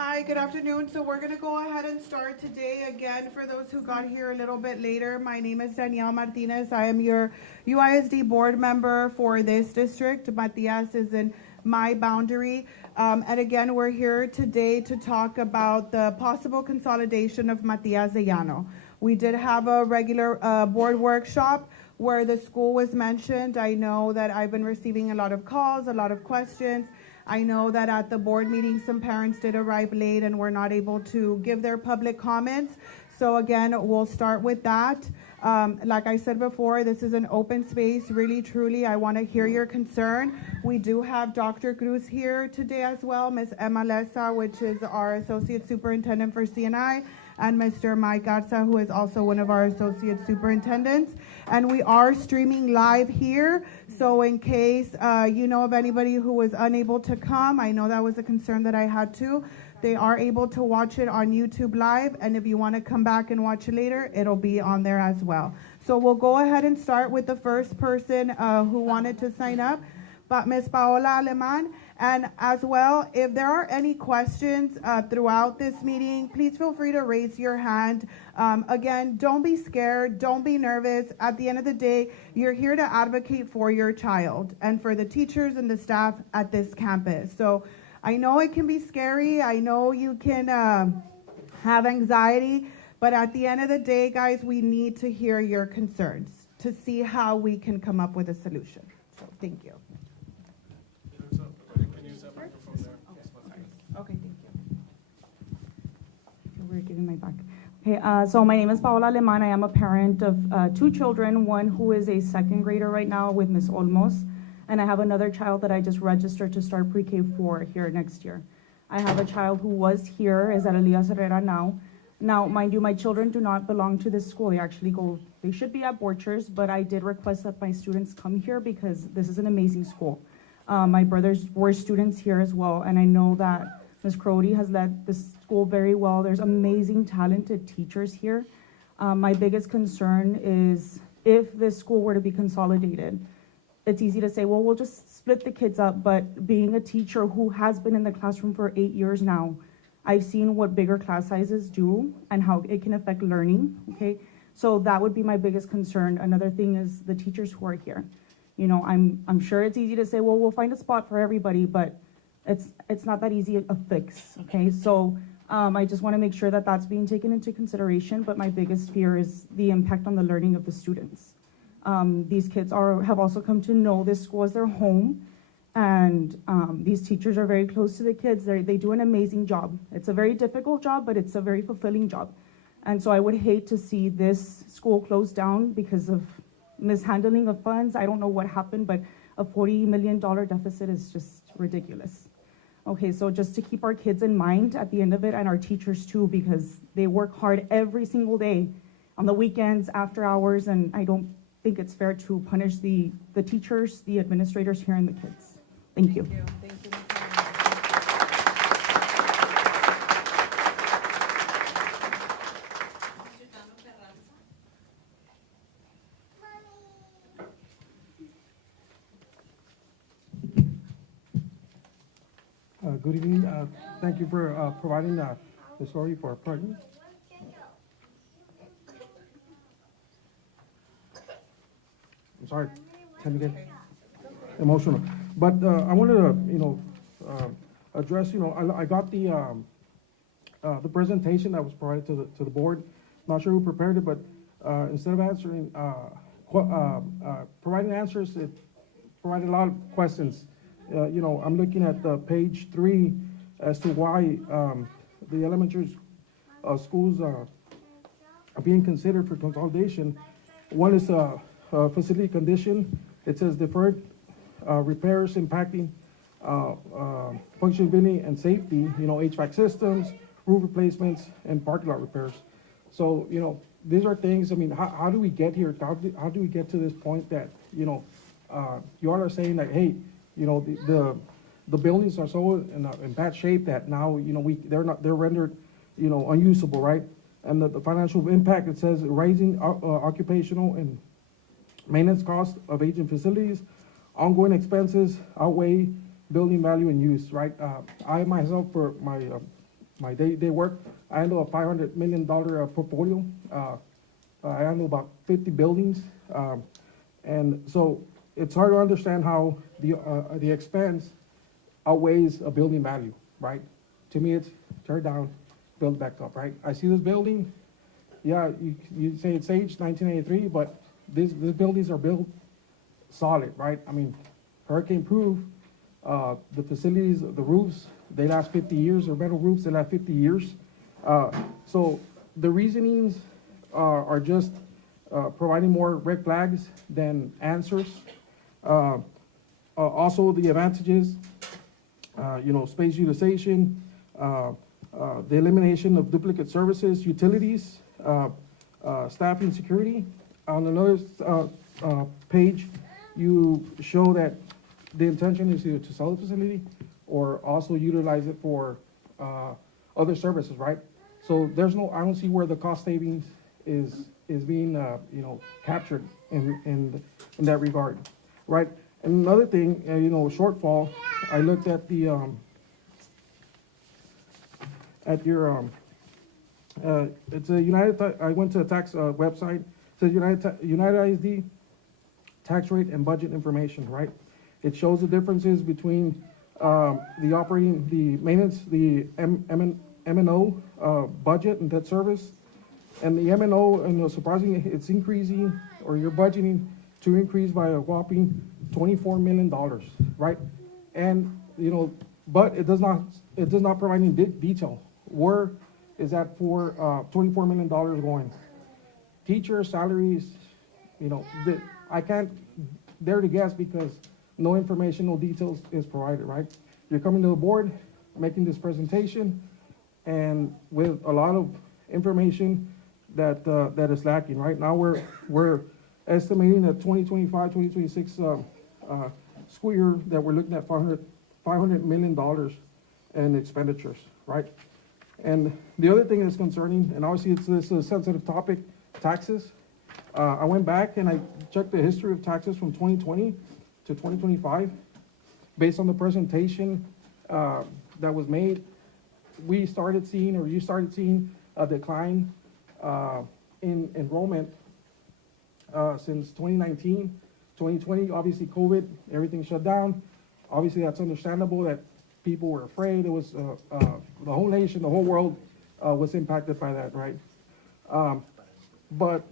Hi, good afternoon. So we're going to go ahead and start today. Again, for those who got here a little bit later, my name is Danielle Martinez. I am your UISD board member for this district. Matias is in my boundary. And again, we're here today to talk about the possible consolidation of Matias de Llano. We did have a regular board workshop where the school was mentioned. I know that I've been receiving a lot of calls, a lot of questions. I know that at the board meeting, some parents did arrive late and were not able to give their public comments. So again, we'll start with that. Like I said before, this is an open space. Really, truly, I want to hear your concern. We do have Dr. Cruz here today as well, Ms. Emma Lessa, which is our Associate Superintendent for CNI, and Mr. Mike Garza, who is also one of our Associate Superintendents. And we are streaming live here. So in case you know of anybody who was unable to come, I know that was a concern that I had too. They are able to watch it on YouTube Live, and if you want to come back and watch it later, it'll be on there as well. So we'll go ahead and start with the first person who wanted to sign up, but Ms. Paola Aleman. And as well, if there are any questions throughout this meeting, please feel free to raise your hand. Again, don't be scared, don't be nervous. At the end of the day, you're here to advocate for your child and for the teachers and the staff at this campus. So I know it can be scary. I know you can have anxiety, but at the end of the day, guys, we need to hear your concerns to see how we can come up with a solution. So thank you. Okay, thank you. We're giving my back. Okay, so my name is Paola Aleman. I am a parent of two children, one who is a second grader right now with Ms. Olmos, and I have another child that I just registered to start pre-K 4 here next year. I have a child who was here, is at Elias Herrera now. Now, mind you, my children do not belong to this school. They should be at Borchers, but I did request that my students come here because this is an amazing school. My brothers were students here as well, and I know that Ms. Crody has led this school very well. There's amazing, talented teachers here. My biggest concern is if this school were to be consolidated, it's easy to say, well, we'll just split the kids up, but being a teacher who has been in the classroom for 8 years now, I've seen what bigger class sizes do and how it can affect learning, okay? So that would be my biggest concern. Another thing is the teachers who are here. You know, I'm sure it's easy to say, well, we'll find a spot for everybody, but it's not that easy a fix, okay? So I just wanna make sure that that's being taken into consideration, but my biggest fear is the impact on the learning of the students. These kids have also come to know this school as their home, and these teachers are very close to the kids. They do an amazing job. It's a very difficult job, but it's a very fulfilling job. And so I would hate to see this school close down because of mishandling of funds. I don't know what happened, but a $40 million deficit is just ridiculous. Okay, so just to keep our kids in mind at the end of it, and our teachers too, because they work hard every single day on the weekends, after hours, and I don't think it's fair to punish the teachers, the administrators here, and the kids. Thank you. Thank you. Good evening. Thank you for providing the story for our partner. I'm sorry, tend to get emotional. But I wanted to, address, I got the presentation that was provided to the board. Not sure who prepared it, but instead of answering, providing answers, it provided a lot of questions. I'm looking at page 3 as to why the elementary schools are being considered for consolidation. One is facility condition. It says deferred repairs impacting functionality and safety, HVAC systems, roof replacements, and parking lot repairs. So, these are things, how do we get here? How do we get to this point that, you all are saying that, hey, the buildings are so in bad shape that now, they're rendered, unusable, right? And the financial impact, it says rising occupational and maintenance costs of aging facilities, ongoing expenses outweigh building value and use, right? I myself, for my my day-to-day work. I handle a $500 million portfolio. I handle about 50 buildings. And so it's hard to understand how the expense outweighs a building value, right? To me, it's tear down, build back up, right? I see this building, yeah, you say it's aged 1983, but these buildings are built solid, right? I mean, hurricane proof, the facilities, the roofs, they last 50 years, or metal roofs, they last 50 years. So the reasonings are just providing more red flags than answers. Also the advantages, space utilization, the elimination of duplicate services, utilities, staffing, security. On another page, you show that the intention is either to sell the facility or also utilize it for other services, right? So there's no, I don't see where the cost savings is being, captured in that regard, right? And another thing, shortfall, I looked at the, it's a I went to a tax website, it says United ISD tax rate and budget information, right? It shows the differences between the maintenance, the M&O budget and debt service, and the M&O, and surprisingly, it's increasing, or you're budgeting to increase by a whopping $24 million, right? And but it does not provide any detail. Where is that for $24 million going? Teacher salaries, I can't dare to guess because no information, no details is provided, right? You're coming to the board, making this presentation, and with a lot of information that is lacking. Right now, we're estimating that 2025, 2026 school year that we're looking at $500 million in expenditures, right? And the other thing that's concerning, and obviously this is a sensitive topic, taxes. I went back and I checked the history of taxes from 2020 to 2025. Based on the presentation that was made, you started seeing a decline in enrollment since 2019. 2020, obviously COVID, everything shut down. Obviously that's understandable that people were afraid. It was the whole nation, the whole world was impacted by that, right? But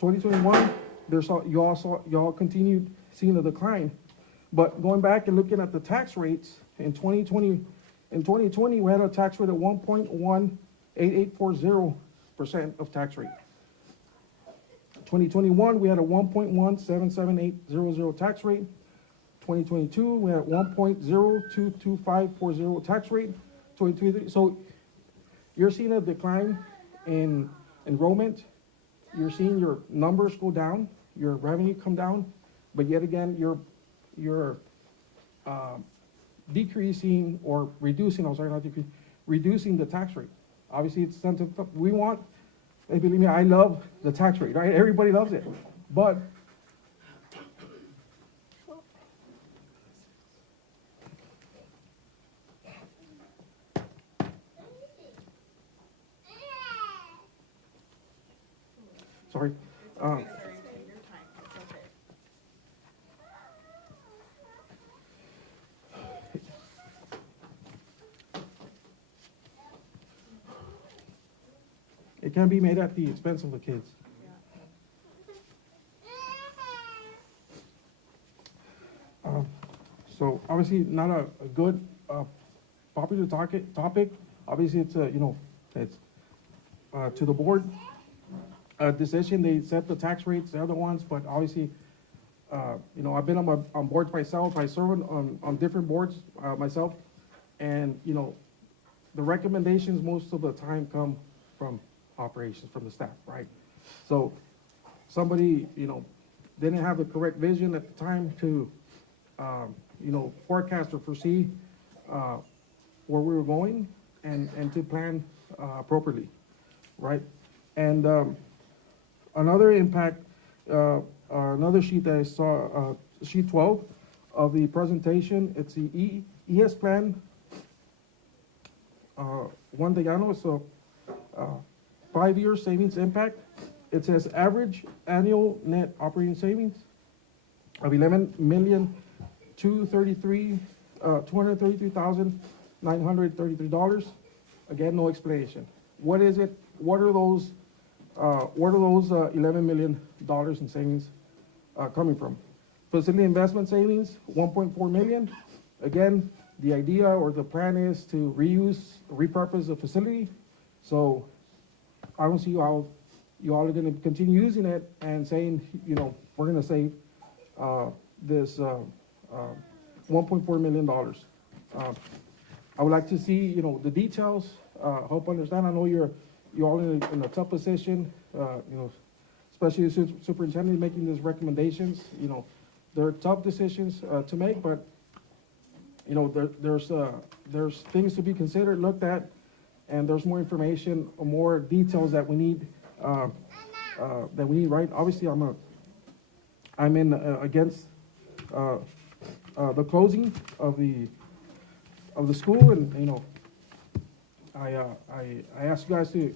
2021, y'all continued seeing a decline. But going back and looking at the tax rates in 2020, we had a tax rate of 1.18840% of tax rate. 2021, we had a 1.17780 tax rate. 2022, we had 1.022540 tax rate. 2023, so you're seeing a decline in enrollment. You're seeing your numbers go down, your revenue come down, but yet again, you're decreasing or reducing, I'm sorry, not decreasing, reducing the tax rate. Obviously, it's something we want. And believe me, I love the tax rate, right? Everybody loves it, but sorry. It can be made at the expense of the kids. So obviously not a good popular topic. Obviously it's it's to the board decision. They set the tax rates, the other ones, but obviously I've been on boards myself. I serve on different boards myself, and the recommendations most of the time come from operations, from the staff, right? So somebody didn't have the correct vision at the time to forecast or foresee where we were going and to plan appropriately, right? And another impact, another sheet that I saw, sheet 12 of the presentation, it's the ES plan one de Llano, so 5-year savings impact. It says average annual net operating savings of $233,933. Again, no explanation. What is it? What are those $11 million in savings coming from? Facility investment savings, 1.4 million. Again, the idea or the plan is to repurpose the facility. So I don't see how you all are gonna continue using it and saying, we're gonna save this $1.4 million. I would like to see, the details, help understand. I know you're all in a tough position, especially the superintendent making these recommendations. They're tough decisions to make, but there's things to be considered, looked at, and there's more information or more details that we need. Right? Obviously, I'm against the closing of the school, and I ask you guys to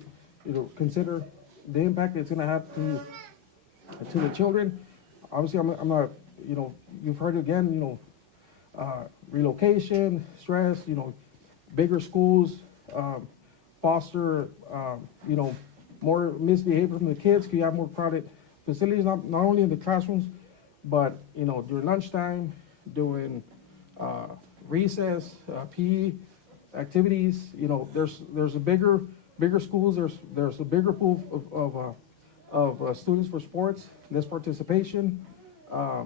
consider the impact it's going to have to the children. Obviously, I'm not, you've heard again, relocation, stress, bigger schools, foster, more misbehavior from the kids. You have more crowded facilities, not only in the classrooms, but during lunchtime, during recess, PE activities. There's a bigger schools. There's a bigger pool of students for sports, less participation. I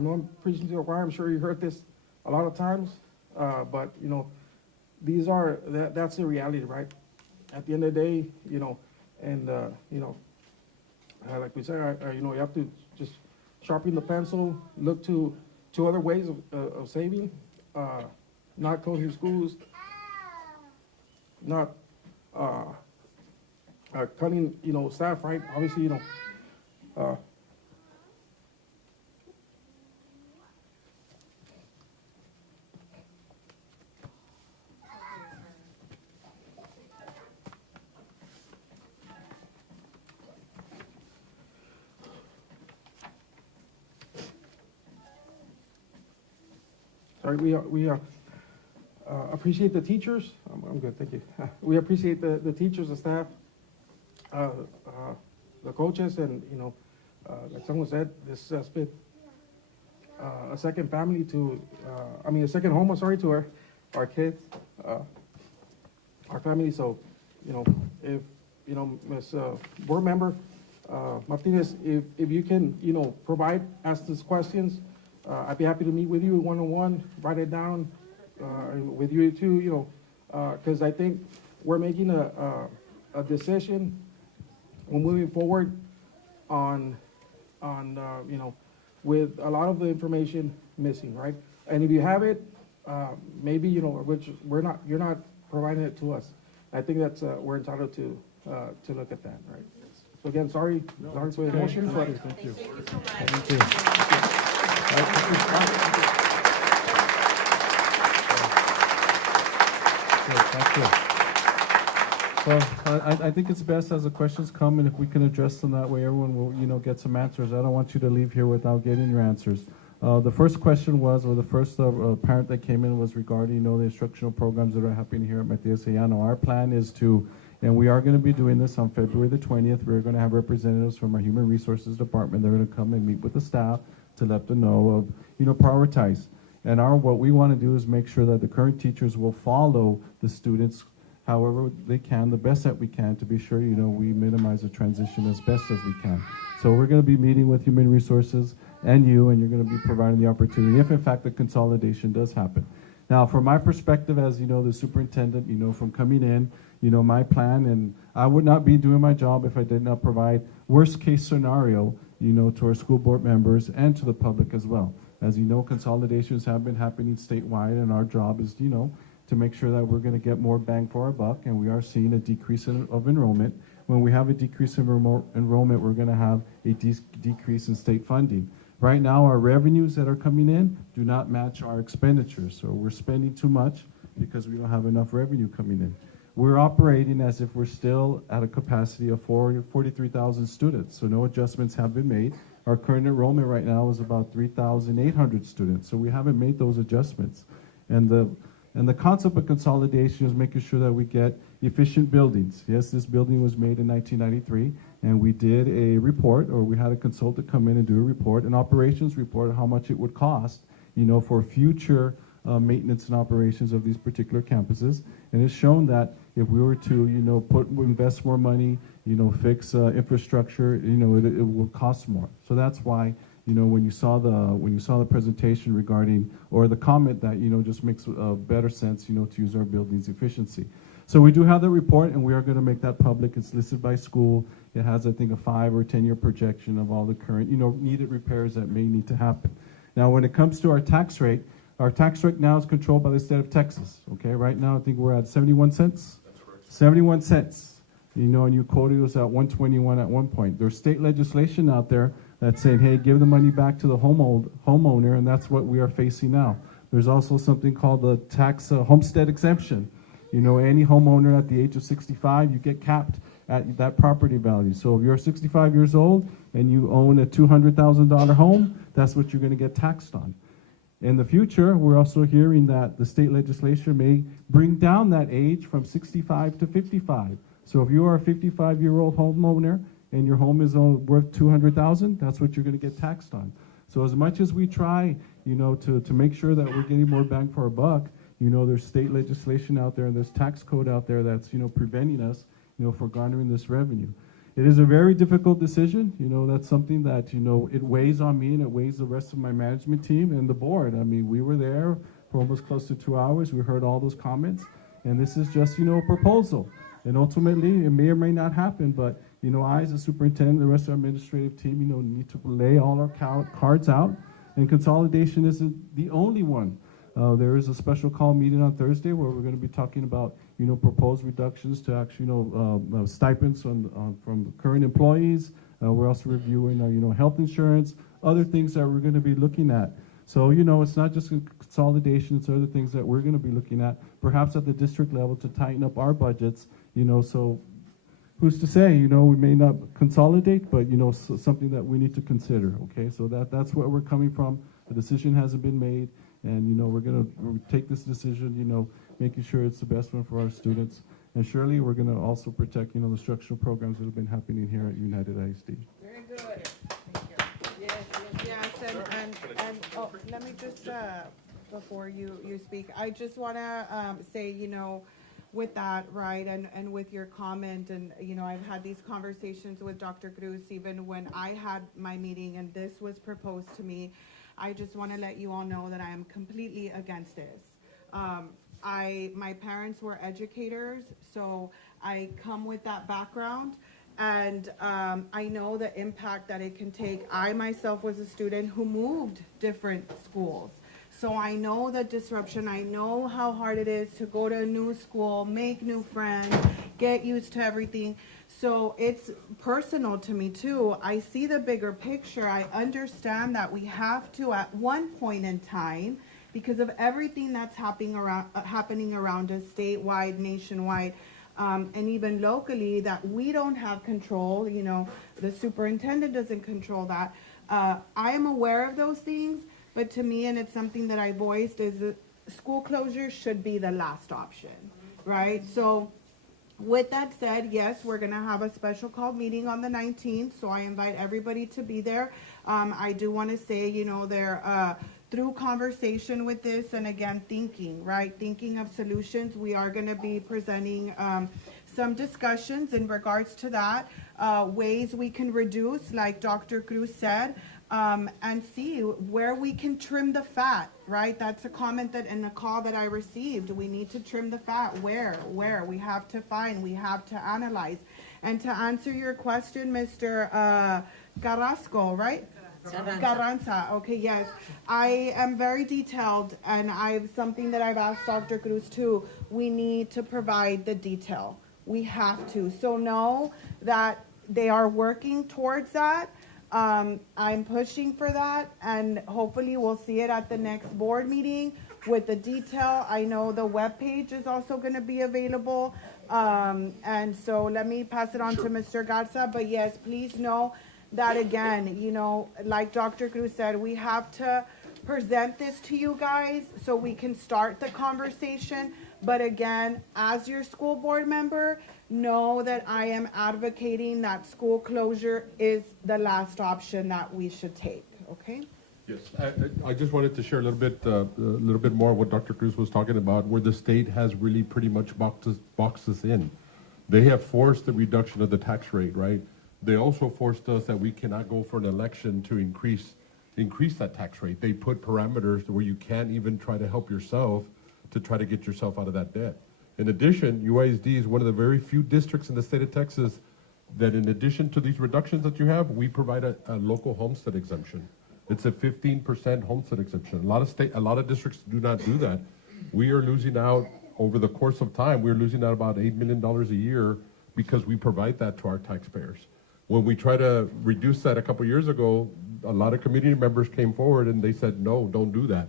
know I'm preaching to the choir. I'm sure you heard this a lot of times, but that's the reality, right? At the end of the day, like we said, you have to just sharpen the pencil, look to other ways of saving, not closing schools, not cutting, staff, right? Obviously, we appreciate the teachers. I'm good, thank you. We appreciate the teachers, the staff, the coaches, and like someone said, this has been a second family a second home, to our kids, our family. So, if Ms. Board Member Martinez, if you can, ask these questions. I'd be happy to meet with you one-on-one, write it down with you too, because I think we're making a decision. We're moving forward on with a lot of the information missing, right? And if you have it, maybe, which you're not providing it to us. I think that's, we're entitled to look at that, right? So again, sorry for the emotion, but Thank you. Thank you. Thank you. So I think it's best as the questions come, and if we can address them that way, everyone will, get some answers. I don't want you to leave here without getting your answers. The first question was, or the first parent that came in was regarding, the instructional programs that are happening here at Matias Llano. Our plan is to, and we are going to be doing this on February the 20th. We're going to have representatives from our Human Resources Department. They're going to come and meet with the staff to let them know of, prioritize. And what we want to do is make sure that the current teachers will follow the students however they can, the best that we can, to be sure, we minimize the transition as best as we can. So we're going to be meeting with Human Resources and you're going to be providing the opportunity if in fact the consolidation does happen. Now, from my perspective as, the superintendent, from coming in, my plan, and I would not be doing my job if I did not provide worst case scenario, to our school board members and to the public as well. As you know, consolidations have been happening statewide, and our job is, to make sure that we're going to get more bang for our buck, and we are seeing a decrease of enrollment. When we have a decrease in enrollment, we're going to have a decrease in state funding. Right now, our revenues that are coming in do not match our expenditures, so we're spending too much, because we don't have enough revenue coming in. We're operating as if we're still at a capacity of 43,000 students, so no adjustments have been made. Our current enrollment right now is about 3,800 students, so we haven't made those adjustments. And the concept of consolidation is making sure that we get efficient buildings. Yes, this building was made in 1993, and we did a report, or we had a consultant come in and do a report, an operations report, how much it would cost, for future maintenance and operations of these particular campuses. And it's shown that if we were to, invest more money, fix infrastructure, it will cost more. So that's why, when you saw the presentation regarding, or the comment that, just makes better sense, to use our buildings efficiency. So we do have the report, and we are going to make that public. It's listed by school. It has, I think, a 5 or 10 year projection of all the current, needed repairs that may need to happen. Now, when it comes to our tax rate now is controlled by the state of Texas. Okay, right now I think we're at 71 cents. That's correct. 71 cents. And you quoted us at 121 at one point. There's state legislation out there that's saying, hey, give the money back to the homeowner, and that's what we are facing now. There's also something called the tax homestead exemption. Any homeowner at the age of 65, you get capped at that property value. So if you're 65 years old and you own a $200,000 home, that's what you're going to get taxed on. In the future, we're also hearing that the state legislature may bring down that age from 65 to 55. So if you are a 55-year-old homeowner and your home is worth $200,000, that's what you're going to get taxed on. So as much as we try, to make sure that we're getting more bang for our buck, there's state legislation out there and there's tax code out there that's, preventing us, for garnering this revenue. It is a very difficult decision. That's something that, it weighs on me and it weighs the rest of my management team and the board. I mean, we were there for almost close to 2 hours. We heard all those comments, and this is just, a proposal. And ultimately, it may or may not happen, but, I, as a superintendent, the rest of our administrative team, need to lay all our cards out, and consolidation isn't the only one. There is a special call meeting on Thursday where we're going to be talking about, proposed reductions to actually, stipends from current employees. We're also reviewing, health insurance, other things that we're going to be looking at. So, it's not just consolidation, it's other things that we're going to be looking at, perhaps at the district level to tighten up our budgets, so who's to say, we may not consolidate, but, something that we need to consider, okay? So that's where we're coming from. The decision hasn't been made. And, we're going to take this decision, making sure it's the best one for our students. And surely we're going to also protect, the structural programs that have been happening here at United ISD. Very good. Yes, and let me just, before you speak, I just want to say, with that, right, and with your comment, and, I've had these conversations with Dr. Cruz even when I had my meeting and this was proposed to me. I just want to let you all know that I am completely against this. My parents were educators, so I come with that background, and I know the impact that it can take. I myself was a student who moved different schools, so I know the disruption. I know how hard it is to go to a new school, make new friends, get used to everything. So it's personal to me too. I see the bigger picture. I understand that we have to, at one point in time, because of everything that's happening around us statewide, nationwide, and even locally, that we don't have control. The superintendent doesn't control that. I am aware of those things, but to me, and it's something that I voiced, is that school closure should be the last option, right? So with that said, yes, we're going to have a special call meeting on the 19th, so I invite everybody to be there. I do want to say, they're through conversation with this, and again, thinking of solutions, we are going to be presenting some discussions in regards to that, ways we can reduce, like Dr. Cruz said, and see where we can trim the fat, right? That's a comment that in a call that I received. We need to trim the fat. Where? We have to find, we have to analyze. And to answer your question, Mr. Carrasco, right? Carranza. Okay, yes. I am very detailed, and something that I've asked Dr. Cruz too. We need to provide the detail. We have to. So know that they are working towards that. I'm pushing for that, and hopefully we'll see it at the next board meeting with the detail. I know the webpage is also going to be available. And so let me pass it on to Mr. Garza. But yes, please know that again, you know, like Dr. Cruz said, we have to present this to you guys so we can start the conversation. But again, as your school board member, know that I am advocating that school closure is the last option that we should take, okay? Yes, I just wanted to share a little bit more what Dr. Cruz was talking about, where the state has really pretty much boxed us in. They have forced the reduction of the tax rate, right? They also forced us that we cannot go for an election to increase that tax rate. They put parameters where you can't even try to help yourself to try to get yourself out of that debt. In addition, UISD is one of the very few districts in the state of Texas that in addition to these reductions that you have, we provide a local homestead exemption. It's a 15% homestead exemption. A lot of districts do not do that. We are losing out over the course of time. We're losing out about $8 million a year because we provide that to our taxpayers. When we try to reduce that a couple years ago, a lot of community members came forward and they said, no, don't do that.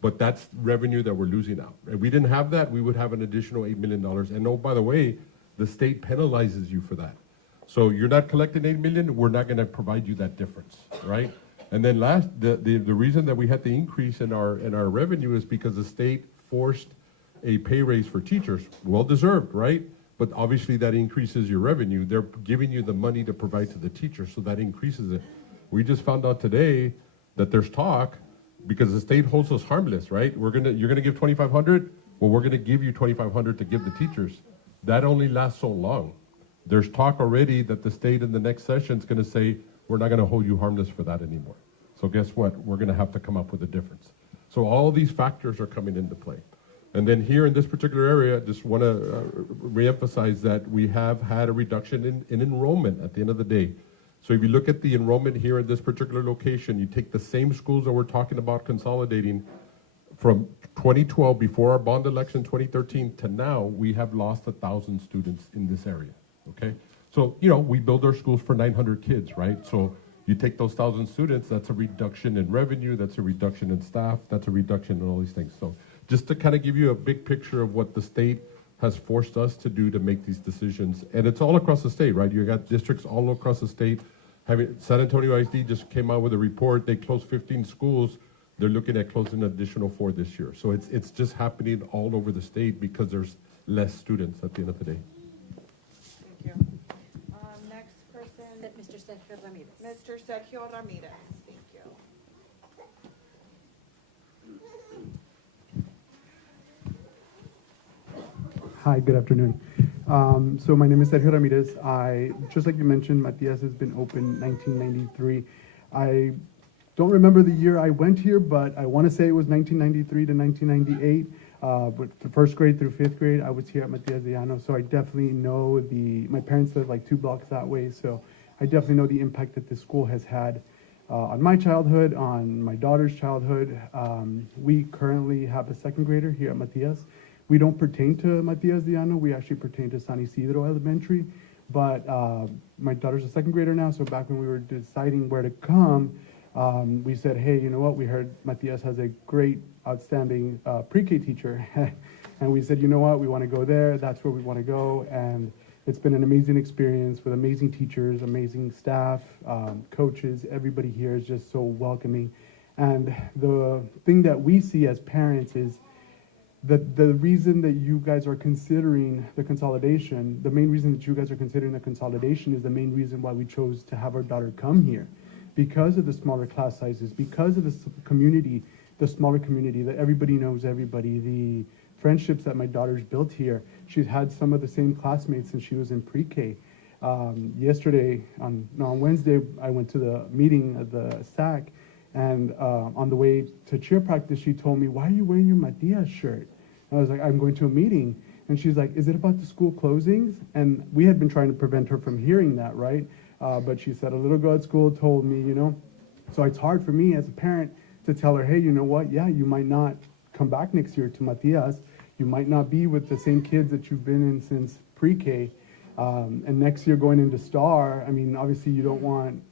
But that's revenue that we're losing out. If we didn't have that, we would have an additional $8 million. And oh, by the way, the state penalizes you for that. So you're not collecting $8 million, we're not gonna provide you that difference, right? And then the reason that we had the increase in our revenue is because the state forced a pay raise for teachers, well deserved, right? But obviously that increases your revenue. They're giving you the money to provide to the teachers, so that increases it. We just found out today that there's talk, because the state holds us harmless, right? You're gonna give $2,500, well, we're gonna give you $2,500 to give the teachers. That only lasts so long. There's talk already that the state in the next session is gonna say, we're not gonna hold you harmless for that anymore. So guess what? We're gonna have to come up with a difference. So all these factors are coming into play. And then here in this particular area, I just wanna reemphasize that we have had a reduction in enrollment at the end of the day. So if you look at the enrollment here in this particular location, you take the same schools that we're talking about consolidating from 2012, before our bond election, 2013, to now, we have lost 1,000 students in this area, okay? So, you know, we build our schools for 900 kids, right? So you take those 1,000 students, that's a reduction in revenue, that's a reduction in staff, that's a reduction in all these things. So just to kind of give you a big picture of what the state has forced us to do to make these decisions. And it's all across the state, right? You got districts all across the state. San Antonio ISD just came out with a report. They closed 15 schools. They're looking at closing an additional 4 this year. So it's just happening all over the state because there's less students at the end of the day. Thank you. Next person, Mr. Sergio Ramirez. Mr. Sergio Ramirez. Thank you. Hi, good afternoon. So my name is Sergio Ramirez. Just like you mentioned, Matias has been open 1993. I don't remember the year I went here, but I want to say it was 1993 to 1998. But the first grade through 5th grade, I was here at Matias de Llano, so I definitely know my parents live like 2 blocks that way, so I definitely know the impact that this school has had on my childhood, on my daughter's childhood. We currently have a 2nd grader here at Matias. We don't pertain to Matias de Llano, we actually pertain to San Isidro Elementary, but my daughter's a 2nd grader now, so back when we were deciding where to come, we said, hey, you know what, we heard Matias has a great, outstanding pre-K teacher, and we said, you know what, we want to go there, that's where we want to go, and it's been an amazing experience with amazing teachers, amazing staff, coaches. Everybody here is just so welcoming, and the thing that we see as parents is that the reason that you guys are considering the consolidation, the main reason that you guys are considering the consolidation is the main reason why we chose to have our daughter come here. Because of the smaller class sizes, because of the community, the smaller community, that everybody knows everybody, the friendships that my daughter's built here. She's had some of the same classmates since she was in pre-K. Yesterday, on Wednesday, I went to the meeting at the SAC, and on the way to cheer practice, she told me, why are you wearing your Matias shirt? I was like, I'm going to a meeting. And she's like, is it about the school closings? And we had been trying to prevent her from hearing that, right? But she said, a little girl at school told me, you know. So it's hard for me as a parent to tell her, hey, you know what? Yeah, you might not come back next year to Matias. You might not be with the same kids that you've been in since pre-K. And next year going into STAR, I mean, obviously you don't want,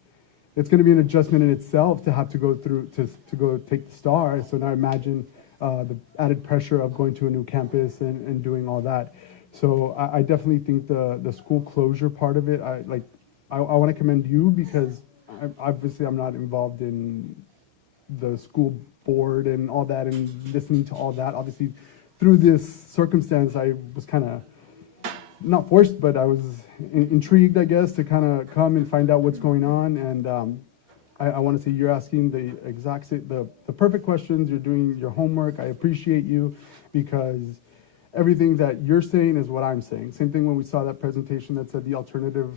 it's going to be an adjustment in itself to have to go through, to go take the STAR. So now imagine the added pressure of going to a new campus and doing all that. So I definitely think the school closure part of it, I want to commend you because obviously I'm not involved in the school board and all that and listening to all that. Obviously, through this circumstance, I was kind of not forced, but I was intrigued, I guess, to kind of come and find out what's going on. And I want to say you're asking the perfect questions. You're doing your homework. I appreciate you because everything that you're saying is what I'm saying. Same thing when we saw that presentation that said the alternative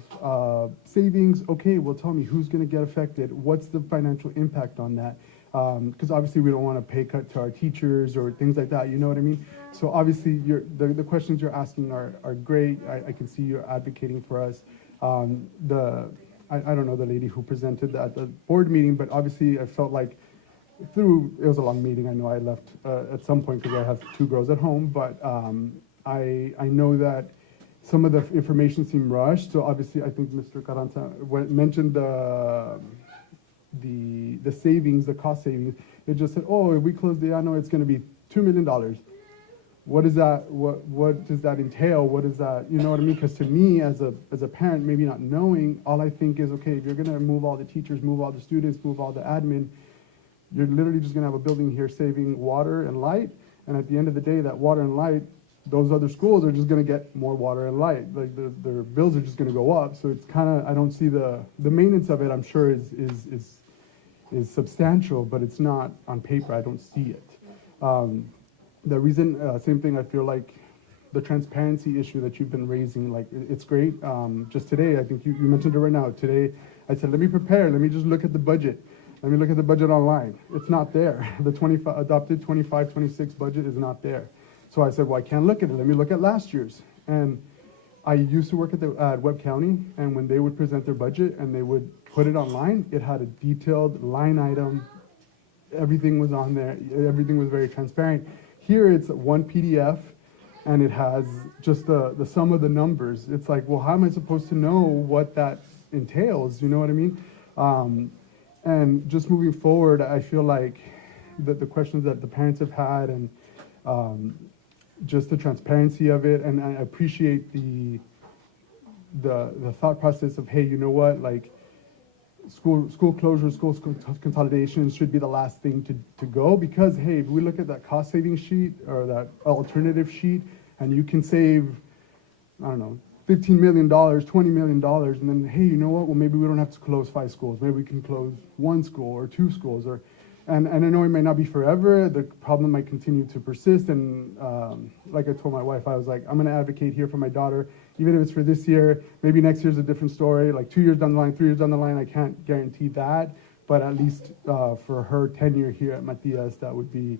savings. Okay, well, tell me who's going to get affected. What's the financial impact on that? Because obviously we don't want to pay cut to our teachers or things like that. You know what I mean? So obviously the questions you're asking are great. I can see you're advocating for us. I don't know the lady who presented at the board meeting, but obviously I felt like it was a long meeting. I know I left at some point because I have 2 girls at home, but I know that some of the information seemed rushed. So obviously I think Mr. Carranza mentioned the savings, the cost savings. It just said, oh, if we close the Llano, it's going to be $2 million. What is that? What does that entail? What is that? You know what I mean? Because to me, as a parent, maybe not knowing, all I think is, okay, if you're going to move all the teachers, move all the students, move all the admin, you're literally just going to have a building here saving water and light. And at the end of the day, that water and light, those other schools are just going to get more water and light. Like their bills are just going to go up. So it's kind of, I don't see the maintenance of it. I'm sure is substantial, but it's not on paper. I don't see it. The reason, same thing, I feel like the transparency issue that you've been raising, like it's great. Just today, I think you mentioned it right now. Today, I said, let me prepare. Let me just look at the budget. Let me look at the budget online. It's not there. The adopted 25-26 budget is not there. So I said, well, I can't look at it. Let me look at last year's. And I used to work at Webb County, and when they would present their budget and they would put it online, it had a detailed line item. Everything was on there. Everything was very transparent. Here it's one PDF, and it has just the sum of the numbers. It's like, well, how am I supposed to know what that entails? You know what I mean? And just moving forward, I feel like the questions that the parents have had and just the transparency of it, and I appreciate the thought process of, hey, you know what, like school closure, school consolidation should be the last thing to go, because hey, if we look at that cost saving sheet or that alternative sheet, and you can save, I don't know, $15 million, $20 million, and then, hey, you know what? Well, maybe we don't have to close 5 schools. Maybe we can close 1 school or 2 schools, and I know it may not be forever. The problem might continue to persist, and like I told my wife, I was like, I'm going to advocate here for my daughter, even if it's for this year. Maybe next year's a different story. Like 2 years down the line, 3 years down the line, I can't guarantee that, but at least for her tenure here at Matias, that would be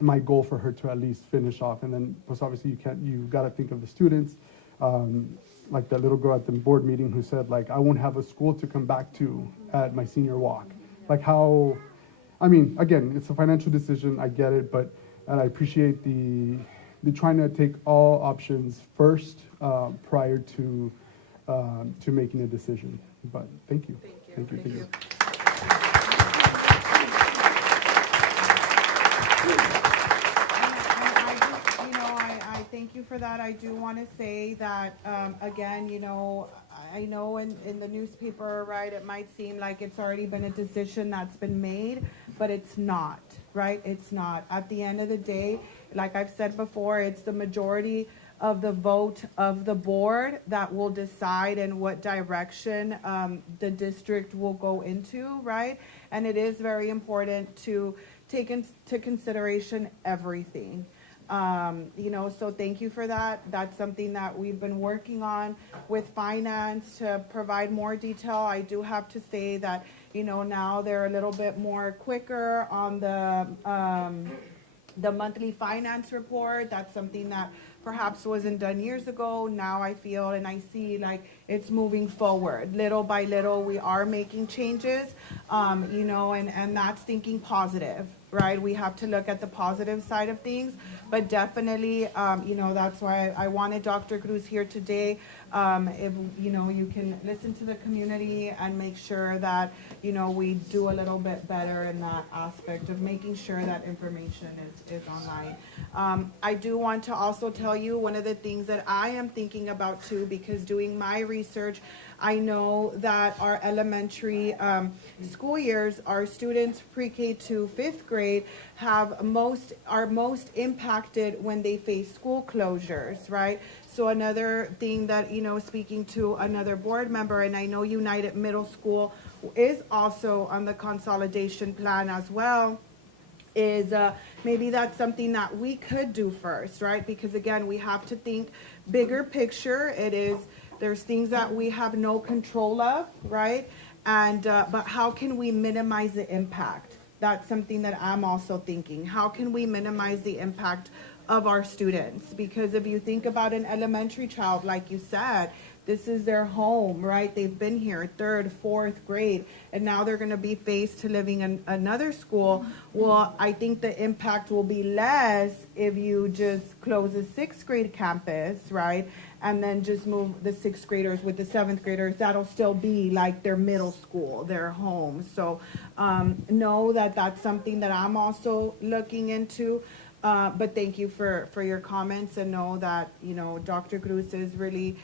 my goal for her to at least finish off. And then, plus obviously you've got to think of the students, like that little girl at the board meeting who said, like, I won't have a school to come back to at my senior walk. Like how, I mean, again, it's a financial decision, I get it, and I appreciate the trying to take all options first prior to making a decision. But thank you. Thank you. I thank you for that. I do want to say that, again, I know in the newspaper, right, it might seem like it's already been a decision that's been made, but it's not, right? It's not. At the end of the day, like I've said before, it's the majority of the vote of the board that will decide in what direction the district will go into, right? And it is very important to take into consideration everything. So thank you for that. That's something that we've been working on with finance to provide more detail. I do have to say that, now they're a little bit more quicker on the monthly finance report. That's something that perhaps wasn't done years ago. Now I feel and I see like it's moving forward. Little by little, we are making changes, and that's thinking positive, right? We have to look at the positive side of things. But definitely, that's why I wanted Dr. Cruz here today. If, you can listen to the community and make sure that, we do a little bit better in that aspect of making sure that information is online. I do want to also tell you one of the things that I am thinking about too, because doing my research, I know that our elementary school years, our students pre-K to 5th grade are most impacted when they face school closures, right? So another thing that, speaking to another board member, and I know United Middle School is also on the consolidation plan as well, is maybe that's something that we could do first, right? Because again, we have to think bigger picture. There's things that we have no control of, right? And but how can we minimize the impact? That's something that I'm also thinking. How can we minimize the impact of our students? Because if you think about an elementary child, like you said, this is their home, right? They've been here 3rd, 4th grade, and now they're going to be faced to living in another school. Well, I think the impact will be less if you just close the 6th grade campus, right? And then just move the 6th graders with the 7th graders. That'll still be like their middle school, their home. So know that that's something that I'm also looking into. But thank you for your comments, and know that, Dr. Cruz is really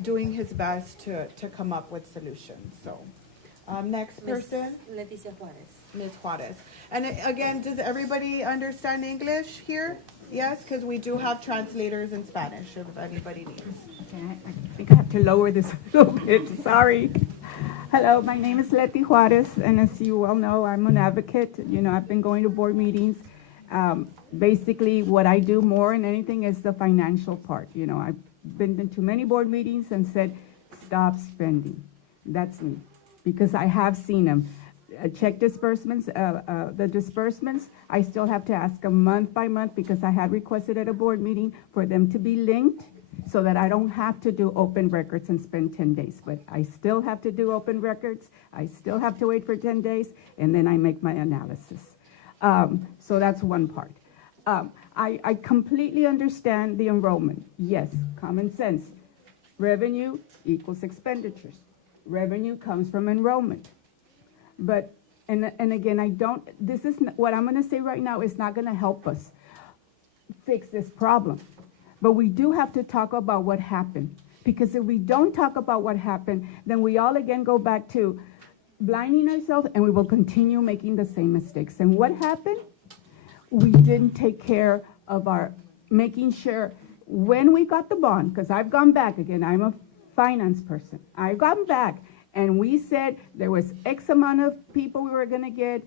doing his best to come up with solutions. So next person, Leticia Juarez. Ms. Juarez. And again, does everybody understand English here? Yes, because we do have translators in Spanish if anybody needs. Okay, I think I have to lower this a little bit, sorry. Hello, my name is Leti Juarez, and as you well know, I'm an advocate. I've been going to board meetings. Basically, what I do more than anything is the financial part. I've been to many board meetings and said, stop spending. That's me, because I have seen them. Check disbursements, the disbursements, I still have to ask them month by month, because I had requested at a board meeting for them to be linked so that I don't have to do open records and spend 10 days. But I still have to do open records. I still have to wait for 10 days, and then I make my analysis. So that's one part. I completely understand the enrollment. Yes, common sense. Revenue equals expenditures. Revenue comes from enrollment. But, and again, what I'm going to say right now is not going to help us fix this problem. But we do have to talk about what happened. Because if we don't talk about what happened, then we all again go back to blinding ourselves, and we will continue making the same mistakes. And what happened? We didn't take care of making sure when we got the bond, because I've gone back again, I'm a finance person. I've gone back. And we said there was X amount of people we were going to get,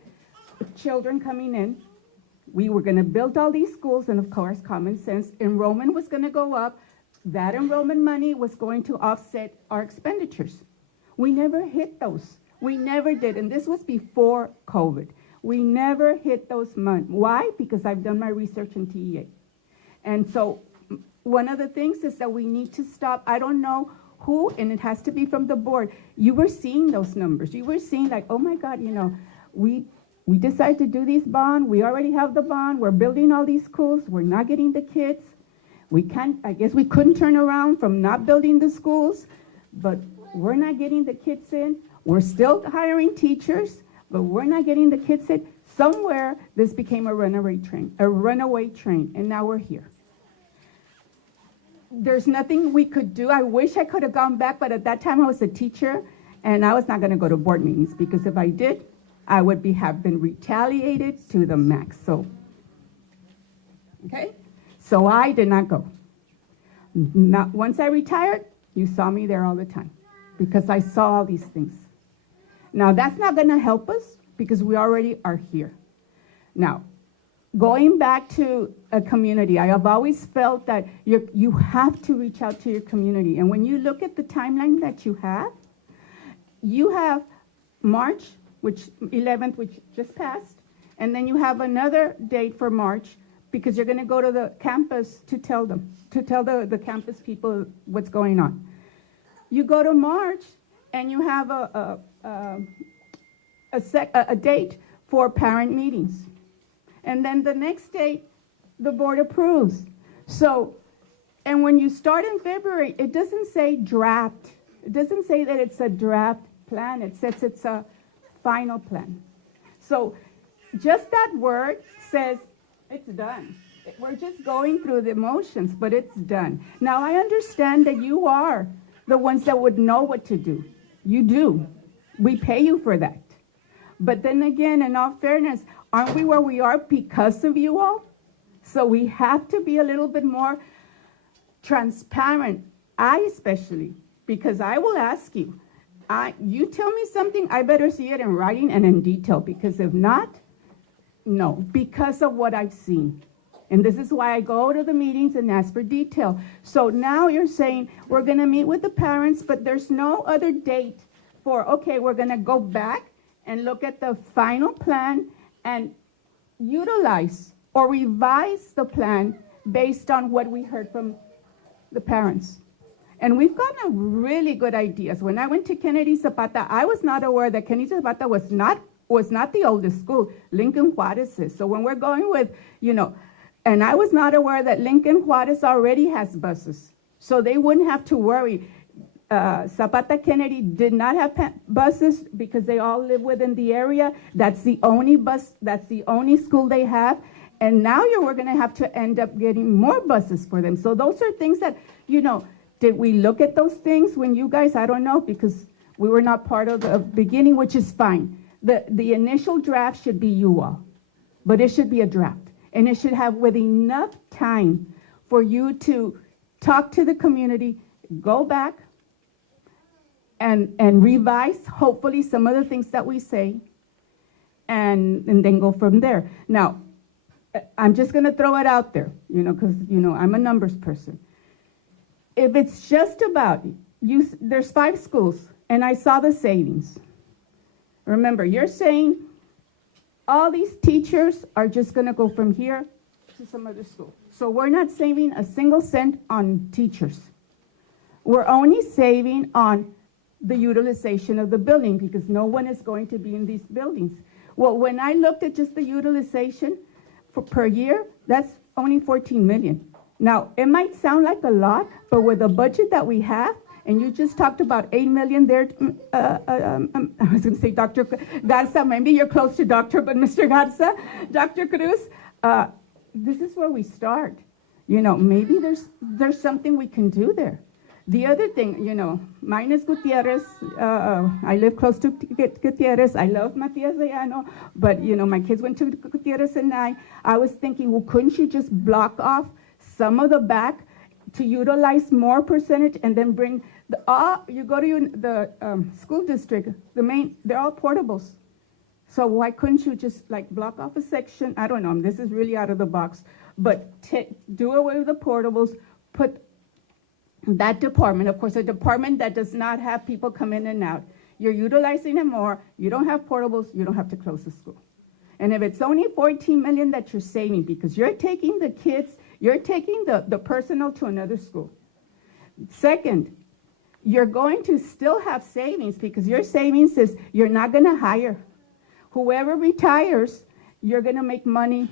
children coming in. We were going to build all these schools, and of course, common sense, enrollment was going to go up. That enrollment money was going to offset our expenditures. We never hit those. We never did, and this was before COVID. We never hit those money. Why? Because I've done my research in TEA. And so one of the things is that we need to stop. I don't know who, and it has to be from the board. You were seeing those numbers. You were seeing like, oh my God, we decided to do this bond. We already have the bond. We're building all these schools. We're not getting the kids. I guess we couldn't turn around from not building the schools, but we're not getting the kids in. We're still hiring teachers, but we're not getting the kids in. Somewhere this became a runaway train, and now we're here. There's nothing we could do. I wish I could have gone back, but at that time I was a teacher, and I was not going to go to board meetings, because if I did, I would have been retaliated to the max. So, okay? So I did not go. Once I retired, you saw me there all the time, because I saw all these things. Now, that's not going to help us, because we already are here. Now, going back to a community, I have always felt that you have to reach out to your community. And when you look at the timeline that you have March, 11th, which just passed, and then you have another date for March, because you're going to go to the campus to tell the campus people what's going on. You go to March, and you have a date for parent meetings. And then the next date, the board approves. So, and when you start in February, it doesn't say draft. It doesn't say that it's a draft plan. It says it's a final plan. So just that word says it's done. We're just going through the motions, but it's done. Now, I understand that you are the ones that would know what to do. You do. We pay you for that. But then again, in all fairness, aren't we where we are because of you all? So we have to be a little bit more transparent. I especially, because I will ask you, you tell me something, I better see it in writing and in detail, because if not, no, because of what I've seen. And this is why I go to the meetings and ask for detail. So now you're saying we're going to meet with the parents, but there's no other date for, okay, we're going to go back and look at the final plan and utilize or revise the plan based on what we heard from the parents. And we've gotten really good ideas. When I went to Kennedy Zapata, I was not aware that Kennedy Zapata was not the oldest school. Lincoln Juarez is. So when we're going with, and I was not aware that Lincoln Juarez already has buses. So they wouldn't have to worry. Zapata Kennedy did not have buses because they all live within the area. That's the only school they have. And now we're going to have to end up getting more buses for them. So those are things that, did we look at those things when you guys, I don't know, because we were not part of the beginning, which is fine. The initial draft should be you all, but it should be a draft. And it should have with enough time for you to talk to the community, go back and revise, hopefully, some of the things that we say, and then go from there. Now, I'm just going to throw it out there, because, I'm a numbers person. If it's just about, there's 5 schools, and I saw the savings. Remember, you're saying all these teachers are just going to go from here to some other school. So we're not saving a single cent on teachers. We're only saving on the utilization of the building because no one is going to be in these buildings. Well, when I looked at just the utilization per year, that's only 14 million. Now, it might sound like a lot, but with the budget that we have, and you just talked about 8 million there. I was going to say Dr. Garza, maybe you're close to doctor, but Mr. Garza, Dr. Cruz, this is where we start. Maybe there's something we can do there. The other thing, mine is Gutierrez. I live close to Gutierrez. I love Matias de Llano, but, my kids went to Gutierrez and I was thinking, well, couldn't you just block off some of the back to utilize more percentage and then bring you go to the school district, they're all portables. So why couldn't you just block off a section? I don't know, this is really out of the box, but do away with the portables, put that department, of course, a department that does not have people come in and out. You're utilizing it more, you don't have portables, you don't have to close the school. And if it's only 14 million that you're saving because you're taking the kids, you're taking the personnel to another school. Second, you're going to still have savings because your savings is you're not going to hire. Whoever retires, you're going to make money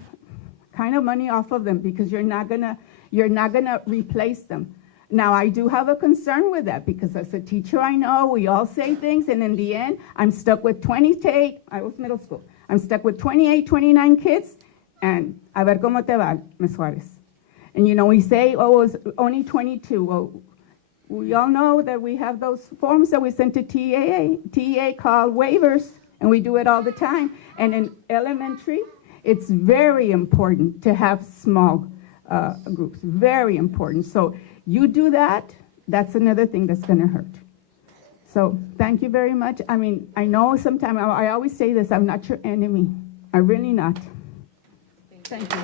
off of them because you're not going to replace them. Now, I do have a concern with that because as a teacher, I know we all say things, and in the end, I'm stuck with 28. I was middle school. I'm stuck with 28, 29 kids, and a ver cómo te va, Ms. Juarez. And, we say, oh, it was only 22. Well, we all know that we have those forms that we send to TEA called waivers, and we do it all the time. And in elementary, it's very important to have small groups, very important. So you do that, that's another thing that's going to hurt. So thank you very much. I mean, I know sometimes, I always say this, I'm not your enemy. I'm really not. Thank you.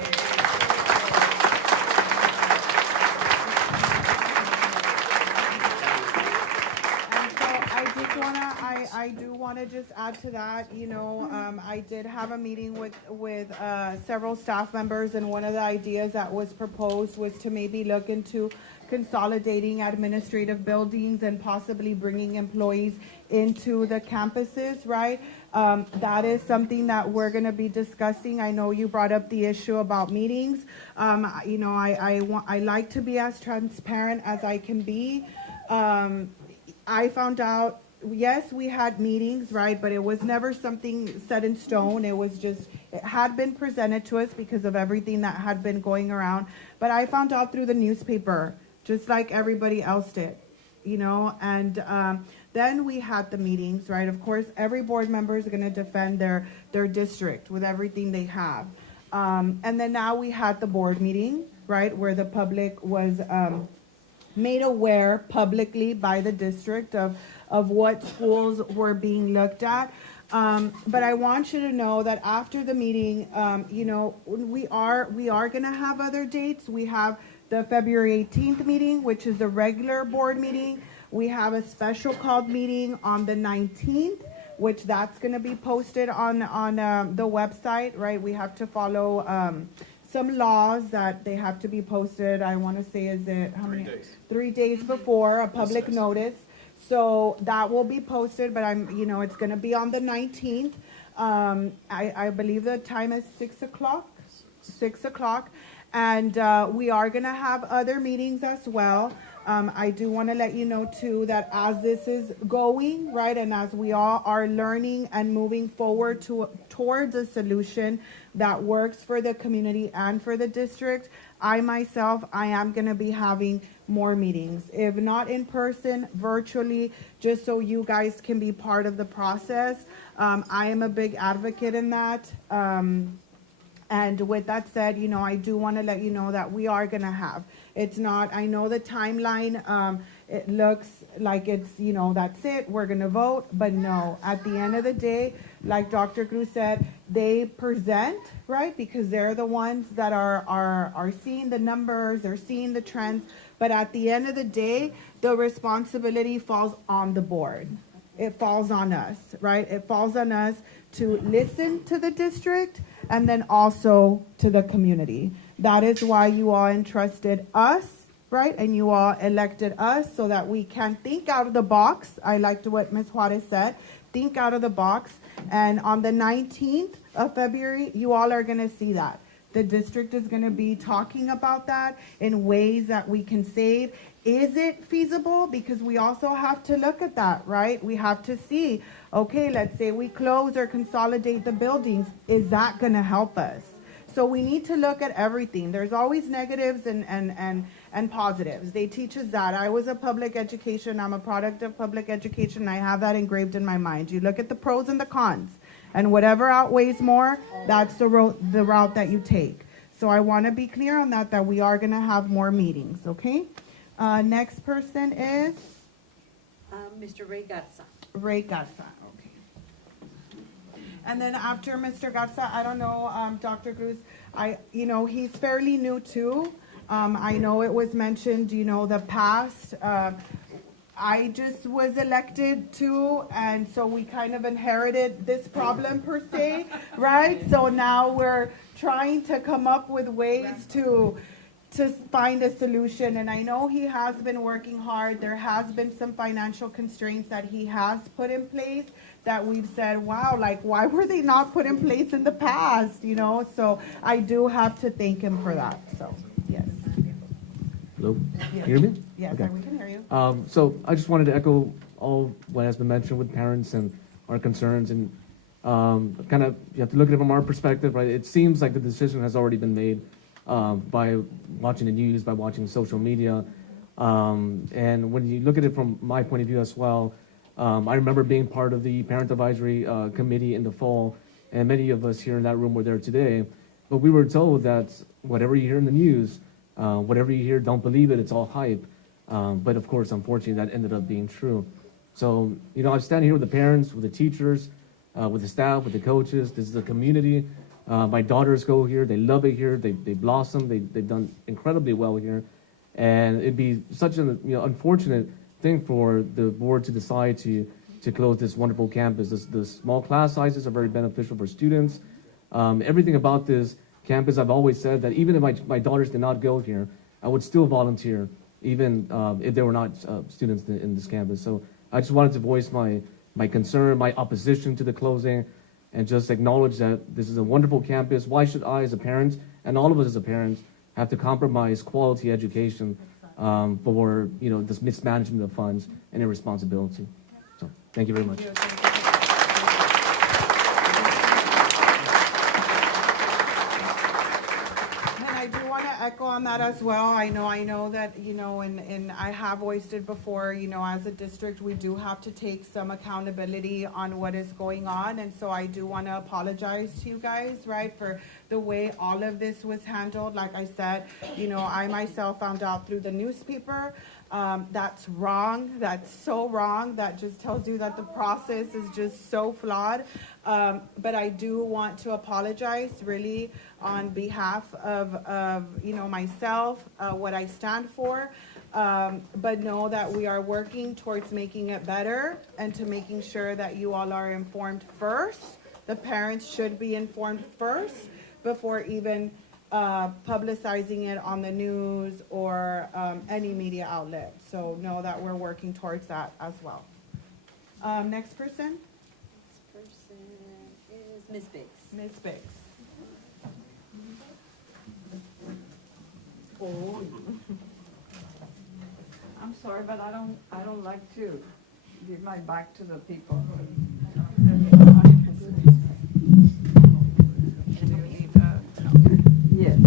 I do wanna just add to that, I did have a meeting with several staff members, and one of the ideas that was proposed was to maybe look into consolidating administrative buildings and possibly bringing employees into the campuses, right? That is something that we're gonna be discussing. I know you brought up the issue about meetings. I like to be as transparent as I can be. I found out, yes, we had meetings, right, but it was never something set in stone. It had been presented to us because of everything that had been going around. But I found out through the newspaper, just like everybody else did, and then we had the meetings, right? Of course, every board member is going to defend their district with everything they have. And then now we had the board meeting, right, where the public was made aware publicly by the district of what schools were being looked at. But I want you to know that after the meeting, we are going to have other dates. We have the February 18th meeting, which is a regular board meeting. We have a special called meeting on the 19th, which that's going to be posted on the website, right? We have to follow some laws that they have to be posted. I want to say, is it how many? 3 days. 3 days before a public notice. So that will be posted, but it's going to be on the 19th. I believe the time is 6 o'clock. 6 o'clock. And we are going to have other meetings as well. I do want to let you know, too, that as this is going, right, and as we all are learning and moving forward towards a solution that works for the community and for the district, I am going to be having more meetings, if not in person, virtually, just so you guys can be part of the process. I am a big advocate in that. And with that said, I do want to let you know that we are going to have. It's not, I know the timeline, it looks like it's, that's it, we're going to vote. But no, at the end of the day, like Dr. Cruz said, they present, right? Because they're the ones that are seeing the numbers, they're seeing the trends. But at the end of the day, the responsibility falls on the board. It falls on us, right? It falls on us to listen to the district and then also to the community. That is why you all entrusted us, right? And you all elected us so that we can think out of the box. I liked what Ms. Juarez said. Think out of the box. And on the 19th of February, you all are going to see that. The district is going to be talking about that in ways that we can save. Is it feasible? Because we also have to look at that, right? We have to see, okay, let's say we close or consolidate the buildings. Is that going to help us? So we need to look at everything. There's always negatives and positives. They teach us that. I was a public education. I'm a product of public education. I have that engraved in my mind. You look at the pros and the cons, and whatever outweighs more, that's the route that you take. So I want to be clear on that we are going to have more meetings, okay? Next person is? Mr. Ray Garza. Ray Garza, okay. And then after Mr. Garza, I don't know, Dr. Cruz, he's fairly new too. I know it was mentioned, the past. I just was elected too, and so we kind of inherited this problem per se, right? So now we're trying to come up with ways to find a solution. And I know he has been working hard. There has been some financial constraints that he has put in place that we've said, wow, like why were they not put in place in the past, So I do have to thank him for that, so yes. Hello? Yes. Can you hear me? Yes, Okay. we can hear you. So I just wanted to echo all what has been mentioned with parents and our concerns, and kind of you have to look at it from our perspective, right? It seems like the decision has already been made by watching the news, by watching social media, and when you look at it from my point of view as well, I remember being part of the parent advisory committee in the fall, and many of us here in that room were there today, but we were told that whatever you hear in the news, whatever you hear, don't believe it, it's all hype. But of course, unfortunately, that ended up being true. So, I stand here with the parents, with the teachers, with the staff, with the coaches. This is a community. My daughters go here. They love it here. They blossom. They've done incredibly well here. And it'd be such an unfortunate thing for the board to decide to to close this wonderful campus. The small class sizes are very beneficial for students. Everything about this campus, I've always said that even if my daughters did not go here, I would still volunteer, even if there were not students in this campus. So I just wanted to voice my concern, my opposition to the closing, and just acknowledge that this is a wonderful campus. Why should I, as a parent, and all of us as a parent, have to compromise quality education for this mismanagement of funds and irresponsibility? So thank you very much. Echo on that as well. I know that, and I have voiced it before, as a district, we do have to take some accountability on what is going on. And so I do want to apologize to you guys, right, for the way all of this was handled. Like I said, I myself found out through the newspaper. That's wrong. That's so wrong. That just tells you that the process is just so flawed. But I do want to apologize really on behalf of myself, what I stand for, but know that we are working towards making it better and to making sure that you all are informed first. The parents should be informed first before even publicizing it on the news or any media outlet. So know that we're working towards that as well. Next person? Next person is Ms. Biggs. Ms. Biggs. I'm sorry, but I don't like to give my back to the people. Yes.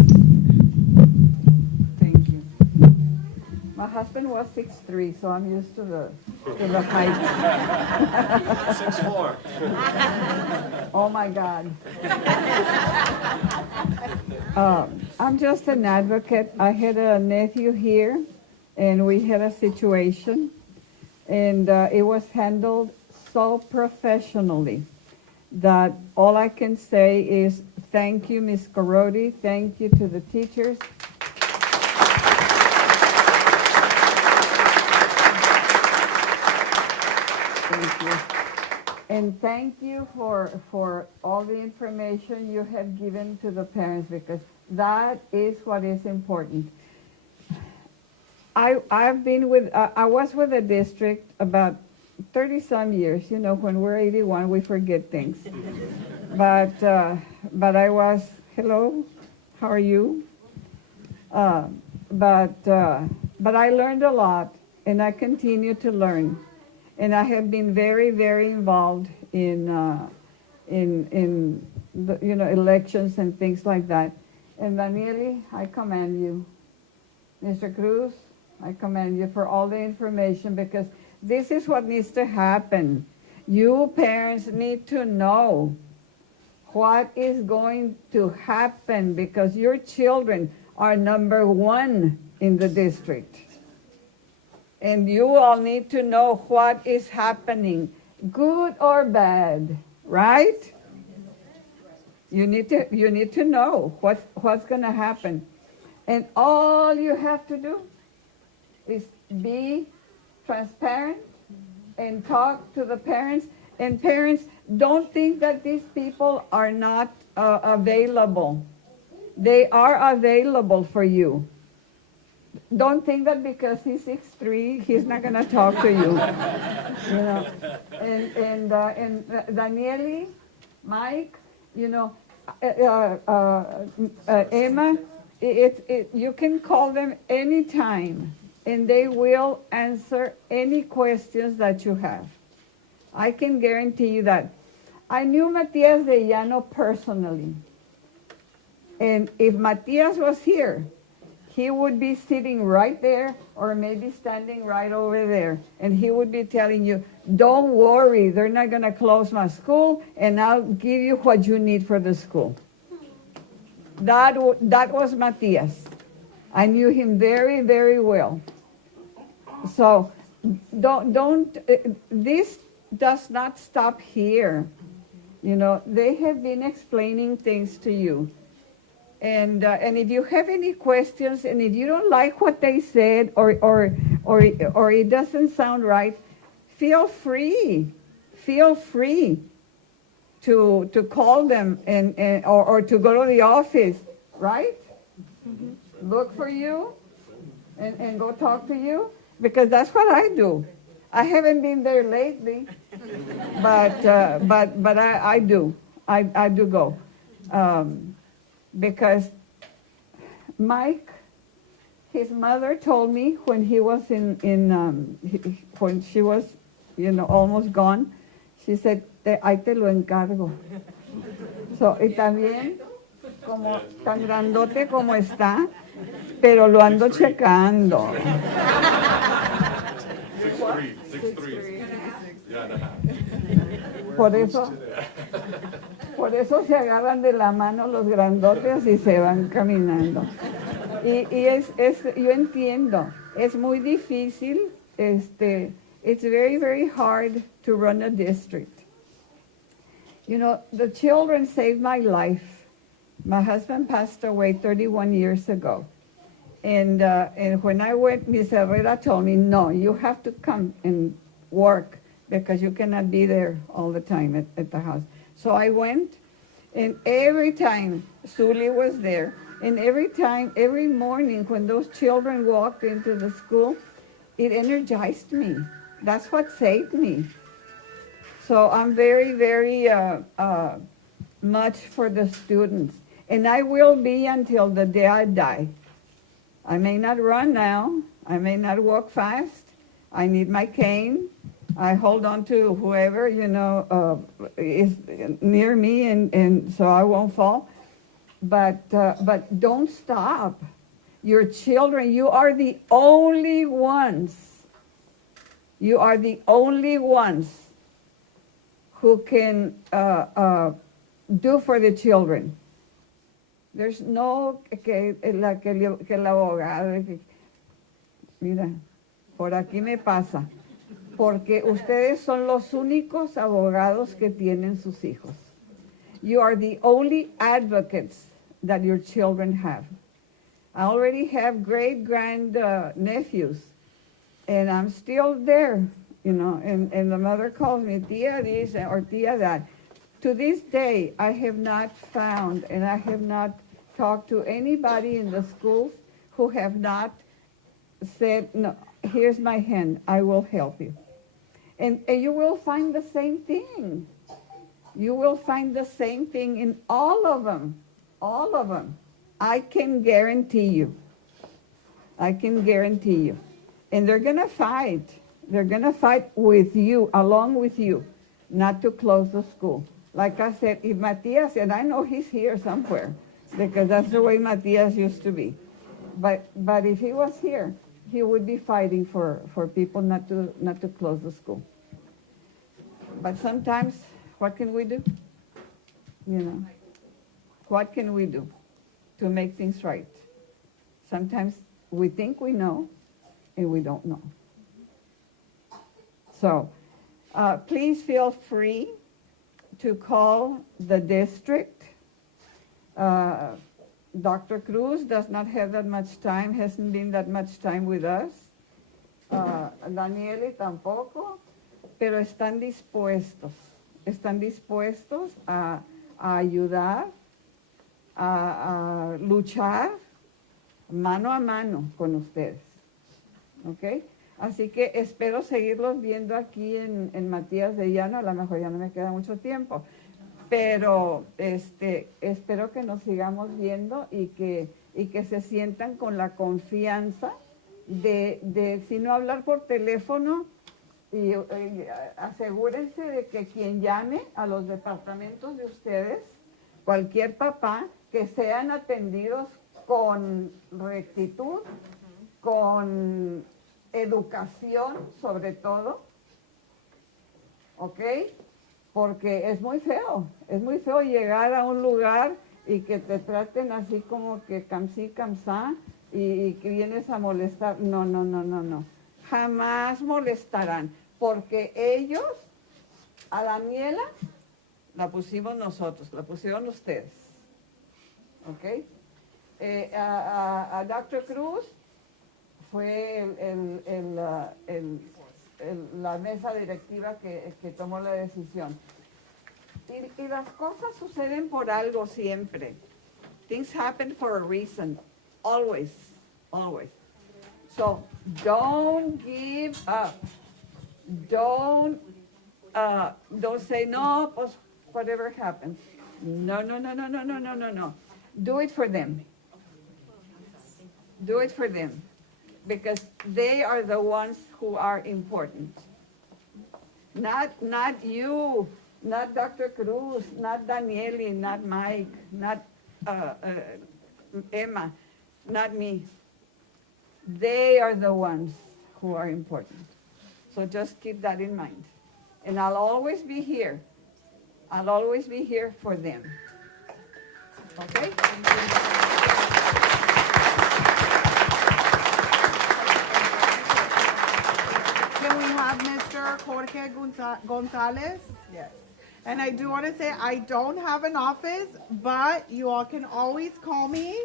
Thank you. My husband was 6'3", so I'm used to the height. 6'4". Oh my God. I'm just an advocate. I had a nephew here, and we had a situation, and it was handled so professionally that all I can say is thank you, Ms. Carodi. Thank you to the teachers. Thank you. And thank you for all the information you have given to the parents, because that is what is important. I was with the district about 30-some years. When we're 81, we forget things. But I was, hello, how are you? But I learned a lot, and I continue to learn. And I have been very, very involved in the, elections and things like that. And Daniele, I commend you. Mr. Cruz, I commend you for all the information, because this is what needs to happen. You parents need to know what is going to happen, because your children are number one in the district. And you all need to know what is happening, good or bad, right? You need to know what's going to happen. And all you have to do is be transparent and talk to the parents. And parents, don't think that these people are not available. They are available for you. Don't think that because he's 6'3", he's not going to talk to you. And Daniele, Mike, Emma, you can call them anytime, and they will answer any questions that you have. I can guarantee you that. I knew Matias de Llano personally, and if Matias was here, he would be sitting right there, or maybe standing right over there, and he would be telling you, don't worry, they're not going to close my school, and I'll give you what you need for the school. That was Matias. I knew him very, very well. So this does not stop here. They have been explaining things to you. And if you have any questions, and if you don't like what they said, or it doesn't sound right, feel free feel free to call them or to go to the office, right? Look for you and go talk to you, because that's what I do. I haven't been there lately, but I do. I do go. Because Mike, his mother told me when he was when she was, almost gone, she said, ahí te lo encargo. So, y también, como tan grandote como está, pero lo ando checando. 6'3". Yeah, and a half. Por eso se agarran de la mano los grandotes y se van caminando. Y yo entiendo, es muy difícil, it's very, very hard to run a district. The children saved my life. My husband passed away 31 years ago. And when I went, Ms. Herrera told me, no, you have to come and work because you cannot be there all the time at the house. So I went, and every time Suli was there, and every morning when those children walked into the school, it energized me. That's what saved me. So I'm very, very much for the students. And I will be until the day I die. I may not run now. I may not walk fast. I need my cane. I hold on to whoever, is near me, and so I won't fall. But don't stop. Your children, you are the only ones. You are the only ones who can do for the children. There's no que el abogado. Mira, por aquí me pasa. Porque ustedes son los únicos abogados que tienen sus hijos. You are the only advocates that your children have. I already have great-grand nephews, and I'm still there, and the mother calls me, Tia this or Tia that. To this day, I have not found, and I have not talked to anybody in the schools who have not said, no, here's my hand, I will help you. And you will find the same thing. You will find the same thing in all of them. All of them. I can guarantee you. I can guarantee you. And they're going to fight. They're going to fight with you, along with you, not to close the school. Like I said, if Matias, and I know he's here somewhere, because that's the way Matias used to be. But if he was here, he would be fighting for people not to close the school. But sometimes, what can we do? What can we do to make things right? Sometimes we think we know, and we don't know. So please feel free to call the district. Dr. Cruz does not have that much time, hasn't been that much time with us. Daniele tampoco, pero están dispuestos a ayudar, a luchar mano a mano con ustedes. ¿Ok? Así que espero seguirlos viendo aquí en Matías de Llano. A lo mejor ya no me queda mucho tiempo, pero espero que nos sigamos viendo y que se sientan con la confianza de si no hablar por teléfono, y asegúrense de que quien llame a los departamentos de ustedes, cualquier papá, que sean atendidos con rectitud, con educación sobre todo, ¿ok? Porque es muy feo llegar a un lugar y que te traten así como que camsí, camsá, y que vienes a molestar. No. Jamás molestarán, porque ellos, a Daniela, la pusimos nosotros, la pusieron ustedes, ¿ok? A Dr. Cruz fue la mesa directiva que tomó la decisión. Y las cosas suceden por algo siempre. Things happen for a reason, always, always. So don't give up. Don't say no, pues whatever happens. No, no, no, no, no, no, no, no, no. Do it for them. Do it for them, because they are the ones who are important. Not you, not Dr. Cruz, not Daniele, not Mike, not Emma, not me. They are the ones who are important. So just keep that in mind. And I'll always be here. I'll always be here for them. Okay? Can we have Mr. Jorge Gonzalez? Yes. And I do want to say I don't have an office, but you all can always call me.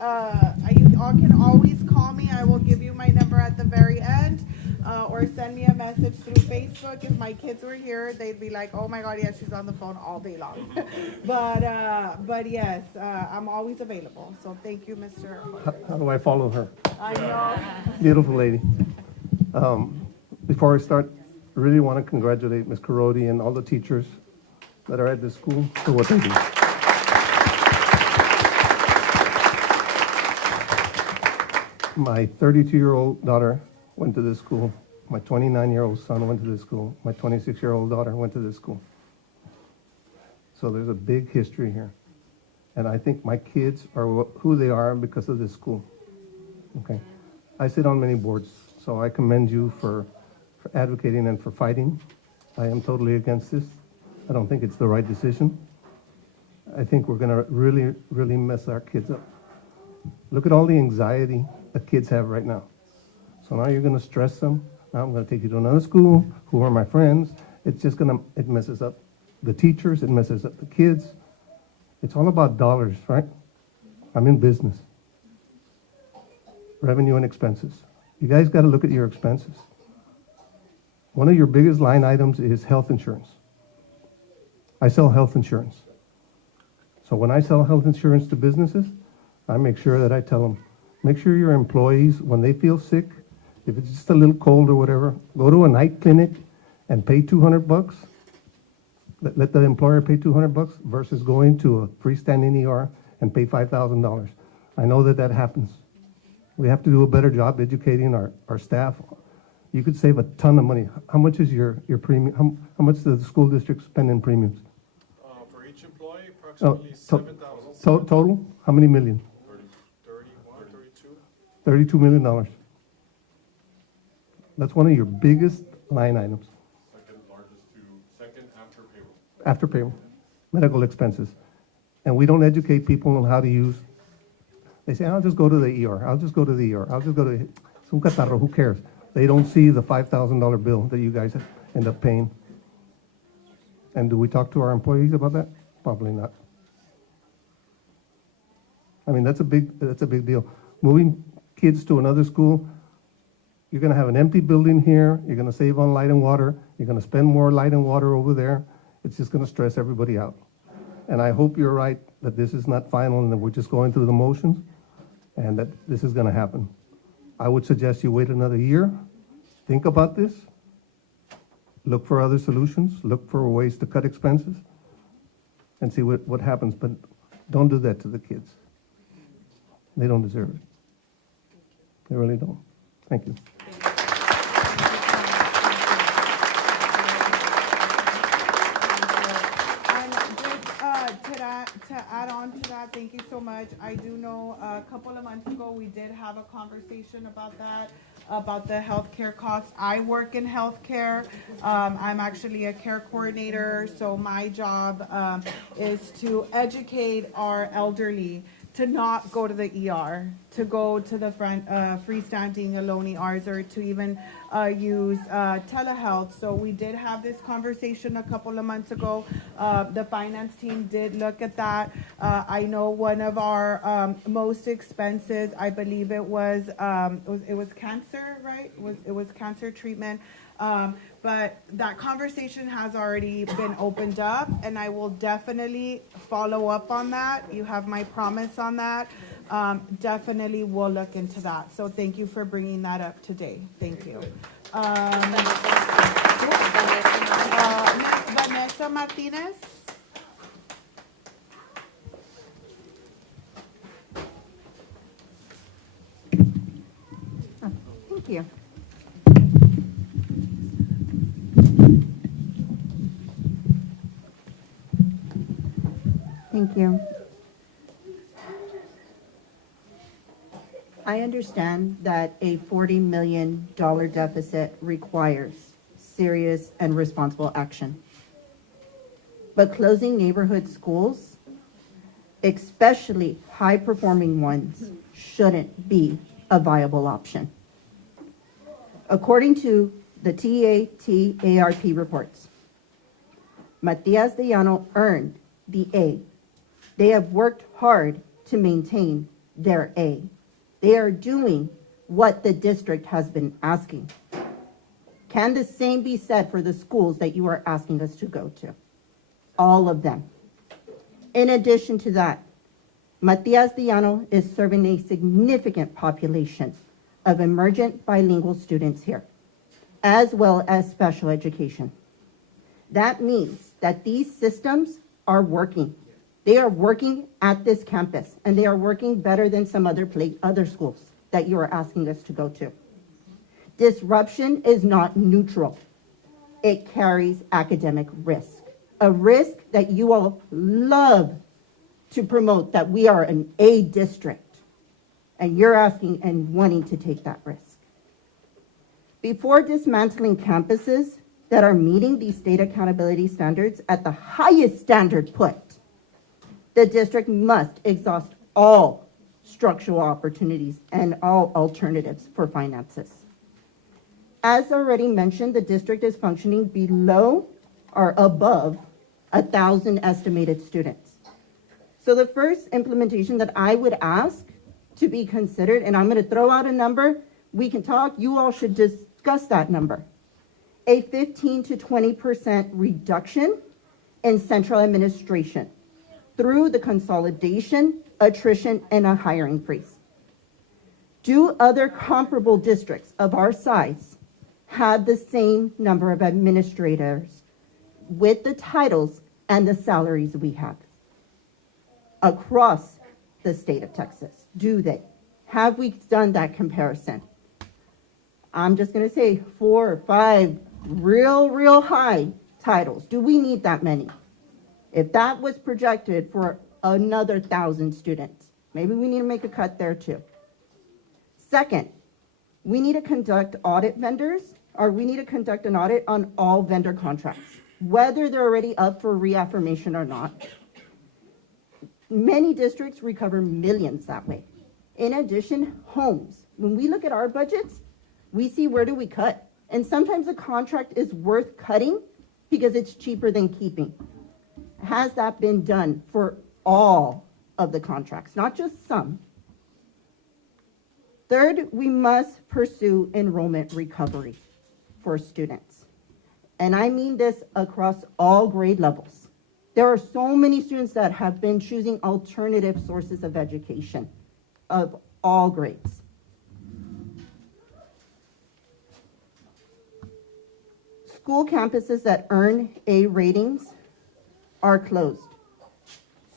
You all can always call me. I will give you my number at the very end, or send me a message through Facebook. If my kids were here, they'd be like, "Oh my God, yes, she's on the phone all day long." but yes, I'm always available. So thank you, Mr. How do I follow her? I know. Beautiful lady. Before I start, I really want to congratulate Ms. Carodi and all the teachers that are at this school for what they do. My 32-year-old daughter went to this school. My 29-year-old son went to this school. My 26-year-old daughter went to this school. So there's a big history here. And I think my kids are who they are because of this school. Okay. I sit on many boards, so I commend you for advocating and for fighting. I am totally against this. I don't think it's the right decision. I think we're going to really, really mess our kids up. Look at all the anxiety that kids have right now. So now you're going to stress them. Now I'm going to take you to another school. Who are my friends? It's just going to, it messes up the teachers. It messes up the kids. It's all about dollars, right? I'm in business. Revenue and expenses. You guys got to look at your expenses. One of your biggest line items is health insurance. I sell health insurance. So when I sell health insurance to businesses, I make sure that I tell them, make sure your employees, when they feel sick, if it's just a little cold or whatever, go to a night clinic and pay $200. Let the employer pay $200 versus going to a freestanding ER and pay $5,000. I know that that happens. We have to do a better job educating our staff. You could save a ton of money. How much is your premium? How much does the school district spend in premiums? For each employee, approximately 7,000. Total? How many million? 31, 32. $32 million. That's one of your biggest line items. Second largest second after payroll. After payroll, medical expenses. And we don't educate people on how to use. They say, I'll just go to the ER. I'll just go to the ER. I'll just go to, it's un catarro, who cares? They don't see the $5,000 bill that you guys end up paying. And do we talk to our employees about that? Probably not. I mean, that's a big deal. Moving kids to another school, you're going to have an empty building here. You're going to save on light and water. You're going to spend more light and water over there. It's just going to stress everybody out. And I hope you're right that this is not final and that we're just going through the motions and that this is going to happen. I would suggest you wait another year, think about this, look for other solutions, look for ways to cut expenses, and see what happens. But don't do that to the kids. They don't deserve it. They really don't. Thank you. To add on to that, thank you so much. I do know a couple of months ago we did have a conversation about that, about the healthcare costs. I work in healthcare. I'm actually a care coordinator, so my job is to educate our elderly to not go to the ER, to go to the freestanding alone ERs, or to even use telehealth. So we did have this conversation a couple of months ago. The finance team did look at that. I know one of our most expenses, I believe it was cancer, right? It was cancer treatment. But that conversation has already been opened up, and I will definitely follow up on that. You have my promise on that. Definitely will look into that. So thank you for bringing that up today. Thank you. Ms. Vanessa Martinez? Thank you. Thank you. I understand that a $40 million deficit requires serious and responsible action. But closing neighborhood schools, especially high-performing ones, shouldn't be a viable option. According to the TAT-ARP reports, Matias de Llano earned the A. They have worked hard to maintain their A. They are doing what the district has been asking. Can the same be said for the schools that you are asking us to go to? All of them. In addition to that, Matias de Llano is serving a significant population of emergent bilingual students here, as well as special education. That means that these systems are working. They are working at this campus, and they are working better than some other schools that you are asking us to go to. Disruption is not neutral. It carries academic risk, a risk that you all love to promote, that we are an A district, and you're asking and wanting to take that risk. Before dismantling campuses that are meeting these state accountability standards at the highest standard put, the district must exhaust all structural opportunities and all alternatives for finances. As already mentioned, the district is functioning below or above 1,000 estimated students. So the first implementation that I would ask to be considered, and I'm going to throw out a number, we can talk, you all should discuss that number. A 15 to 20% reduction in central administration through the consolidation, attrition, and a hiring freeze. Do other comparable districts of our size have the same number of administrators with the titles and the salaries we have across the state of Texas? Do they? Have we done that comparison? I'm just going to say 4 or 5 real high titles. Do we need that many? If that was projected for another 1,000 students, maybe we need to make a cut there too. Second, we need to conduct audit vendors, or we need to conduct an audit on all vendor contracts, whether they're already up for reaffirmation or not. Many districts recover millions that way. In addition, homes. When we look at our budgets, we see where do we cut. And sometimes a contract is worth cutting because it's cheaper than keeping. Has that been done for all of the contracts, not just some? Third, we must pursue enrollment recovery for students. And I mean this across all grade levels. There are so many students that have been choosing alternative sources of education of all grades. School campuses that earn A ratings are closed.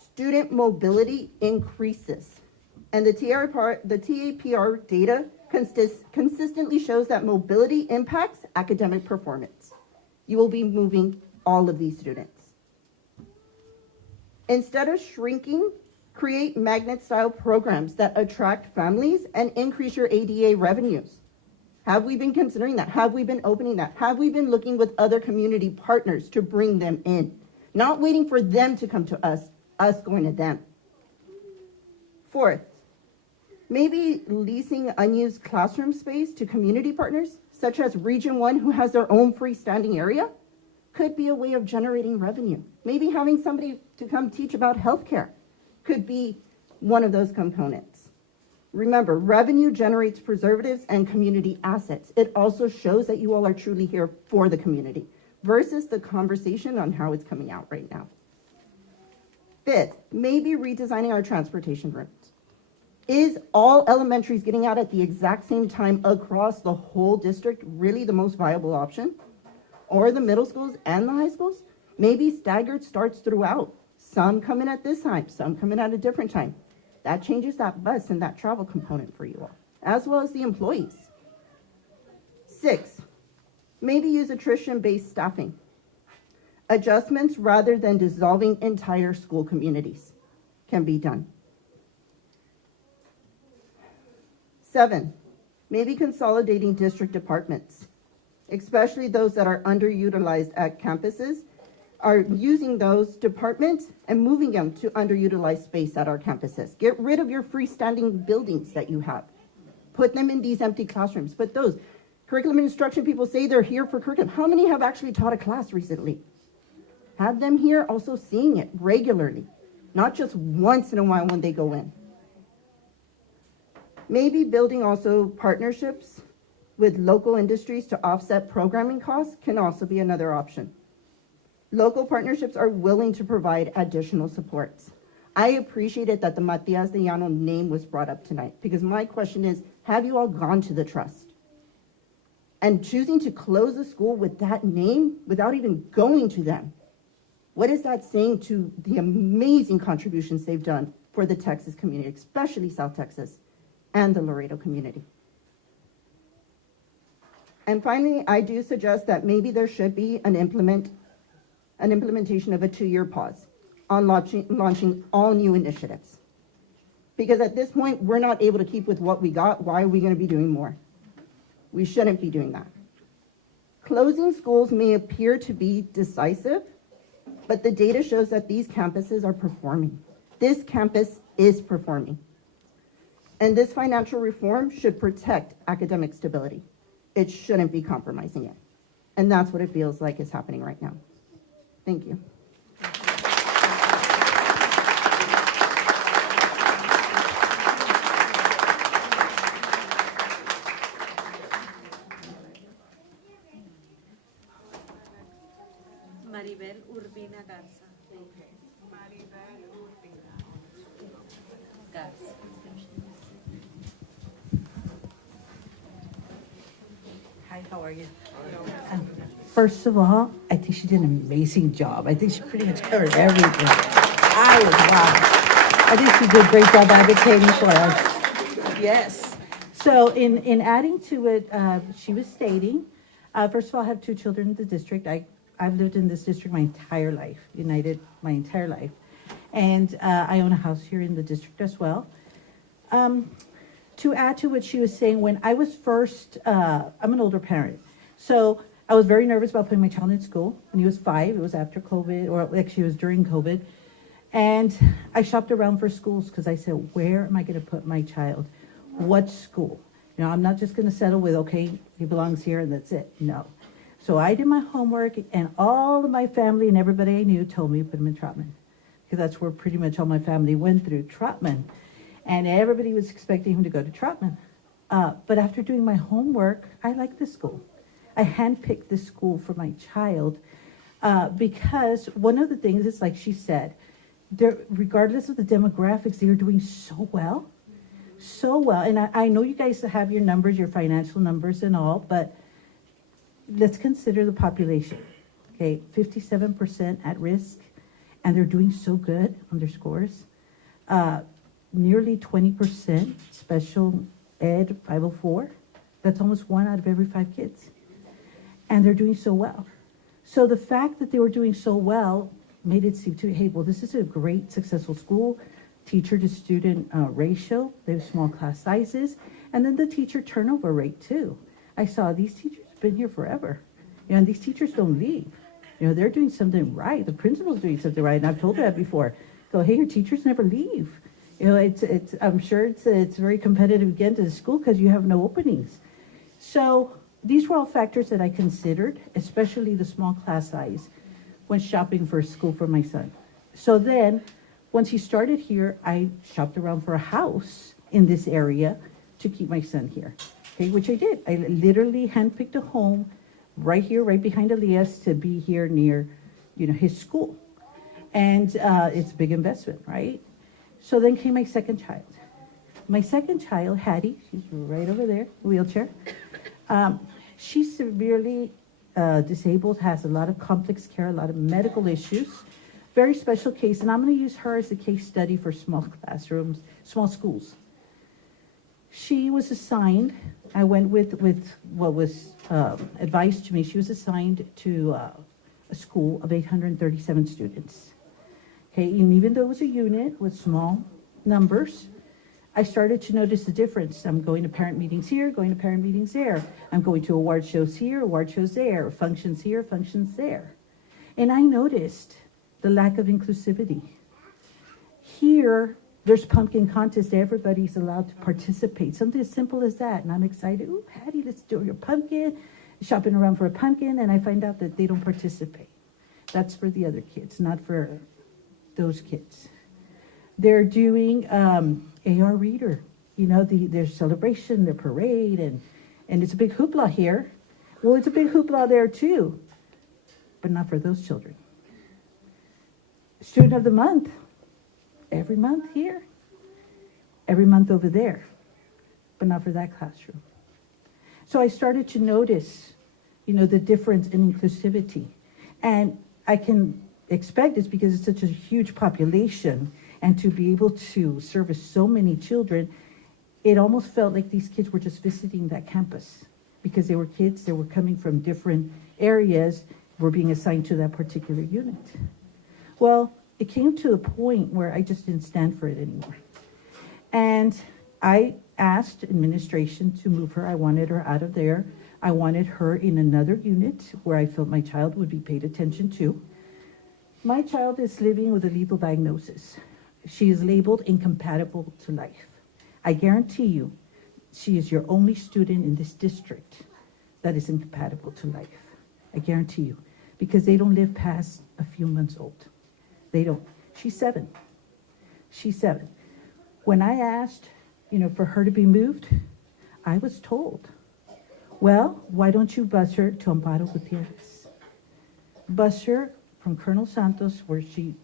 Student mobility increases. And the TAPR data consistently shows that mobility impacts academic performance. You will be moving all of these students. Instead of shrinking, create magnet-style programs that attract families and increase your ADA revenues. Have we been considering that? Have we been opening that? Have we been looking with other community partners to bring them in? Not waiting for them to come to us going to them. Fourth, maybe leasing unused classroom space to community partners, such as Region 1, who has their own freestanding area, could be a way of generating revenue. Maybe having somebody to come teach about healthcare could be one of those components. Remember, revenue generates preservatives and community assets. It also shows that you all are truly here for the community versus the conversation on how it's coming out right now. Fifth, maybe redesigning our transportation routes. Is all elementaries getting out at the exact same time across the whole district really the most viable option? Or the middle schools and the high schools? Maybe staggered starts throughout. Some come in at this time, some come in at a different time. That changes that bus and that travel component for you all, as well as the employees. 6, maybe use attrition-based staffing. Adjustments rather than dissolving entire school communities can be done. 7, maybe consolidating district departments, especially those that are underutilized at campuses, are using those departments and moving them to underutilized space at our campuses. Get rid of your freestanding buildings that you have. Put them in these empty classrooms. But those curriculum and instruction people say they're here for curriculum. How many have actually taught a class recently? Have them here also seeing it regularly, not just once in a while when they go in. Maybe building also partnerships with local industries to offset programming costs can also be another option. Local partnerships are willing to provide additional supports. I appreciated that the Matias de Llano name was brought up tonight, because my question is, have you all gone to the trust? And choosing to close the school with that name without even going to them, what is that saying to the amazing contributions they've done for the Texas community, especially South Texas and the Laredo community? And finally, I do suggest that maybe there should be an implementation of a 2-year pause on launching all new initiatives. Because at this point, we're not able to keep with what we got. Why are we going to be doing more? We shouldn't be doing that. Closing schools may appear to be decisive, but the data shows that these campuses are performing. This campus is performing. And this financial reform should protect academic stability. It shouldn't be compromising it. And that's what it feels like is happening right now. Thank you. Maribel Urbina Garza. Garza. Hi, how are you? First of all, I think she did an amazing job. I think she pretty much covered everything. I think she did a great job advocating for us. Yes. So in adding to it, she was stating, first of all, I have 2 children in the district. I've lived in this district my entire life, United, my entire life. And I own a house here in the district as well. To add to what she was saying, when I was first, I'm an older parent, so I was very nervous about putting my child in school. When he was 5, it was after COVID, or actually it was during COVID. And I shopped around for schools because I said, where am I going to put my child? What school? You know, I'm not just going to settle with, okay, he belongs here and that's it. No. So I did my homework, and all of my family and everybody I knew told me to put him in Trotman, because that's where pretty much all my family went through, Trotman. And everybody was expecting him to go to Trotman. But after doing my homework, I like this school. I handpicked this school for my child because one of the things is, like she said, regardless of the demographics, they are doing so well. So well. And I know you guys have your numbers, your financial numbers and all, but let's consider the population. Okay, 57% at risk, and they're doing so good on their scores. Nearly 20% special ed 504. That's almost 1 out of every 5 kids. And they're doing so well. So the fact that they were doing so well made it seem to, hey, well, this is a great, successful school. Teacher to student ratio, they have small class sizes, and then the teacher turnover rate too. I saw these teachers have been here forever. You know, and these teachers don't leave. You know, they're doing something right. The principal's doing something right, and I've told her that before. Go, hey, your teachers never leave. You know, I'm sure it's very competitive again to the school because you have no openings. So these were all factors that I considered, especially the small class size, when shopping for a school for my son. So then, once he started here, I shopped around for a house in this area to keep my son here, okay, which I did. I literally handpicked a home right here, right behind Elias, to be here near, his school. And it's a big investment, right? So then came my second child. My second child, Hattie, she's right over there, wheelchair. She's severely disabled, has a lot of complex care, a lot of medical issues. Very special case, and I'm going to use her as a case study for small classrooms, small schools. She was assigned, I went with what was advised to me, she was assigned to a school of 837 students. Okay, and even though it was a unit with small numbers, I started to notice the difference. I'm going to parent meetings here, going to parent meetings there. I'm going to award shows here, award shows there, functions here, functions there. And I noticed the lack of inclusivity. Here, there's pumpkin contest. Everybody's allowed to participate. Something as simple as that. And I'm excited. Ooh, Hattie, let's do your pumpkin. Shopping around for a pumpkin. And I find out that they don't participate. That's for the other kids, not for those kids. They're doing AR Reader. Their celebration, their parade. And it's a big hoopla here. Well, it's a big hoopla there too. But not for those children. Student of the month. Every month here, every month over there, but not for that classroom. So I started to notice, the difference in inclusivity. And I can expect this because it's such a huge population, and to be able to service so many children, it almost felt like these kids were just visiting that campus because they were kids, they were coming from different areas, were being assigned to that particular unit. Well, it came to a point where I just didn't stand for it anymore. And I asked administration to move her. I wanted her out of there. I wanted her in another unit where I felt my child would be paid attention to. My child is living with a lethal diagnosis. She is labeled incompatible to life. I guarantee you, she is your only student in this district that is incompatible to life. I guarantee you, because they don't live past a few months old. They don't. She's 7. She's 7. When I asked, for her to be moved, I was told, well, why don't you bus her to Amparo Gutierrez? Bus her from Colonel Santos,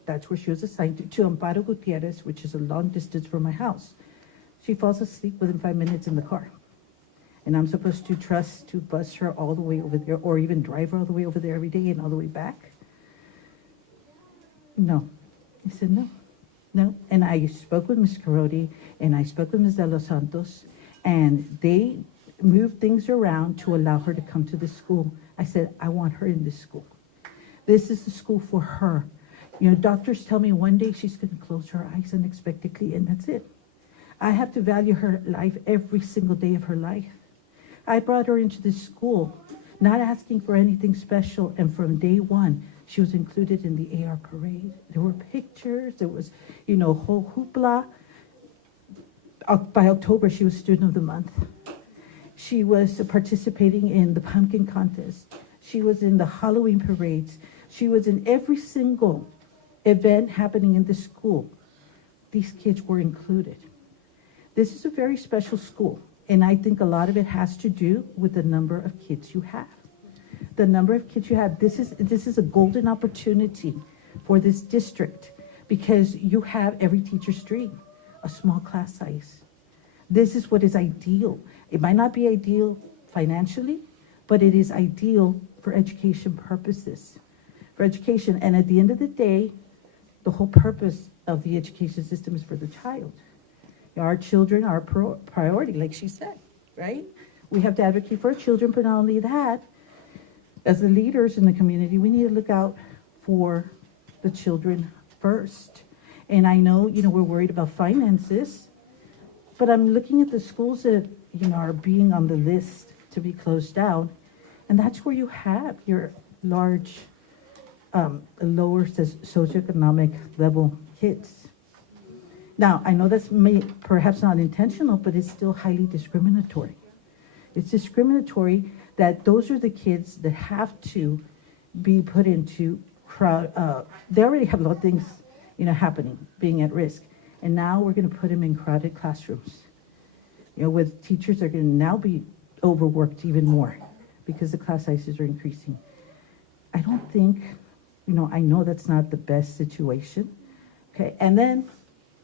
that's where she was assigned to Amparo Gutierrez, which is a long distance from my house. She falls asleep within 5 minutes in the car. And I'm supposed to trust to bus her all the way over there, or even drive her all the way over there every day and all the way back? No. I said no. And I spoke with Ms. Carodi, and I spoke with Ms. De Los Santos, and they moved things around to allow her to come to the school. I said, I want her in this school. This is the school for her. Doctors tell me one day she's going to close her eyes unexpectedly, and that's it. I have to value her life every single day of her life. I brought her into this school, not asking for anything special, and from day one, she was included in the AR parade. There were pictures, there was, whole hoopla. By October, she was student of the month. She was participating in the pumpkin contest. She was in the Halloween parades. She was in every single event happening in the school. These kids were included. This is a very special school, and I think a lot of it has to do with the number of kids you have. The number of kids you have, this is a golden opportunity for this district because you have every teacher's dream, a small class size. This is what is ideal. It might not be ideal financially, but it is ideal for education purposes. For education, and at the end of the day, the whole purpose of the education system is for the child. Our children are a priority, like she said, right? We have to advocate for our children, but not only that, as the leaders in the community, we need to look out for the children first. And I know, we're worried about finances, but I'm looking at the schools that, are being on the list to be closed down, and that's where you have your large, lower socioeconomic level kids. Now, I know that's perhaps not intentional, but it's still highly discriminatory. It's discriminatory that those are the kids that have to be put into crowd. They already have a lot of things, happening, being at risk. And now we're going to put them in crowded classrooms. with teachers are going to now be overworked even more because the class sizes are increasing. I don't think, I know that's not the best situation. Okay, and then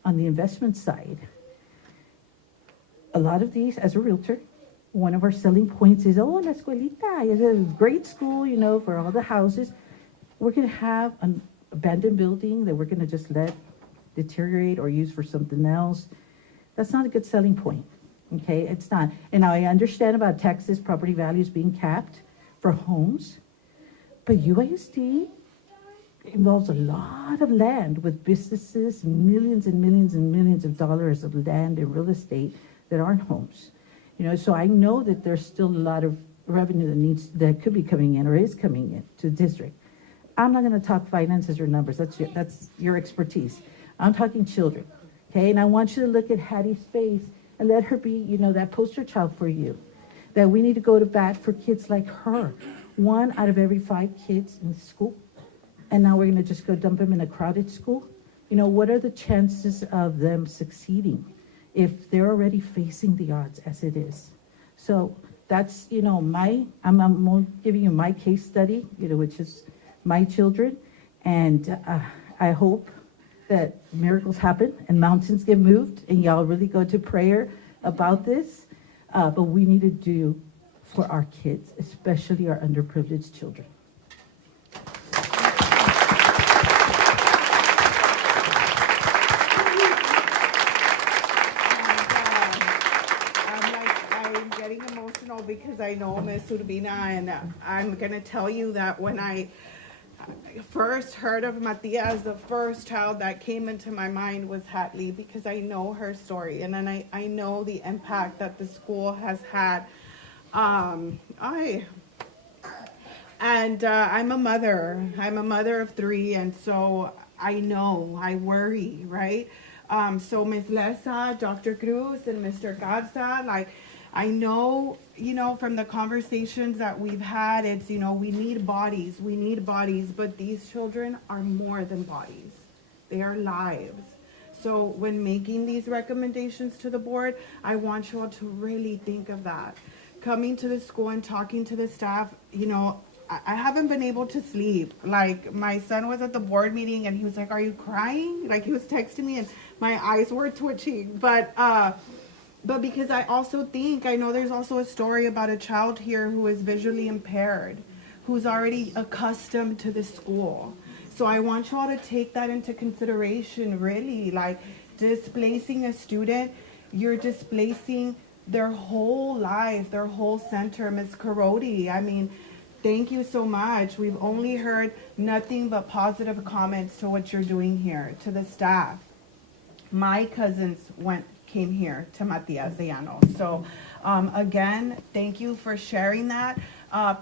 on the investment side, a lot of these, as a realtor, one of our selling points is, la escuelita is a great school, for all the houses. We're going to have an abandoned building that we're going to just let deteriorate or use for something else. That's not a good selling point, okay? It's not. And now I understand about Texas property values being capped for homes, but UISD involves a lot of land with businesses, millions and millions and millions of dollars of land and real estate that aren't homes. So I know that there's still a lot of revenue that could be coming in or is coming in to the district. I'm not going to talk finances or numbers. That's your expertise. I'm talking children, okay? And I want you to look at Hattie's face and let her be, that poster child for you. That we need to go to bat for kids like her. 1 out of every 5 kids in the school. And now we're going to just go dump them in a crowded school. What are the chances of them succeeding if they're already facing the odds as it is? So that's, I'm giving you my case study, which is my children. And I hope that miracles happen and mountains get moved and y'all really go to prayer about this. But we need to do for our kids, especially our underprivileged children. I'm getting emotional because I know Miss Urbina, and I'm going to tell you that when I first heard of Matias, the first child that came into my mind was Hatley, because I know her story, and then I know the impact that the school has had. I'm a mother. I'm a mother of 3, and so I know, I worry, right? So Ms. Lessa, Dr. Cruz, and Mr. Garza, I know, from the conversations that we've had, it's, we need bodies, but these children are more than bodies. They are lives. So when making these recommendations to the board, I want you all to really think of that. Coming to the school and talking to the staff, I haven't been able to sleep. My son was at the board meeting and he was like, "Are you crying?" He was texting me and my eyes were twitching. But because I also think, I know there's also a story about a child here who is visually impaired, who's already accustomed to the school. So I want you all to take that into consideration, really. Displacing a student, you're displacing their whole life, their whole center. Ms. Carodi, thank you so much. We've only heard nothing but positive comments to what you're doing here, to the staff. My cousins came here to Matias de Llano. So again, thank you for sharing that.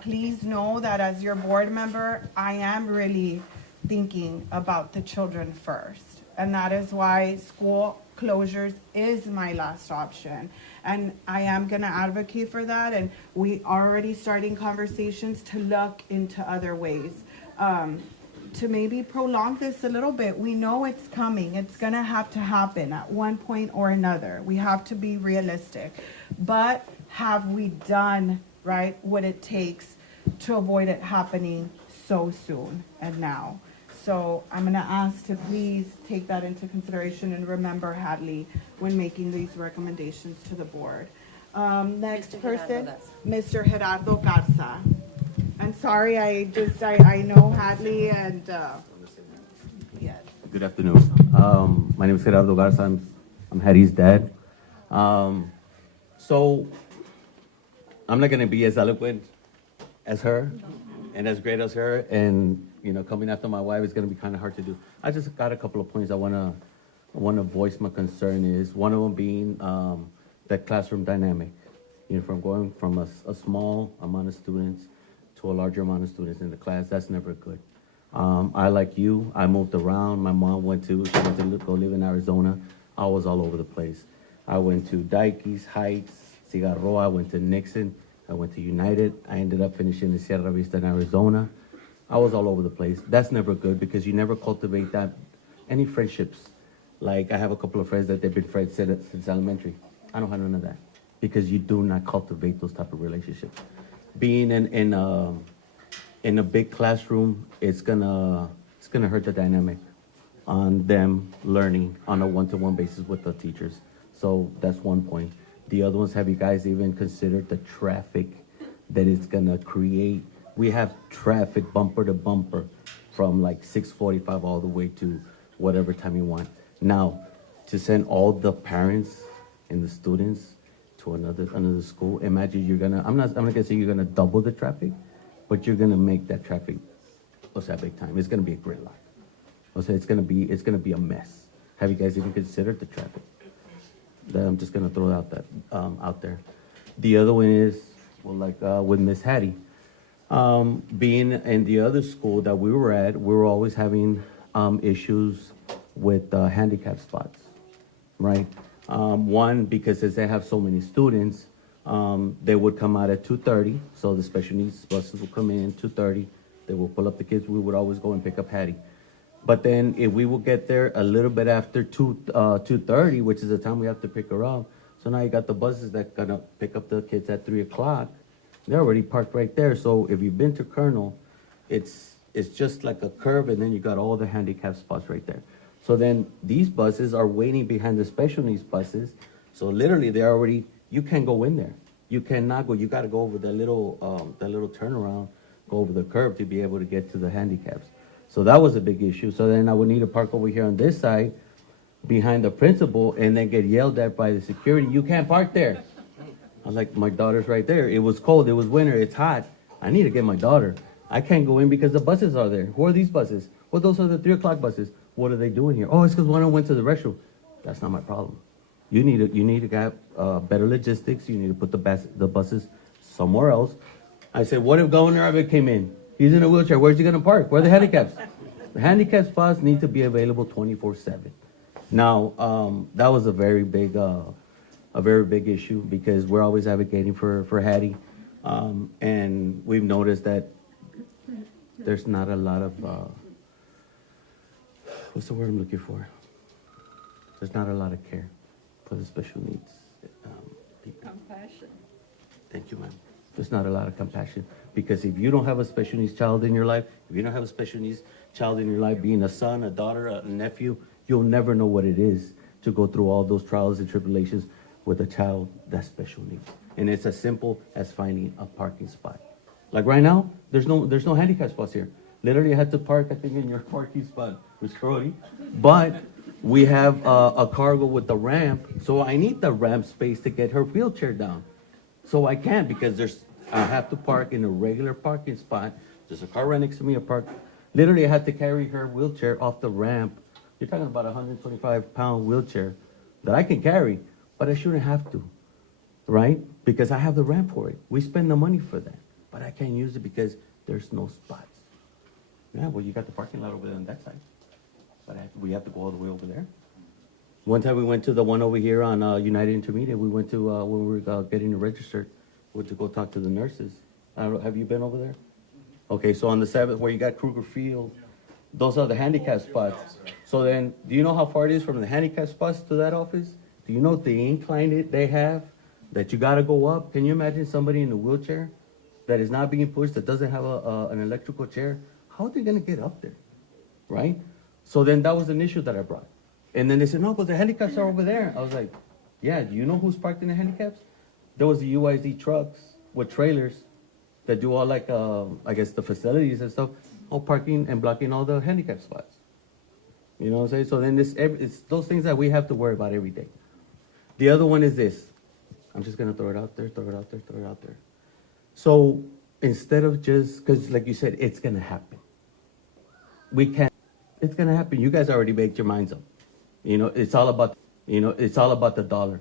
Please know that as your board member, I am really thinking about the children first. And that is why school closures is my last option. And I am going to advocate for that. And we are already starting conversations to look into other ways to maybe prolong this a little bit. We know it's coming. It's going to happen at one point or another. We have to be realistic. But have we done, right, what it takes to avoid it happening so soon and now? So I'm going to ask to please take that into consideration and remember Hadley when making these recommendations to the board. Next person, Mr. Gerardo Garza. I'm sorry, I know Hadley and yes. Good afternoon. My name is Gerardo Garza. I'm Hattie's dad. So I'm not going to be as eloquent as her and as great as her, and coming after my wife is going to be kind of hard to do. I just got a couple of points I want to voice my concern is, one of them being that classroom dynamic. From going from a small amount of students to a larger amount of students in the class, that's never good. I, like you, I moved around. My mom she went to go live in Arizona. I was all over the place. I went to Dikes, Heights, Cigarroa, I went to Nixon, I went to United. I ended up finishing in Sierra Vista in Arizona. I was all over the place. That's never good because you never cultivate any friendships. I have a couple of friends that they've been friends since elementary. I don't have none of that. because you do not cultivate those type of relationships. Being in a big classroom, it's gonna hurt the dynamic on them learning on a one-to-one basis with the teachers. So that's one point. The other ones, have you guys even considered the traffic that it's gonna create? We have traffic bumper to bumper from like 6:45 all the way to whatever time you want. Now, to send all the parents and the students to another school, imagine I'm not gonna say you're gonna double the traffic, but you're gonna make that traffic, big time. It's gonna be a gridlock. It's gonna be a mess. Have you guys even considered the traffic? I'm just gonna throw that out there. The other one is, with Miss Hattie, being in the other school that we were at, we were always having issues with handicap spots, right? One, because since they have so many students, they would come out at 2:30, so the special needs buses would come in 2:30. They will pull up the kids. We would always go and pick up Hattie. But then if we would get there a little bit after 2:30, which is the time we have to pick her up, so now you got the buses that gonna pick up the kids at 3 o'clock. They're already parked right there. So if you've been to Colonel, it's just like a curve, and then you got all the handicap spots right there. So then these buses are waiting behind the special needs buses. So literally you can't go in there. You cannot go. You got to go over that little turnaround, go over the curb to be able to get to the handicaps. So that was a big issue. So then I would need to park over here on this side behind the principal and then get yelled at by the security. You can't park there. I was like, my daughter's right there. It was cold. It was winter. It's hot. I need to get my daughter. I can't go in because the buses are there. Who are these buses? Well, those are the 3 o'clock buses. What are they doing here? Oh, it's because one of them went to the restroom. That's not my problem. You need to get better logistics. You need to put the buses somewhere else. I said, what if Governor Abbott came in? He's in a wheelchair. Where's he going to park? Where are the handicaps? The handicap spots need to be available 24/7. Now, that was a very big issue because we're always advocating for Hattie, and we've noticed that there's not a lot of what's the word I'm looking for? There's not a lot of care for the special needs people. Compassion. Thank you, ma'am. There's not a lot of compassion because if you don't have a special needs child in your life, if you don't have a special needs child in your life, being a son, a daughter, a nephew, you'll never know what it is to go through all those trials and tribulations with a child that's special needs. And it's as simple as finding a parking spot. Like right now, there's no handicap spots here. Literally, I had to park, I think, in your parking spot, Ms. Crowley. But we have a cargo with the ramp, so I need the ramp space to get her wheelchair down. So I can't because I have to park in a regular parking spot. There's a car right next to me, literally I had to carry her wheelchair off the ramp. You're talking about a 125-pound wheelchair that I can carry, but I shouldn't have to, right? Because I have the ramp for it. We spend the money for that, but I can't use it because there's no spots. Yeah, well, you got the parking lot over there on that side, but we have to go all the way over there. One time we went to the one over here on United Intermediate. We went to, when we were getting registered, we went to go talk to the nurses. I don't know, have you been over there? Okay, so on the 7th where you got Kruger Field, those are the handicap spots. So then, do you know how far it is from the handicap spots to that office? Do you know the incline they have that you got to go up? Can you imagine somebody in a wheelchair that is not being pushed, that doesn't have an electrical chair? How are they going to get up there, right? So then that was an issue that I brought. And then they said, no, but the handicaps are over there. I was like, yeah, do you know who's parked in the handicaps? There was the UISD trucks with trailers that do all like, I guess the facilities and stuff, all parking and blocking all the handicap spots. You know what I'm saying? So then it's those things that we have to worry about every day. The other one is this. I'm just going to throw it out there. So instead of just, because like you said, it's going to happen. It's going to happen. You guys already made your minds up. You know, it's all about the dollar.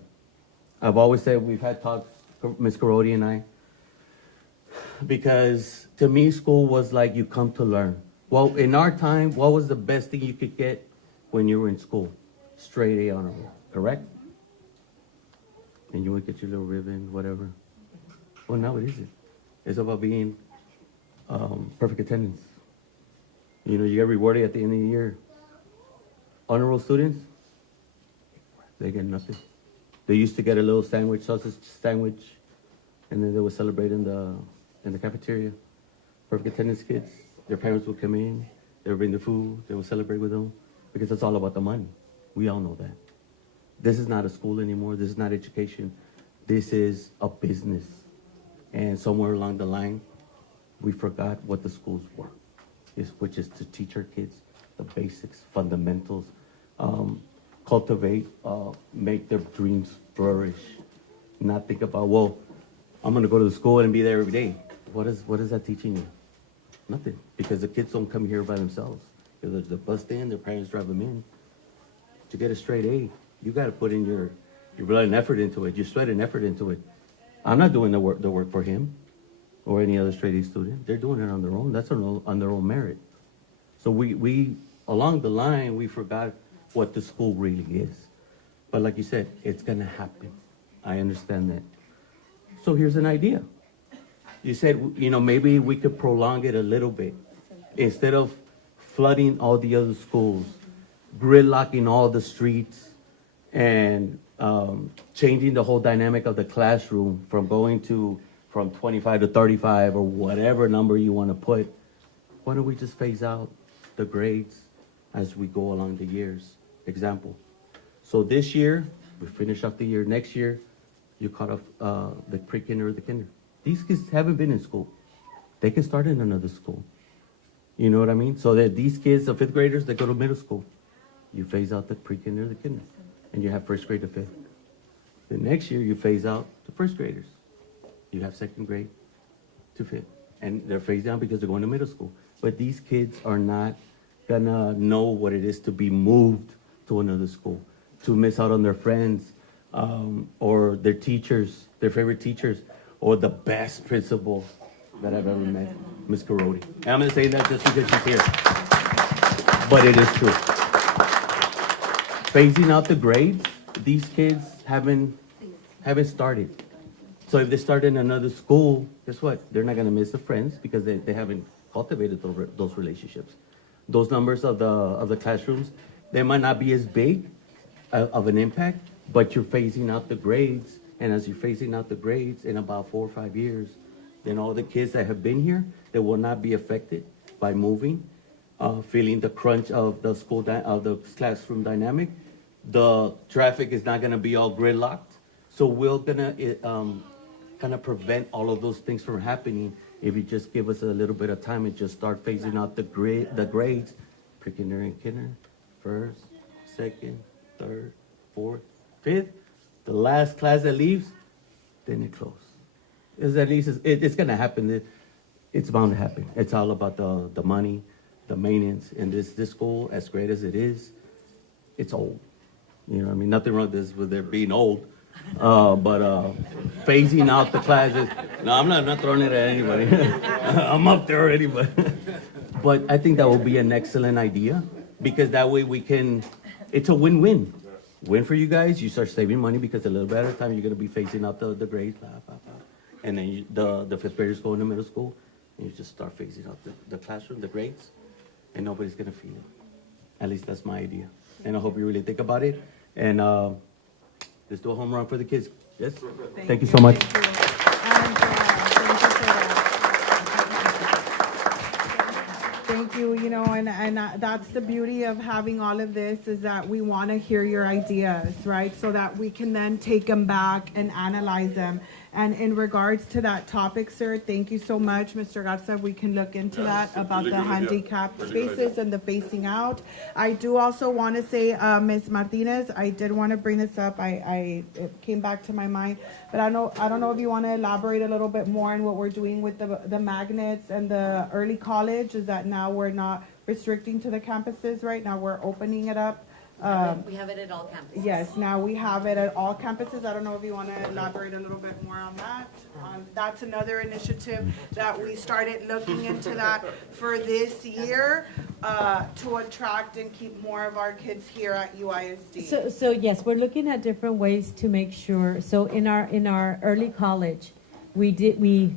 I've always said we've had talks, Ms. Carodi and I, because to me, school was like you come to learn. Well, in our time, what was the best thing you could get when you were in school? Straight A honor roll, correct? And you would get your little ribbon, whatever. Well, now it isn't. It's about being perfect attendance. You know, you get rewarded at the end of the year. Honor roll students, they get nothing. They used to get a little sandwich, sausage sandwich, and then they would celebrate in the cafeteria. Perfect attendance kids, their parents would come in, they would bring the food, they would celebrate with them, because it's all about the money. We all know that. This is not a school anymore. This is not education. This is a business. And somewhere along the line, we forgot what the schools were, which is to teach our kids the basics, fundamentals, cultivate, make their dreams flourish, not think about, well, I'm going to go to the school and be there every day. What is that teaching you? Nothing, because the kids don't come here by themselves. They're bused in, their parents drive them in. To get a straight A, you got to put in your blood and effort into it, your sweat and effort into it. I'm not doing the work for him or any other straight A student. They're doing it on their own. That's on their own merit. So we along the line, we forgot what the school really is. But like you said, it's going to happen. I understand that. So here's an idea. You said, maybe we could prolong it a little bit. Instead of flooding all the other schools, gridlocking all the streets, and changing the whole dynamic of the classroom from 25 to 35 or whatever number you want to put, why don't we just phase out the grades as we go along the years? Example. So this year, we finish off the year. Next year, you cut off the pre-kinder or the kinder. These kids haven't been in school. They can start in another school. You know what I mean? So that these kids, the fifth graders, they go to middle school. You phase out the pre-kinder, the kinder, and you have first grade to fifth. The next year, you phase out the first graders. You have second grade to fifth. And they're phased down because they're going to middle school. But these kids are not gonna know what it is to be moved to another school, to miss out on their friends, or their teachers, their favorite teachers, or the best principal that I've ever met, Ms. Carodi. And I'm gonna say that just because she's here. But it is true. Phasing out the grades, these kids haven't started. So if they start in another school, guess what? They're not gonna miss the friends because they haven't cultivated those relationships. Those numbers of the classrooms, they might not be as big of an impact, but you're phasing out the grades. And as you're phasing out the grades in about 4 or 5 years, then all the kids that have been here, they will not be affected by moving, feeling the crunch of the of the classroom dynamic. The traffic is not gonna be all gridlocked. So we're gonna kind of prevent all of those things from happening if you just give us a little bit of time and just start phasing out the grades, pre-kinder and kinder, first, second, third, fourth, fifth. The last class that leaves, then it closes. It's going to happen. It's bound to happen. It's all about the money, the maintenance. And this school, as great as it is, it's old. You know what I mean? Nothing wrong with their being old. But phasing out the classes. No, I'm not throwing it at anybody. I'm up there already. But I think that will be an excellent idea because that way it's a win-win. Win for you guys, you start saving money because a little bit at a time you're going to be phasing out the grades, and then the fifth graders go into middle school, and you just start phasing out the classroom, the grades, and nobody's going to feel it. At least that's my idea, and I hope you really think about it, and let's do a home run for the kids. Yes? Thank you so much. Thank you, and that's the beauty of having all of this is that we want to hear your ideas, right? So that we can then take them back and analyze them. And in regards to that topic, sir, thank you so much, Mr. Garza. We can look into that about the handicapped spaces and the facing out. I do also want to say, Ms. Martinez, I did want to bring this up. It came back to my mind, but I don't know if you want to elaborate a little bit more on what we're doing with the magnets and the early college. Is that now we're not restricting to the campuses, right? Now we're opening it up. We have it at all campuses. Yes, now we have it at all campuses. I don't know if you want to elaborate a little bit more on that. That's another initiative that we started looking into that for this year to attract and keep more of our kids here at UISD. So yes, we're looking at different ways to make sure. So in our early college, we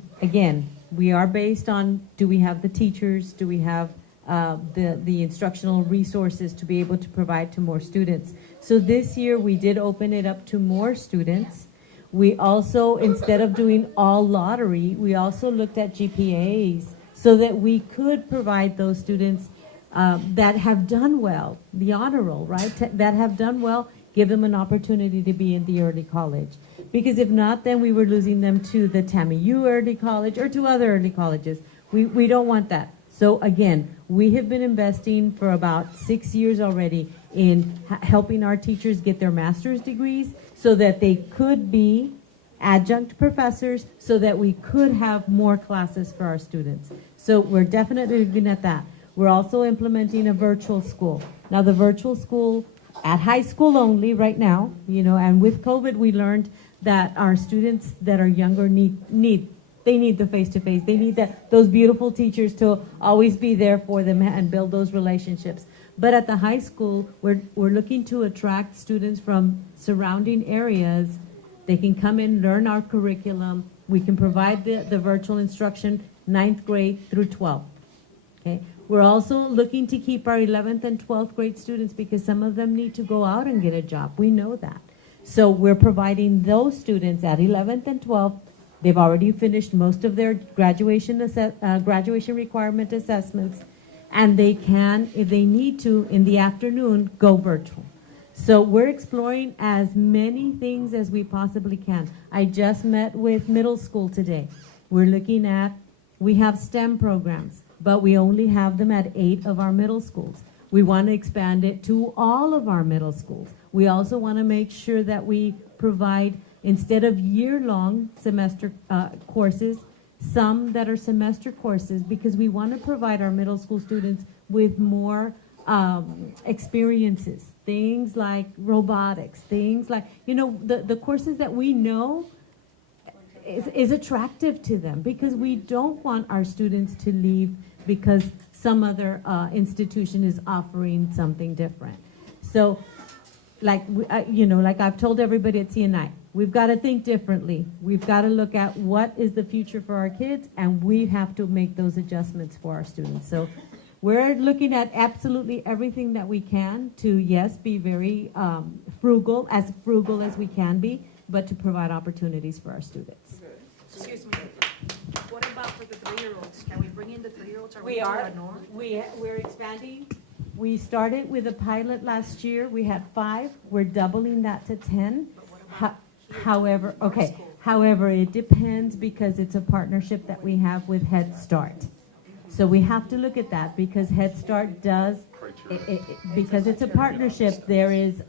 are based on, do we have the teachers? Do we have the instructional resources to be able to provide to more students. So this year we did open it up to more students. We also, instead of doing all lottery, we also looked at GPAs so that we could provide those students that have done well, the honor roll, right? That have done well, give them an opportunity to be in the early college. Because if not, then we were losing them to the TAMIU early college or to other early colleges. We don't want that. So again, we have been investing for about 6 years already in helping our teachers get their master's degrees so that they could be adjunct professors, so that we could have more classes for our students. So we're definitely looking at that. We're also implementing a virtual school. Now the virtual school at high school only right now, you know, and with COVID we learned that our students that are younger need the face-to-face. They need those beautiful teachers to always be there for them and build those relationships. But at the high school, we're looking to attract students from surrounding areas. They can come in, learn our curriculum. We can provide the virtual instruction 9th grade through 12th. Okay. We're also looking to keep our 11th and 12th grade students because some of them need to go out and get a job. We know that. So we're providing those students at 11th and 12th. They've already finished most of their graduation requirement assessments, and they can, if they need to, in the afternoon, go virtual. So we're exploring as many things as we possibly can. I just met with middle school today. We're looking at, we have STEM programs, but we only have them at 8 of our middle schools. We want to expand it to all of our middle schools. We also want to make sure that we provide, instead of year-long semester courses, some that are semester courses, because we want to provide our middle school students with more experiences, things like robotics, things like, you know, the courses that we know is attractive to them, because we don't want our students to leave because some other institution is offering something different. So, like, you know, like I've told everybody at CNI, we've got to think differently. We've got to look at what is the future for our kids, and we have to make those adjustments for our students. So we're looking at absolutely everything that we can to, yes, be very frugal as we can be, but to provide opportunities for our students. Excuse me. What about for the 3-year-olds? Can we bring in the 3-year-olds? We're expanding. We started with a pilot last year. We had 5. We're doubling that to 10. However, it depends because it's a partnership that we have with Head Start. So we have to look at that because Head Start does, because it's a partnership, there is,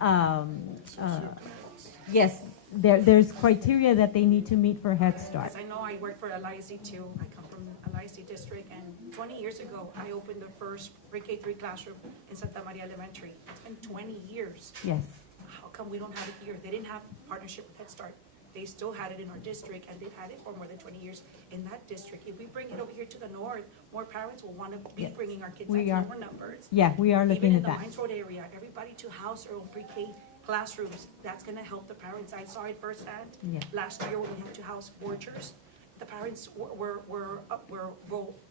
yes, there's criteria that they need to meet for Head Start. I know I work for LIC too. I come from LIC district, and 20 years ago, I opened the first pre-K3 classroom in Santa Maria Elementary. It's been 20 years. Yes. How come we don't have it here? They didn't have partnership with Head Start. They still had it in our district, and they've had it for more than 20 years in that district. If we bring it over here to the north, more parents will want to be bringing our kids. That's more numbers. Yeah, we are looking at that. Even in the Mines Road area, everybody to house their own pre-K classrooms. That's going to help the parents. I saw it firsthand. Yeah. Last year when we had to house Borchers, the parents were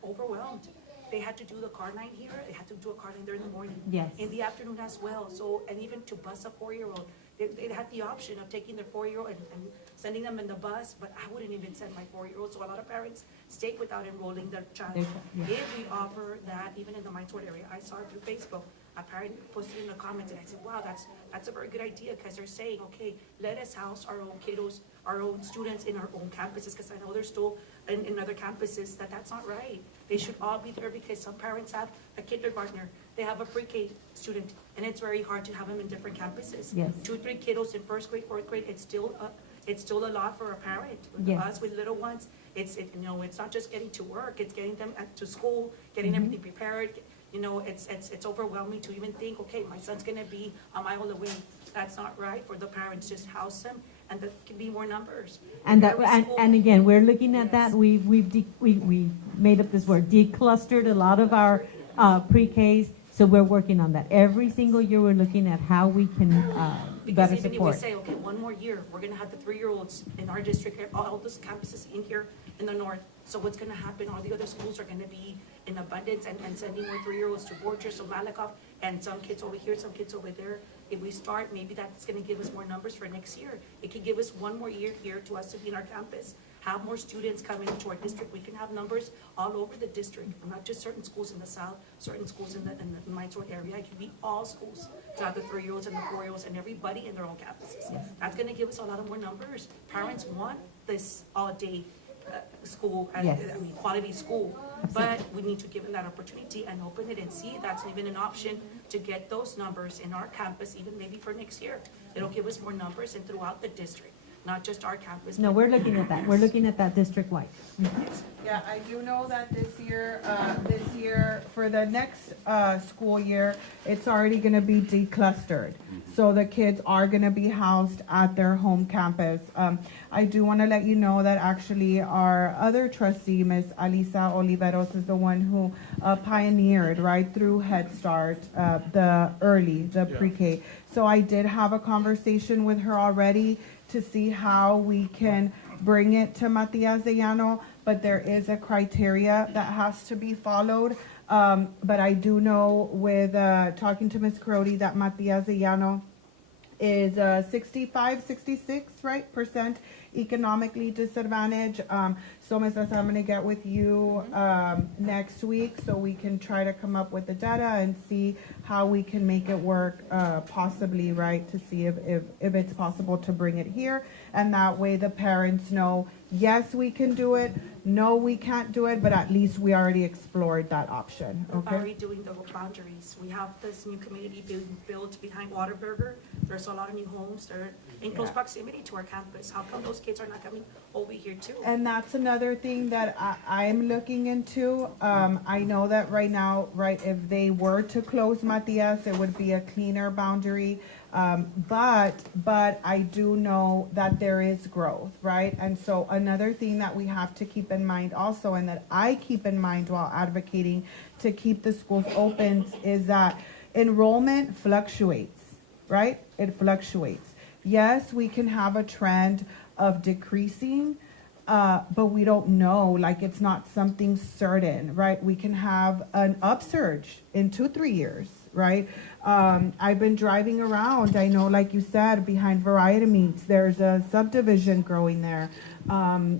overwhelmed. They had to do the car night here. They had to do a car night there in the morning. Yes. In the afternoon as well. So, and even to bus a 4-year-old, they had the option of taking their 4-year-old and sending them in the bus, but I wouldn't even send my 4-year-old. So a lot of parents stayed without enrolling their child. If we offer that, even in the Mines Road area, I saw it through Facebook. A parent posted in the comments, and I said, wow, that's a very good idea, because they're saying, okay, let us house our own kiddos, our own students in our own campuses, because I know they're still in other campuses, that's not right. They should all be there, because some parents have a kindergartner, they have a pre-K student, and it's very hard to have them in different campuses. Yes. 2-3 kiddos in 1st grade, 4th grade, it's still a lot for a parent. Yes. Us with little ones, it's not just getting to work, it's getting them to school, getting everything prepared. You know, it's overwhelming to even think, okay, my son's going to be a mile away. That's not right for the parents. Just house them, and there can be more numbers. And again, we're looking at that. We made up this word, declustered a lot of our pre-Ks. So we're working on that. Every single year, we're looking at how we can better support. Even if we say, okay, one more year, we're going to have the 3-year-olds in our district, all those campuses in here in the north. So what's going to happen? All the other schools are going to be in abundance and sending more 3-year-olds to Borchers or Malakoff and some kids over here, some kids over there. If we start, maybe that's gonna give us more numbers for next year. It could give us one more year here to us to be in our campus, have more students coming into our district. We can have numbers all over the district, not just certain schools in the south, certain schools in the Minnesota area. It can be all schools to have the 3-year-olds and the 4-year-olds and everybody in their own campuses. That's gonna give us a lot of more numbers. Parents want this all-day school, and Yes. I mean, quality school, but we need to give them that opportunity and open it and see that's even an option to get those numbers in our campus, even maybe for next year. It'll give us more numbers and throughout the district, not just our campus. No, but- we're looking at that. We're looking at that district-wide. Yeah, I do know that this year, for the next, school year, it's already gonna be declustered. So the kids are gonna be housed at their home campus. I do wanna let you know that actually our other trustee, Ms. Alisa Oliveros, is the one who, pioneered, right, through Head Start, the pre-K. So I did have a conversation with her already to see how we can bring it to Matias de Llano, but there is a criteria that has to be followed. But I do know with talking to Ms. Crody that Matias de Llano is 65, 66, right, percent economically disadvantaged. So Ms. Asa, I'm going to get with you next week so we can try to come up with the data and see how we can make it work possibly, right, to see if it's possible to bring it here. And that way the parents know, yes, we can do it. No, we can't do it, but at least we already explored that option. We're Okay. already doing the boundaries. We have this new community being built behind Waterburger. There's a lot of new homes. They're in close proximity to our campus. How come those kids are not coming over here too? And that's another thing that I'm looking into. I know that right now, right, if they were to close Matias, it would be a cleaner boundary. But I do know that there is growth, right? And so another thing that we have to keep in mind also, and that I keep in mind while advocating to keep the schools open, is that enrollment fluctuates, right? It fluctuates. Yes, we can have a trend of decreasing, but we don't know, like it's not something certain, right? We can have an upsurge in 2-3 years, right? I've been driving around. I know, like you said, behind Variety Meats, there's a subdivision growing there.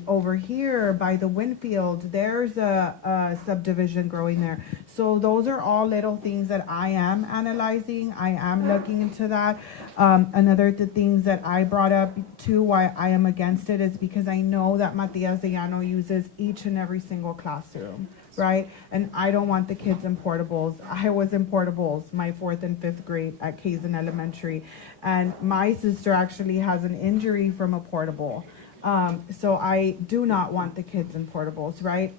Over here by the Winfield, there's a subdivision growing there. So those are all little things that I am analyzing. I am looking into that. Another the things that I brought up too, why I am against it, is because I know that Matias de Llano uses each and every single classroom, right? And I don't want the kids in portables. I was in portables my 4th and 5th grade at Kazan Elementary. And my sister actually has an injury from a portable. So I do not want the kids in portables, right?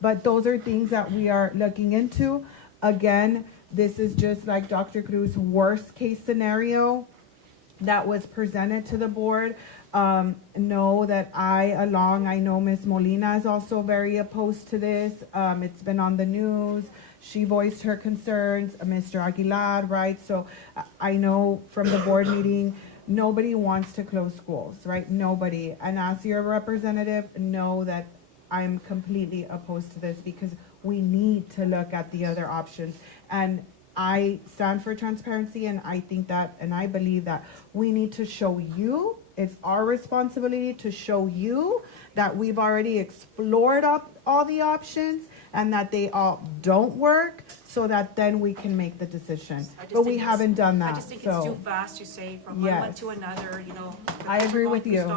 But those are things that we are looking into. Again, this is just like Dr. Cruz's worst case scenario that was presented to the board. Know that I know Ms. Molina is also very opposed to this. It's been on the news. She voiced her concerns, Mr. Aguilar, right? So I know from the board meeting, nobody wants to close schools, right? Nobody. And as your representative, know that I'm completely opposed to this because we need to look at the other options. And I stand for transparency, and I think that, and I believe that we need to show you, it's our responsibility to show you that we've already explored all the options and that they all don't work, so that then we can make the decision. But we haven't done that. I just think so. it's too fast to say from one month to another, you know. I agree with you.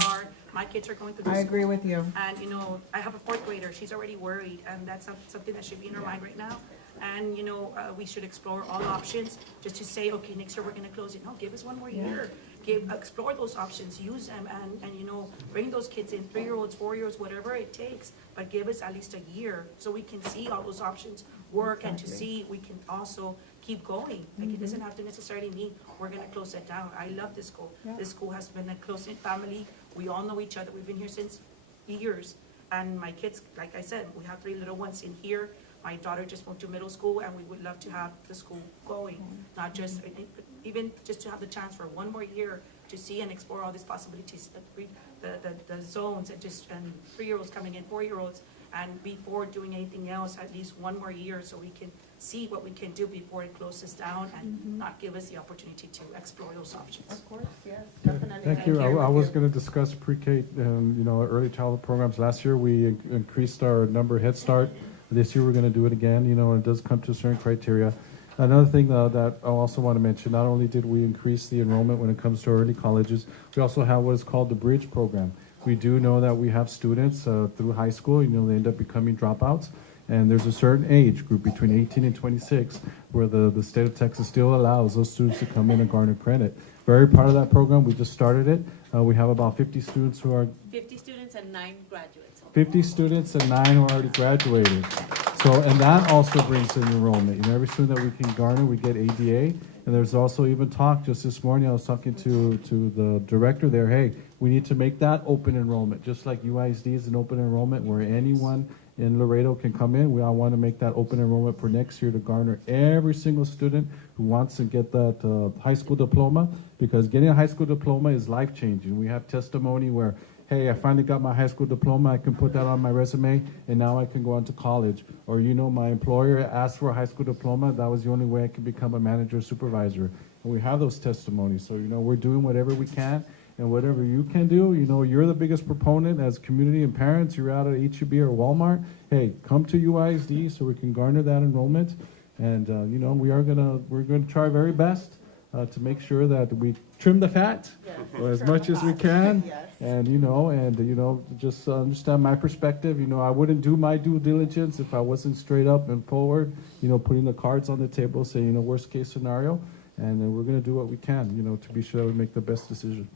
My kids are going through this. I agree with you. And, you know, I have a 4th grader. She's already worried, and that's something that should be in her mind right now. And, you know, we should explore all options just to say, okay, next year we're going to close it. No, give us one more year. Explore those options, use them, and, you know, bring those kids in, 3-year-olds, 4-year-olds, whatever it takes. But give us at least a year so we can see all those options work and to see we can also keep going. Like it doesn't have to necessarily mean we're going to close it down. I love this school. This school has been a close-knit family. We all know each other. We've been here since years. And my kids, like I said, we have 3 little ones in here. My daughter just moved to middle school, and we would love to have the school going, not just, even just to have the chance for one more year to see and explore all these possibilities, the zones, and 3-year-olds coming in, 4-year-olds, And before doing anything else, at least one more year so we can see what we can do before it closes down and not give us the opportunity to explore those options. Of course, yes, Okay, definitely. Thank you. I was going to discuss pre-K and, early childhood programs. Last year, we increased our number of Head Start. This year, we're going to do it again, and it does come to certain criteria. Another thing that I also want to mention, not only did we increase the enrollment when it comes to early colleges, we also have what is called the Bridge program. We do know that we have students through high school, they end up becoming dropouts. And there's a certain age group between 18 and 26 where the state of Texas still allows those students to come in and garner credit. Very proud of that program. We just started it. We have about 50 students who are 50 students and 9 graduates. 50 students and 9 who already graduated. So, and that also brings in enrollment. Every student that we can garner, we get ADA. And there's also even talk just this morning, I was talking to the director there, hey, we need to make that open enrollment, just like UISD is an open enrollment where anyone in Laredo can come in. We all want to make that open enrollment for next year to garner every single student who wants to get that high school diploma, because getting a high school diploma is life-changing. We have testimony where, hey, I finally got my high school diploma, I can put that on my resume, and now I can go on to college. Or, my employer asked for a high school diploma, that was the only way I could become a manager or supervisor. And we have those testimonies. So, we're doing whatever we can, and whatever you can do, you're the biggest proponent as community and parents, you're out at HEB or Walmart, hey, come to UISD so we can garner that enrollment. And, we're gonna try our very best to make sure that we trim the fat as much as we can. Yes. And, just understand my perspective. I wouldn't do my due diligence if I wasn't straight up and forward, putting the cards on the table, saying, worst case scenario. And then we're going to do what we can, to be sure we make the best decision.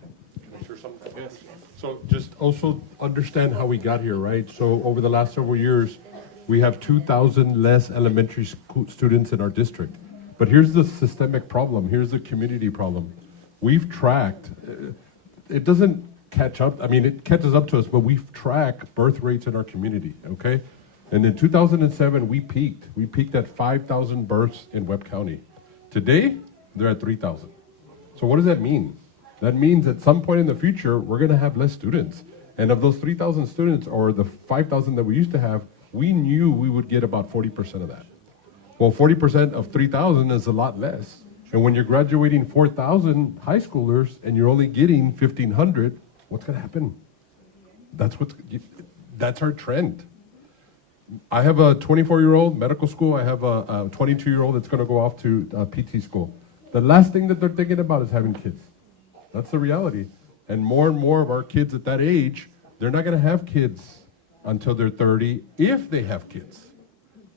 Yes. So just also understand how we got here, right? So over the last several years, we have 2,000 less elementary school students in our district. But here's the systemic problem. Here's the community problem. We've tracked, it doesn't catch up. I mean, it catches up to us, but we've tracked birth rates in our community, okay? And in 2007, we peaked. We peaked at 5,000 births in Webb County. Today, they're at 3,000. So what does that mean? That means at some point in the future, we're going to have less students. And of those 3,000 students, or the 5,000 that we used to have, we knew we would get about 40% of that. Well, 40% of 3,000 is a lot less. And when you're graduating 4,000 high schoolers and you're only getting 1,500, what's going to happen? That's our trend. I have a 24-year-old medical school. I have a 22-year-old that's going to go off to PT school. The last thing that they're thinking about is having kids. That's the reality. And more of our kids at that age, they're not going to have kids until they're 30, if they have kids.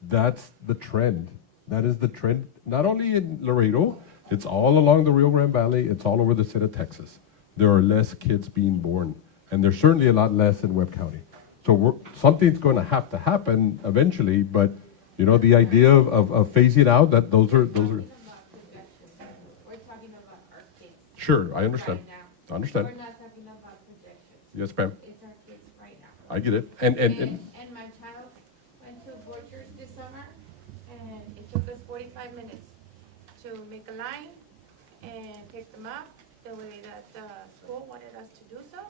That's the trend. That is the trend, not only in Laredo, it's all along the Rio Grande Valley, it's all over the state of Texas. There are less kids being born, and there's certainly a lot less in Webb County. So something's going to have to happen eventually, but the idea of phasing out, that those are. We're talking about our kids. Sure, I understand. Right now. I understand. We're not talking about projections. Yes, ma'am. It's our kids right now. I get it. And my child went to Butcher's this summer, and it took us 45 minutes to make a line and pick them up the way that the school wanted us to do so.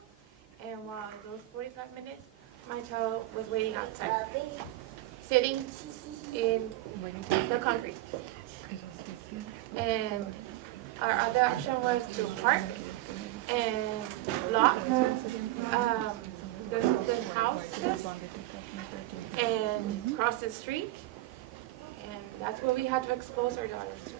And while those 45 minutes, my child was waiting outside, sitting in the concrete. And our other option was to park and lock the houses and cross the street. And that's what we had to expose our daughters to.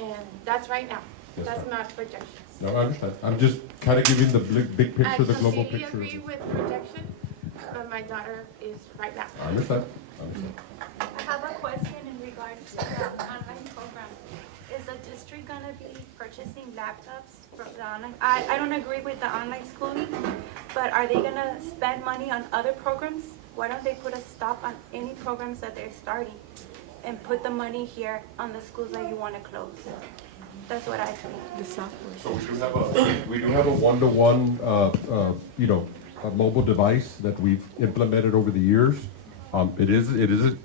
And that's right now. Yes, That's ma'am. not projections. no, I understand. I'm just kind of giving the big picture, the global I picture. completely agree with projection, but my daughter is right now. I understand. I understand. I have a question in regards to the online program. Is the district gonna be purchasing laptops from the online? I don't agree with the online schooling, but are they gonna spend money on other programs? Why don't they put a stop on any programs that they're starting and put the money here on the schools that you wanna close? That's what I think. The software. So we do have a one-to-one, a mobile device that we've implemented over the years. It is,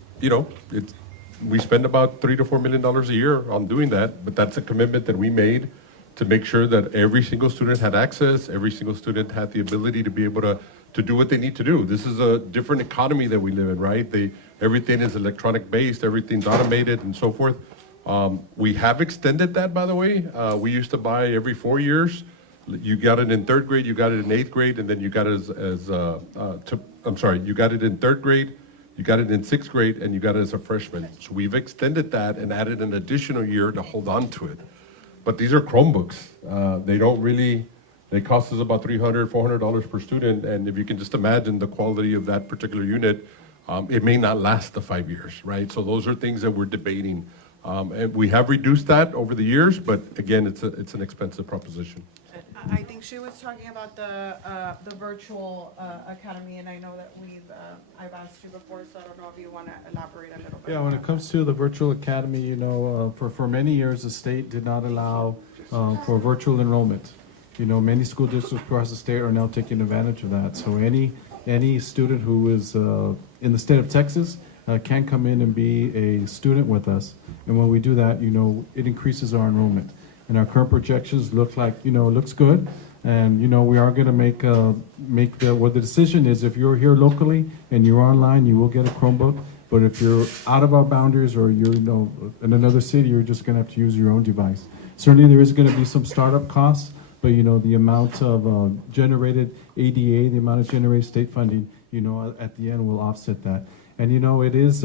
we spend about $3 to $4 million a year on doing that, but that's a commitment that we made to make sure that every single student had access, every single student had the ability to be able to do what they need to do. This is a different economy that we live in, right? Everything is electronic based, everything's automated and so forth. We have extended that, by the way. We used to buy every 4 years. You got it in 3rd grade, you got it in 8th grade, and then you got it you got it in 3rd grade, you got it in 6th grade, and you got it as a freshman. So we've extended that and added an additional year to hold on to it. But these are Chromebooks. They cost us about $300, $400 per student, and if you can just imagine the quality of that particular unit, it may not last the 5 years, right? So those are things that we're debating. And we have reduced that over the years, but again, it's an expensive proposition. I think she was talking about the virtual academy, and I know that I've asked you before, so I don't know if you want to elaborate a little bit. Yeah, when it comes to the virtual academy, you know, for many years, the state did not allow for virtual enrollment. You know, many school districts across the state are now taking advantage of that. So any student who is in the state of Texas can come in and be a student with us. And when we do that, you know, it increases our enrollment. And our current projections look like, you know, it looks good. And, you know, we are going to make the decision is if you're here locally and you're online, you will get a Chromebook. But if you're out of our boundaries or you're, you know, in another city, you're just going to have to use your own device. Certainly there is going to be some startup costs, but, you know, the amount of generated ADA, the amount of generated state funding, you know, at the end will offset that. And, you know, it is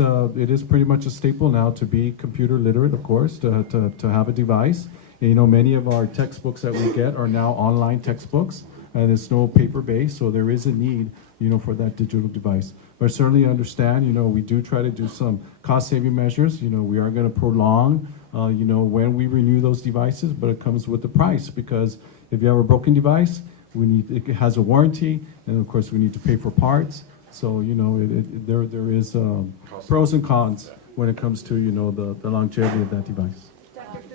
pretty much a staple now to be computer literate, of course, to have a device. And, you know, many of our textbooks that we get are now online textbooks, and there's no paper base, so there is a need, you know, for that digital device. But I certainly understand, you know, we do try to do some cost-saving measures. You know, we are going to prolong, you know, when we renew those devices, but it comes with the price, because if you have a broken device, it has a warranty, and of course we need to pay for parts. So, you know, there is pros and cons when it comes to, you know, the longevity of that device.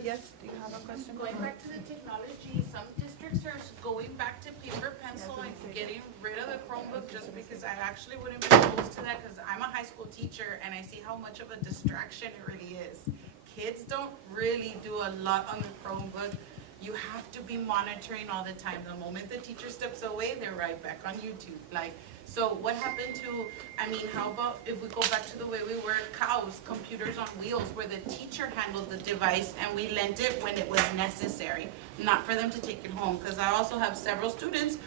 Yes, do you have a question? Going back to the technology, some districts are going back to paper, pencil, and getting rid of the Chromebook just because I actually wouldn't be opposed to that because I'm a high school teacher and I see how much of a distraction it really is. Kids don't really do a lot on the Chromebook. You have to be monitoring all the time. The moment the teacher steps away, they're right back on YouTube. So what happened to, I mean, how about if we go back to the way we were cows, computers on wheels, where the teacher handled the device and we lent it when it was necessary, not for them to take it home. Because I also have several students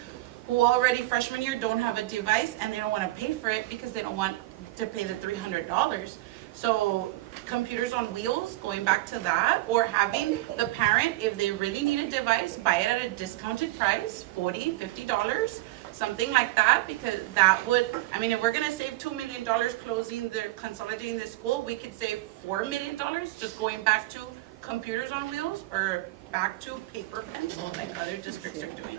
who already freshman year don't have a device and they don't want to pay for it because they don't want to pay the $300. So computers on wheels, going back to that, or having the parent, if they really need a device, buy it at a discounted price, $40, $50, something like that, because that would, I mean, if we're gonna save $2 million consolidating the school, we could save $4 million just going back to computers on wheels or back to paper pencil like other districts are doing.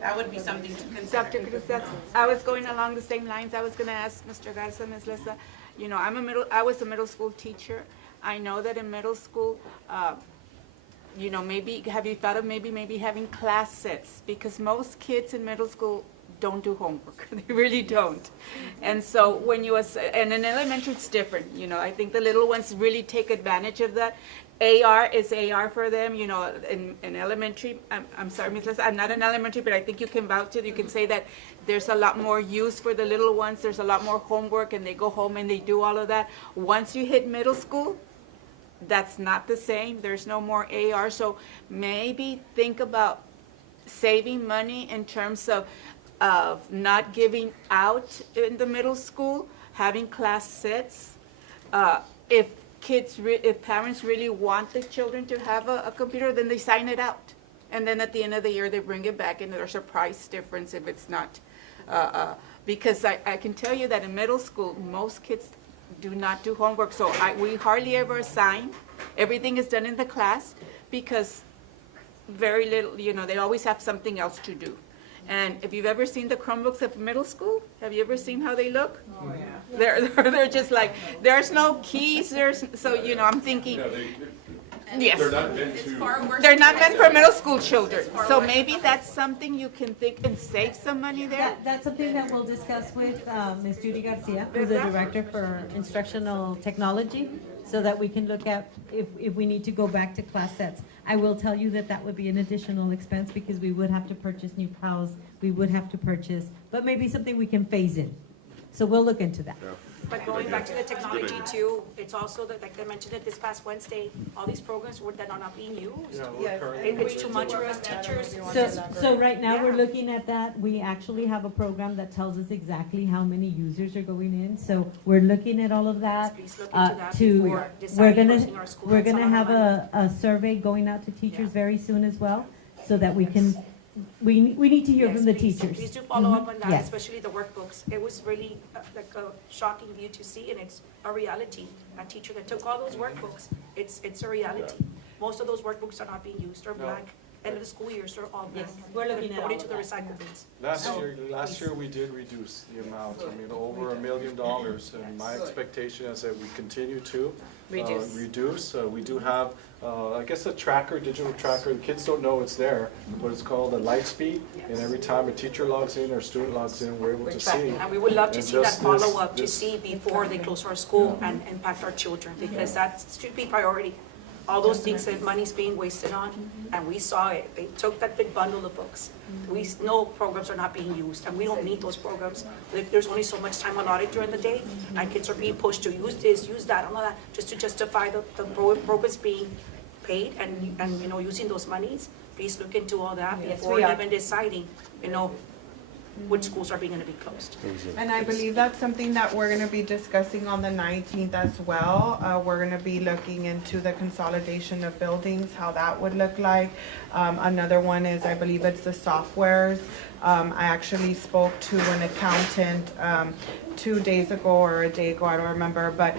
That would be something to consider. Dr. Cruz, I was going along the same lines. I was gonna ask Mr. Garza, Ms. Lessa, you know, I was a middle school teacher. I know that in middle school, you know, maybe, have you thought of maybe having class sets? Because most kids in middle school don't do homework. They really don't. And so when and in elementary it's different, you know, I think the little ones really take advantage of that. AR is AR for them, you know, in elementary, I'm sorry, Ms. Lessa, I'm not in elementary, but I think you can vouch it. You can say that there's a lot more use for the little ones. There's a lot more homework and they go home and they do all of that. Once you hit middle school, that's not the same. There's no more AR. So maybe think about saving money in terms of not giving out in the middle school, having class sets. If parents really want the children to have a computer, then they sign it out. And then at the end of the year, they bring it back and there's a price difference if it's not. Because I can tell you that in middle school, most kids do not do homework. So we hardly ever assign. Everything is done in the class because very little, you know, they always have something else to do. And if you've ever seen the Chromebooks of middle school, have you ever seen how they look? Oh, yeah. They're just like, there's no keys, so, you know, I'm thinking, yes. They're not meant to. They're not meant for middle school children. So maybe that's something you can think and save some money there. That's something that we'll discuss with Ms. Judy Garcia, who's the Director for Instructional Technology. so that we can look at if we need to go back to class sets. I will tell you that that would be an additional expense because we would have to purchase new PALs, we would have to purchase, but maybe something we can phase in. So we'll look into that. But going back to the technology too, it's also that, like I mentioned it this past Wednesday, all these programs that are not being used. It's too much for us teachers. So right now, we're looking at that. We actually have a program that tells us exactly how many users are going in. So we're looking at all of that. We're gonna have a survey going out to teachers very soon as well, so that we can, we need to hear from the teachers. Please do follow up on that, Yes. especially the workbooks. It was really like a shocking view to see, and it's a reality. A teacher that took all those workbooks, it's a reality. Most of those workbooks are not being used, or blank. End of the school years are all blank. We're looking at all Going of to the that. recycle bins. Last year we did reduce the amount, I mean, over $1 million, and my expectation is that we continue to reduce. We do have, I guess, a tracker, digital tracker. The kids don't know it's there, but it's called a light speed, and every time a teacher logs in or a student logs in, we're able to see. And we would love to see that just follow-up to see before they close our school and impact our children, because that should be priority. All those things that money's being wasted on, and we saw it. They took that big bundle of books. We know programs are not being used, and we don't need those programs. There's only so much time allotted during the day, and kids are being pushed to use this, use that, all of that, just to justify the programs being paid and using those monies. Please look into all that before even deciding, which schools are going to be closed. And I believe that's something that we're gonna be discussing on the 19th as well. We're gonna be looking into the consolidation of buildings, how that would look like. Another one is, I believe it's the softwares. I actually spoke to an accountant 2 days ago or a day ago, I don't remember, but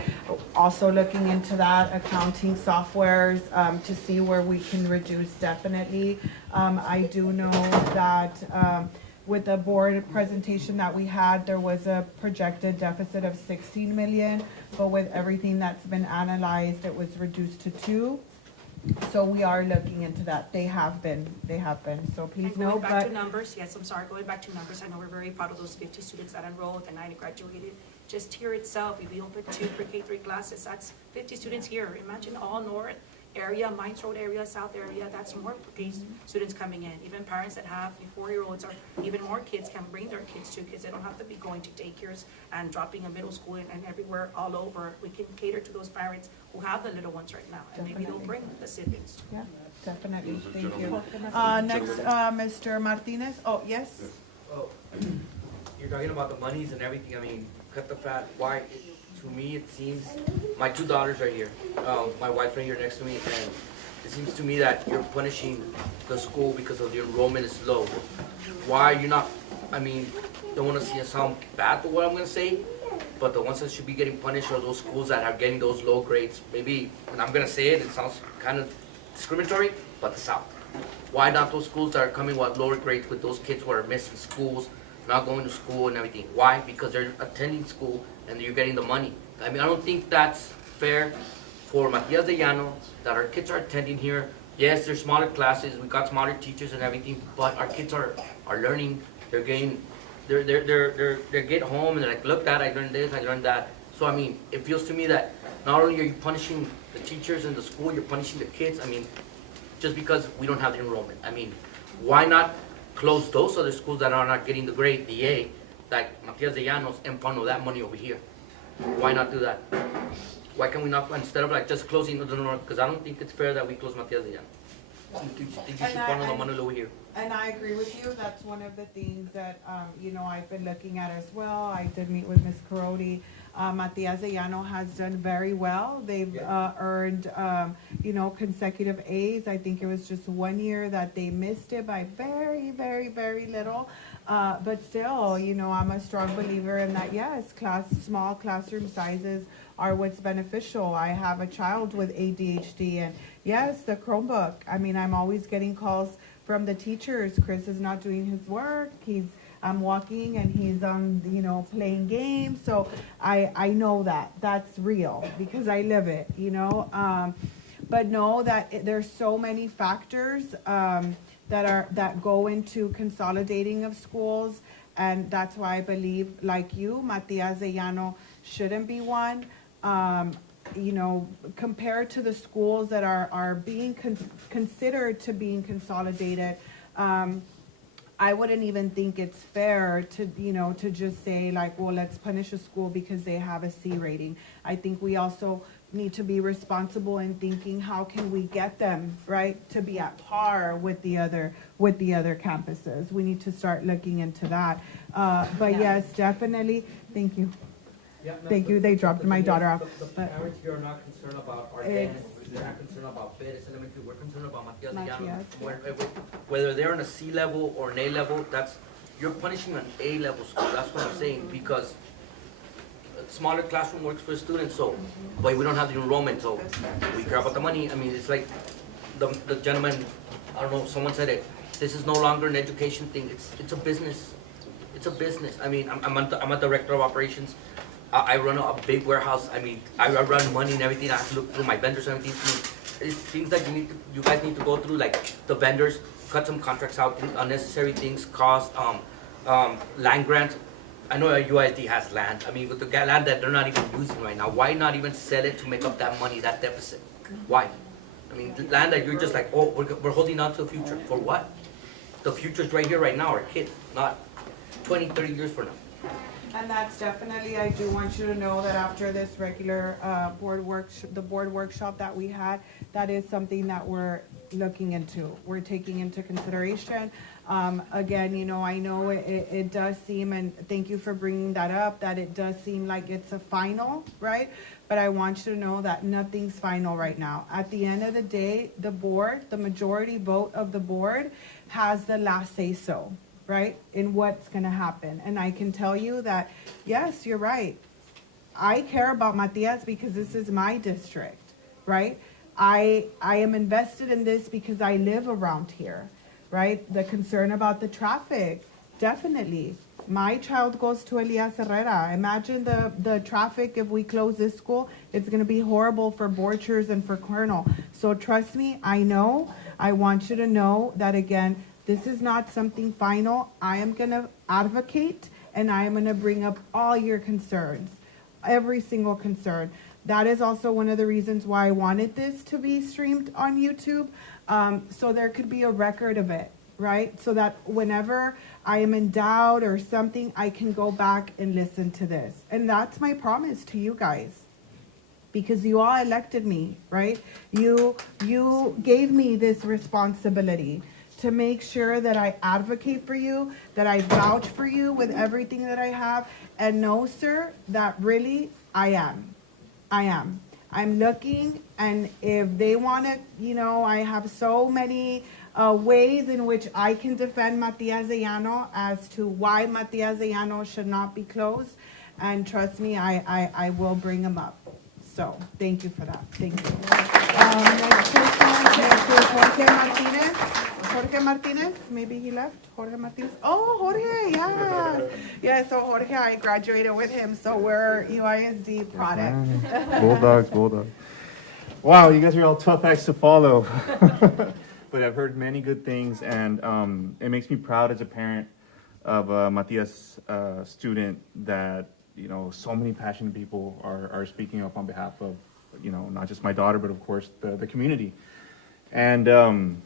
also looking into that, accounting softwares, to see where we can reduce definitely. I do know that with the board presentation that we had, there was a projected deficit of 16 million, but with everything that's been analyzed, it was reduced to 2. So we are looking into that. They have been, so please And know. going back to numbers, yes, I'm sorry, going back to numbers, I know we're very proud of those 50 students that enrolled and 90 graduated. Just here itself, if we open 2 pre-K3 classes, that's 50 students here. Imagine all north area, Mines Road area, South area, that's more students coming in. Even parents that have 4-year-olds or even more kids can bring their kids too, because they don't have to be going to daycares and dropping a middle school and everywhere all over. We can cater to those parents who have the little ones right now, and maybe they'll bring the siblings. Yeah, definitely, thank you. Next, Mr. Martinez, oh, yes? Oh, you're talking about the monies and everything, I mean, cut the fat, why? To me, it seems, my 2 daughters are here, my wife's right here next to me, and it seems to me that you're punishing the school because of the enrollment is low. Why you're not, I mean, don't want to see it sound bad for what I'm going to say, but the ones that should be getting punished are those schools that are getting those low grades. Maybe, and I'm going to say it, it sounds kind of discriminatory, but the South. Why not those schools that are coming with lower grades with those kids who are missing schools, not going to school and everything? Why? Because they're attending school and you're getting the money. I mean, I don't think that's fair for Matias de Llano that our kids are attending here. Yes, there's smaller classes, we got smaller teachers and everything, but our kids are learning. They're getting, they get home and they're like, look, Dad, I learned this, I learned that. So I mean, it feels to me that not only are you punishing the teachers in the school, you're punishing the kids. I mean, just because we don't have the enrollment. I mean, why not close those other schools that are not getting the grade, the A, like Matias de Llanos, and funnel that money over here? Why not do that? Why can we not, instead of like just closing the north, because I don't think it's fair that we close Matias de Llanos. I think you should funnel the money over here. And I agree with you. That's one of the things that, I've been looking at as well. I did meet with Ms. Carodi. Matias de Llano has done very well. They've earned, consecutive A's. I think it was just 1 year that they missed it by very, very, very little. But still, I'm a strong believer in that, yes, small classroom sizes are what's beneficial. I have a child with ADHD, and yes, the Chromebook. I mean, I'm always getting calls from the teachers. Chris is not doing his work. I'm walking and he's on, playing games. So I know that's real because I live it, but know that there's so many factors that go into consolidating of schools. And that's why I believe, like you, Matias de Llano shouldn't be one. you know, compared to the schools that are being considered to being consolidated, I wouldn't even think it's fair to, you know, to just say like, well, let's punish a school because they have a C rating. I think we also need to be responsible in thinking, how can we get them, right, to be at par with the other campuses. We need to start looking into that. But yes, definitely. Thank you. Yeah, no, Thank you. They dropped my daughter off. The parents here are not concerned about our dance. They're not concerned about Pérez Elementary. We're concerned about Matias Llano. Whether they're on a C level or an A level, you're punishing an A level school. That's what I'm saying, because a smaller classroom works for students. So, but we don't have the enrollment, so we care about the money. I mean, it's like the gentleman. I don't know. Someone said it. This is no longer an education thing. It's a business. It's a business. I mean, I'm a director of operations. I run a big warehouse. I mean, I run money and everything. I have to look through my vendors and everything. It's things that you guys need to go through, like the vendors, cut some contracts out, unnecessary things, cost, land grants. I know UISD has land. I mean, with the land that they're not even using right now, why not even sell it to make up that money, that deficit? Why? I mean, the land that you're just like, oh, we're holding on to the future. For what? The future's right here, right now, our kids, not 20, 30 years from now. And that's definitely, I do want you to know that after this regular board workshop that we had, that is something that we're looking into. We're taking into consideration. Again, you know, I know it does seem, and thank you for bringing that up, that it does seem like it's a final, right? But I want you to know that nothing's final right now. At the end of the day, the board, the majority vote of the board has the last say so, right, in what's going to happen. And I can tell you that, yes, you're right. I care about Matias because this is my district, right? I am invested in this because I live around here, right? The concern about the traffic, definitely. My child goes to Elias Herrera. Imagine the traffic if we close this school. It's going to be horrible for Borchers and for Colonel. So trust me, I know. I want you to know that, again, this is not something final. I am going to advocate, and I am going to bring up all your concerns, every single concern. That is also one of the reasons why I wanted this to be streamed on YouTube, so there could be a record of it, right? So that whenever I am in doubt or something, I can go back and listen to this. And that's my promise to you guys, because you all elected me, right? You gave me this responsibility to make sure that I advocate for you, that I vouch for you with everything that I have. And know, sir, that really I am. I'm looking, and if they want to, you know, I have so many ways in which I can defend Matias Llano as to why Matias Llano should not be closed. And trust me, I will bring them up. So thank you for that. Thank you. Next is Jorge Martinez, maybe he left. Jorge Martinez. Oh, Jorge, yeah. Yeah, so Jorge, I graduated with him, so we're UISD products. Bulldogs. Wow, you guys are all tough acts to follow. But I've heard many good things, and it makes me proud as a parent of a Matias student that, you know, so many passionate people are speaking up on behalf of, you know, not just my daughter, but of course the community. And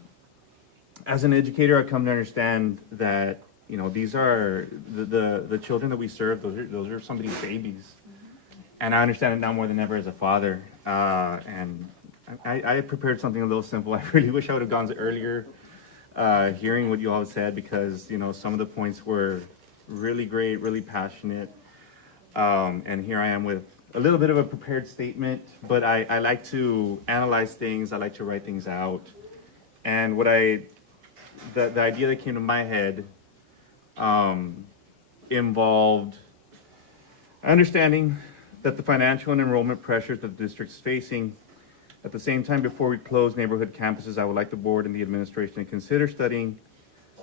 as an educator, I come to understand that, you know, these are the children that we serve. Those are somebody's babies, and I understand it now more than ever as a father. And I prepared something a little simple. I really wish I would have gone earlier, hearing what you all said, because, you know, some of the points were really great, really passionate. And here I am with a little bit of a prepared statement, but I like to analyze things. I like to write things out. And the idea that came to my head involved understanding that the financial and enrollment pressures that the district is facing. At the same time, before we close neighborhood campuses, I would like the board and the administration to consider studying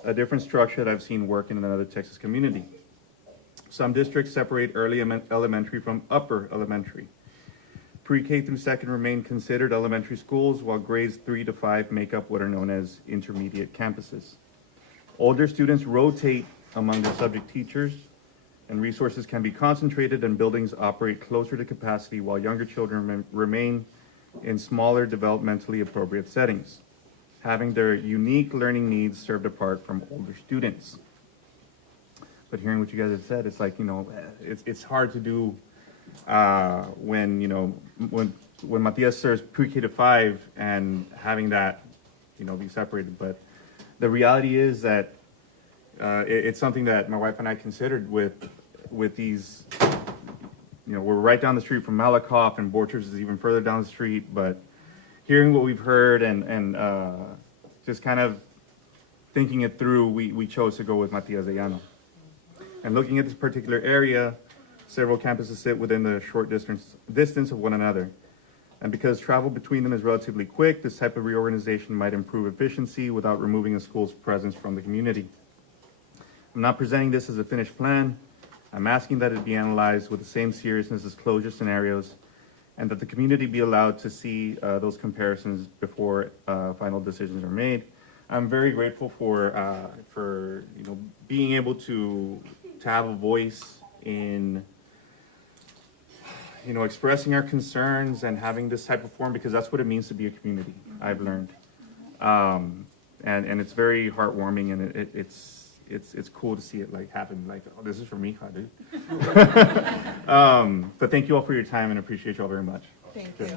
a different structure that I've seen work in another Texas community. Some districts separate early elementary from upper elementary. Pre-K through second remain considered elementary schools, while grades 3 to 5 make up what are known as intermediate campuses. Older students rotate among their subject teachers, and resources can be concentrated and buildings operate closer to capacity while younger children remain in smaller developmentally appropriate settings, having their unique learning needs served apart from older students. But hearing what you guys have said, it's like, it's hard to do when Matias serves pre-K to 5 and having that, be separated. But the reality is that it's something that my wife and I considered with these, we're right down the street from Malakoff, and Borchers is even further down the street. But hearing what we've heard and just kind of thinking it through, we chose to go with Matias de Llano. And looking at this particular area, several campuses sit within the short distance of one another. And because travel between them is relatively quick, this type of reorganization might improve efficiency without removing the school's presence from the community. I'm not presenting this as a finished plan. I'm asking that it be analyzed with the same seriousness as closure scenarios, and that the community be allowed to see those comparisons before final decisions are made. I'm very grateful for being able to have a voice in expressing our concerns and having this type of forum, because that's what it means to be a community, I've learned. And it's very heartwarming, and it's cool to see it happen. Oh, this is for me, dude. But thank you all for your time, and appreciate you all very much. Thank you.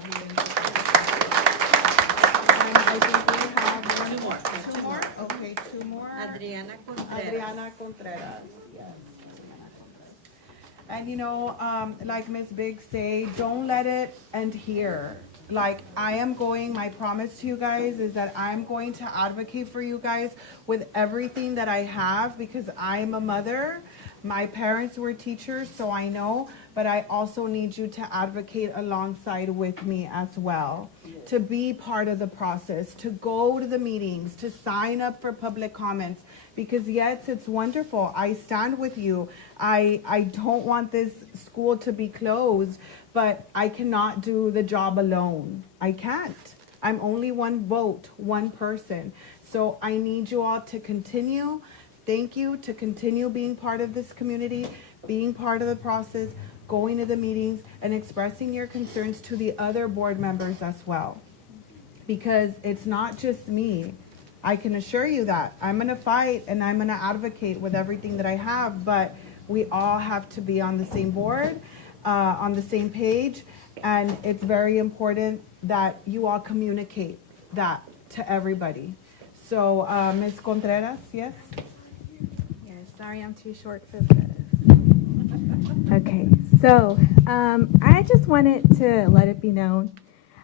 Two more. Okay, two more. Adriana Contreras. Yes. And like Ms. Biggs say, don't let it end here. My promise to you guys is that I'm going to advocate for you guys with everything that I have, because I'm a mother. My parents were teachers, so I know, but I also need you to advocate alongside with me as well, to be part of the process, to go to the meetings, to sign up for public comments, because yes, it's wonderful. I stand with you. I don't want this school to be closed, but I cannot do the job alone. I can't. I'm only one vote, one person. So I need you all to continue. Thank you, to continue being part of this community, being part of the process, going to the meetings, and expressing your concerns to the other board members as well. Because it's not just me. I can assure you that. I'm going to fight and I'm going to advocate with everything that I have, but we all have to be on the same board, on the same page, and it's very important that you all communicate that to everybody. So, Ms. Contreras, yes? Yes, sorry I'm too short for this. Okay, so I just wanted to let it be known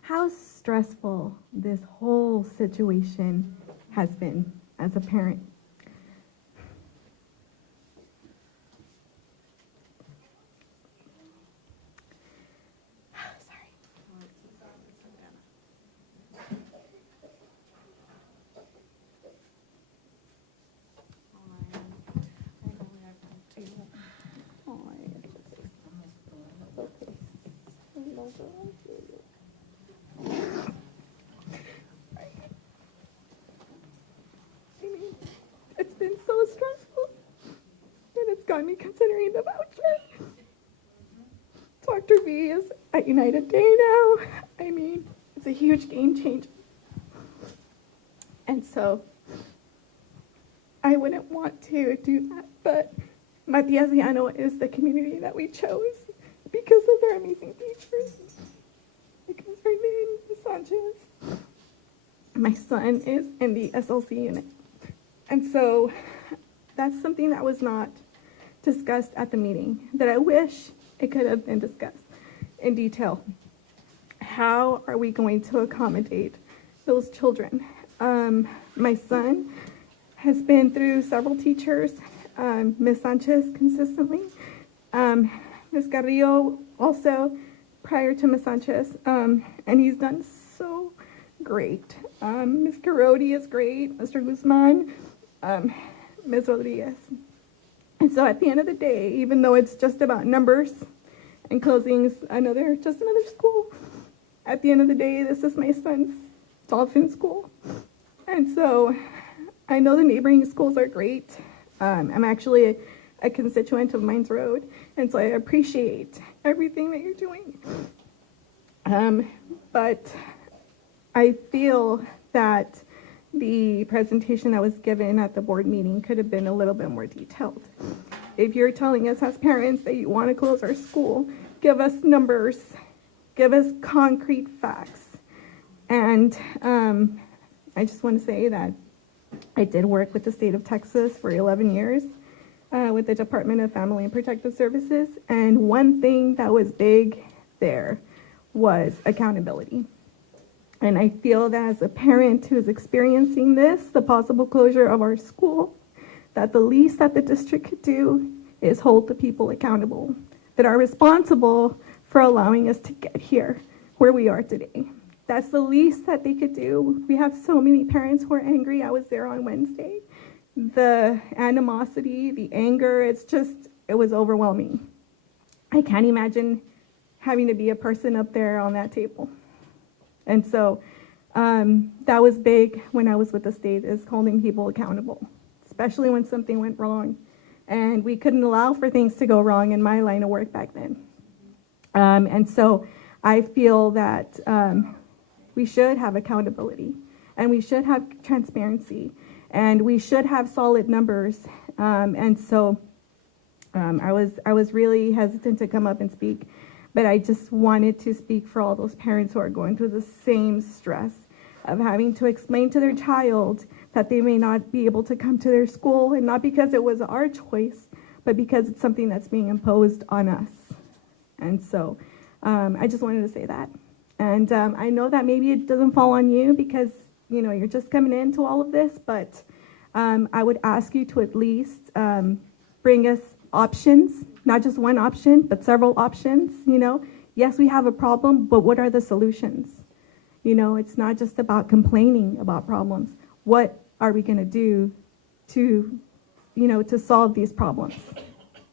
how stressful this whole situation has been as a parent. It's been so stressful, and it's got me considering the voucher. Dr. V is at United Day now. I mean, it's a huge game changer. And so, I wouldn't want to do that, but Matias Llano is the community that we chose because of their amazing teachers. Because her name is Sanchez. My son is in the SLC unit. And so that's something that was not discussed at the meeting that I wish it could have been discussed in detail. How are we going to accommodate those children? My son has been through several teachers, Ms. Sanchez consistently, Ms. Carrillo also prior to Ms. Sanchez, and he's done so great. Ms. Carodi is great, Mr. Guzman, Ms. Rodriguez. And so at the end of the day, even though it's just about numbers and closings, just another school, at the end of the day, this is my son's Dolphin School. And so I know the neighboring schools are great. I'm actually a constituent of mine's road, and so I appreciate everything that you're doing. But I feel that the presentation that was given at the board meeting could have been a little bit more detailed. If you're telling us as parents that you want to close our school, give us numbers, give us concrete facts. And I just want to say that I did work with the state of Texas for 11 years with the Department of Family and Protective Services. And one thing that was big there was accountability. And I feel that as a parent who is experiencing this, the possible closure of our school, that the least that the district could do is hold the people accountable that are responsible for allowing us to get here where we are today. That's the least that they could do. We have so many parents who are angry. I was there on Wednesday. The animosity, the anger, it was overwhelming. I can't imagine having to be a person up there on that table. And so that was big when I was with the state, is holding people accountable, especially when something went wrong. And we couldn't allow for things to go wrong in my line of work back then. And so I feel that we should have accountability, and we should have transparency, and we should have solid numbers. And so I was really hesitant to come up and speak, but I just wanted to speak for all those parents who are going through the same stress of having to explain to their child that they may not be able to come to their school, and not because it was our choice, but because it's something that's being imposed on us. And so I just wanted to say that. And I know that maybe it doesn't fall on you because, you're just coming into all of this, but I would ask you to at least bring us options, not just one option, but several options. Yes, we have a problem, but what are the solutions? It's not just about complaining about problems. What are we going to do to solve these problems?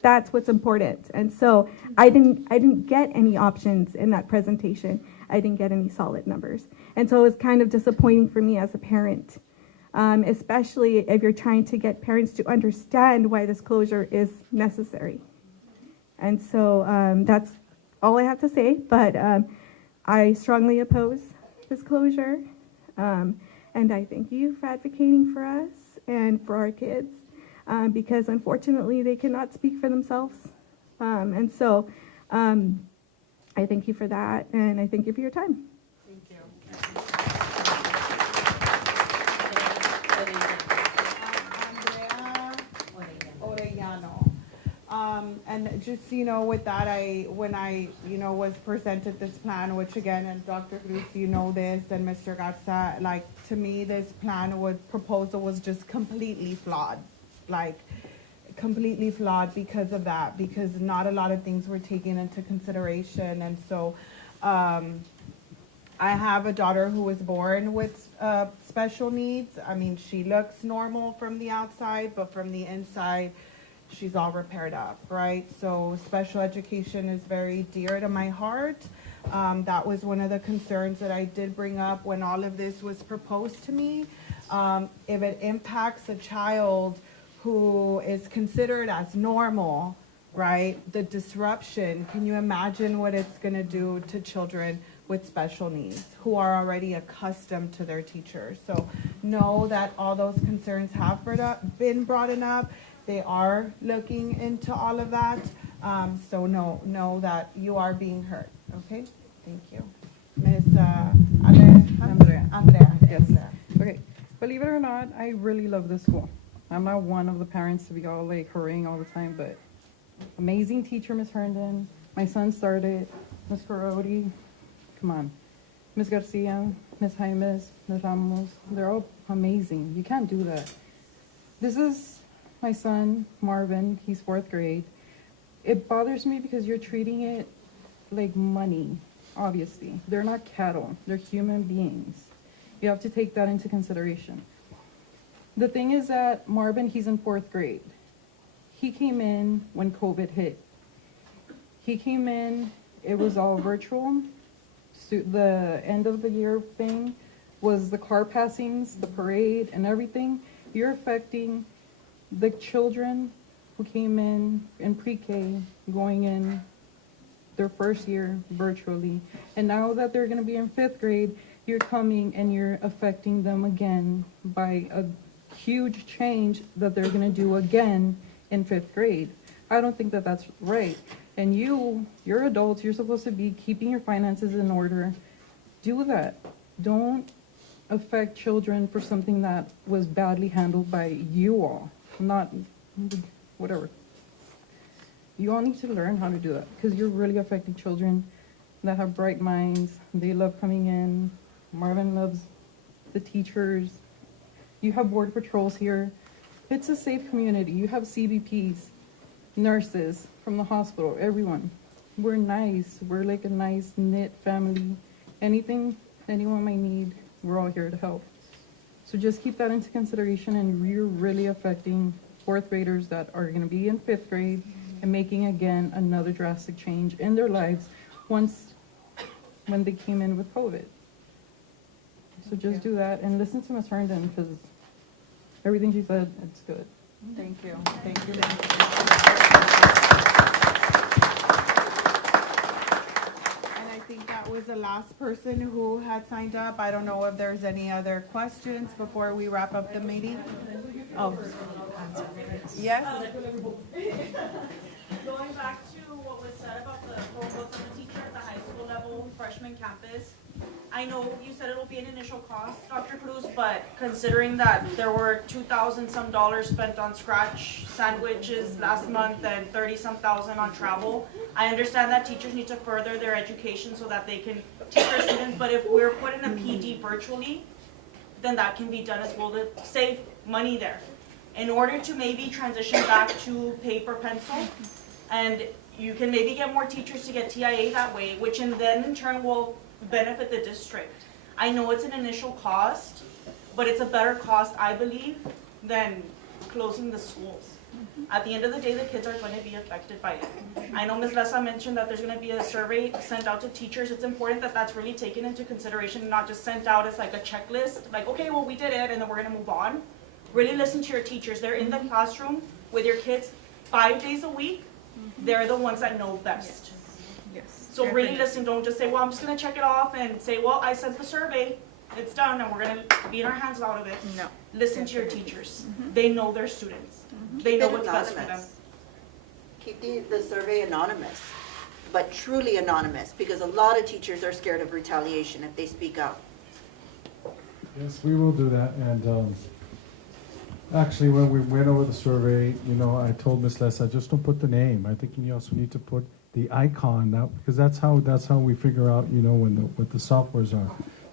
That's what's important. And so I didn't get any options in that presentation. I didn't get any solid numbers. And so it was kind of disappointing for me as a parent, especially if you're trying to get parents to understand why this closure is necessary. And so that's all I have to say, but I strongly oppose this closure. And I thank you for advocating for us and for our kids, because unfortunately they cannot speak for themselves. And so I thank you for that, and I thank you for your time. Thank you. Llano. And just, with that, when I was presented this plan, which again, and Dr. Cruz, this, and Mr. Garza, to me, this proposal was just completely flawed. Completely flawed because of that, because not a lot of things were taken into consideration. And so I have a daughter who was born with special needs. I mean, she looks normal from the outside, but from the inside, she's all repaired up, right? So special education is very dear to my heart. That was one of the concerns that I did bring up when all of this was proposed to me. If it impacts a child who is considered as normal, right? The disruption, can you imagine what it's going to do to children with special needs who are already accustomed to their teachers? So know that all those concerns have been brought up. They are looking into all of that. So know that you are being heard, okay? Thank you. Ms. Andrea. Yes. Okay. Believe it or not, I really love this school. I'm not one of the parents to be all hurrying all the time, but amazing teacher, Ms. Herndon. My son started, Ms. Carodi, come on. Ms. Garcia, Ms. Jaimes, Ms. Ramos, they're all amazing. You can't do that. This is my son, Marvin. He's 4th grade. It bothers me because you're treating it like money, obviously. They're not cattle. They're human beings. You have to take that into consideration. The thing is that Marvin, he's in 4th grade. He came in when COVID hit. He came in, it was all virtual. The end of the year thing was the car passings, the parade, and everything. You're affecting the children who came in pre-K, going in their first year virtually. And now that they're going to be in 5th grade, you're coming and you're affecting them again by a huge change that they're going to do again in 5th grade. I don't think that that's right. And you're adults, you're supposed to be keeping your finances in order. Do that. Don't affect children for something that was badly handled by you all, not whatever. You all need to learn how to do that because you're really affecting children that have bright minds. They love coming in. Marvin loves the teachers. You have board patrols here. It's a safe community. You have CBPs, nurses from the hospital, everyone. We're nice. We're like a nice knit family. Anything anyone might need, we're all here to help. So just keep that into consideration, and we're really affecting 4th graders that are going to be in 5th grade and making again another drastic change in their lives when they came in with COVID. So just do that and listen to Ms. Herndon because everything she said, it's good. Thank you. Thank you. And I think that was the last person who had signed up. I don't know if there's any other questions before we wrap up the meeting. Oh, yes. Going back to what was said about the Chromebooks and the teacher at the high school level, freshman campus, I know you said it'll be an initial cost, Dr. Cruz, but considering that there were $2,000 some spent on scratch sandwiches last month and 30 some thousand on travel, I understand that teachers need to further their education so that they can teach their students, but if we're putting a PD virtually, then that can be done as well to save money there. In order to maybe transition back to paper pencil, and you can maybe get more teachers to get TIA that way, which then in turn will benefit the district. I know it's an initial cost, but it's a better cost, I believe, than closing the schools. At the end of the day, the kids are going to be affected by it. I know Ms. Lessa mentioned that there's going to be a survey sent out to teachers. It's important that that's really taken into consideration, not just sent out as like a checklist, like, okay, well, we did it, and then we're going to move on. Really listen to your teachers. They're in the classroom with your kids 5 days a week. They're the ones that know best. Yes. So really listen, don't just say, well, I'm just going to check it off and say, well, I sent the survey, it's done, and we're going to beat our hands out of it. No. Listen to your teachers. They know their students. They know what's best for them. Keep the survey anonymous, but truly anonymous, because a lot of teachers are scared of retaliation if they speak out. Yes, we will do that. And actually, when we went over the survey, I told Ms. Lessa, just don't put the name. I think you also need to put the icon now, because that's how we figure out, what the softwares are.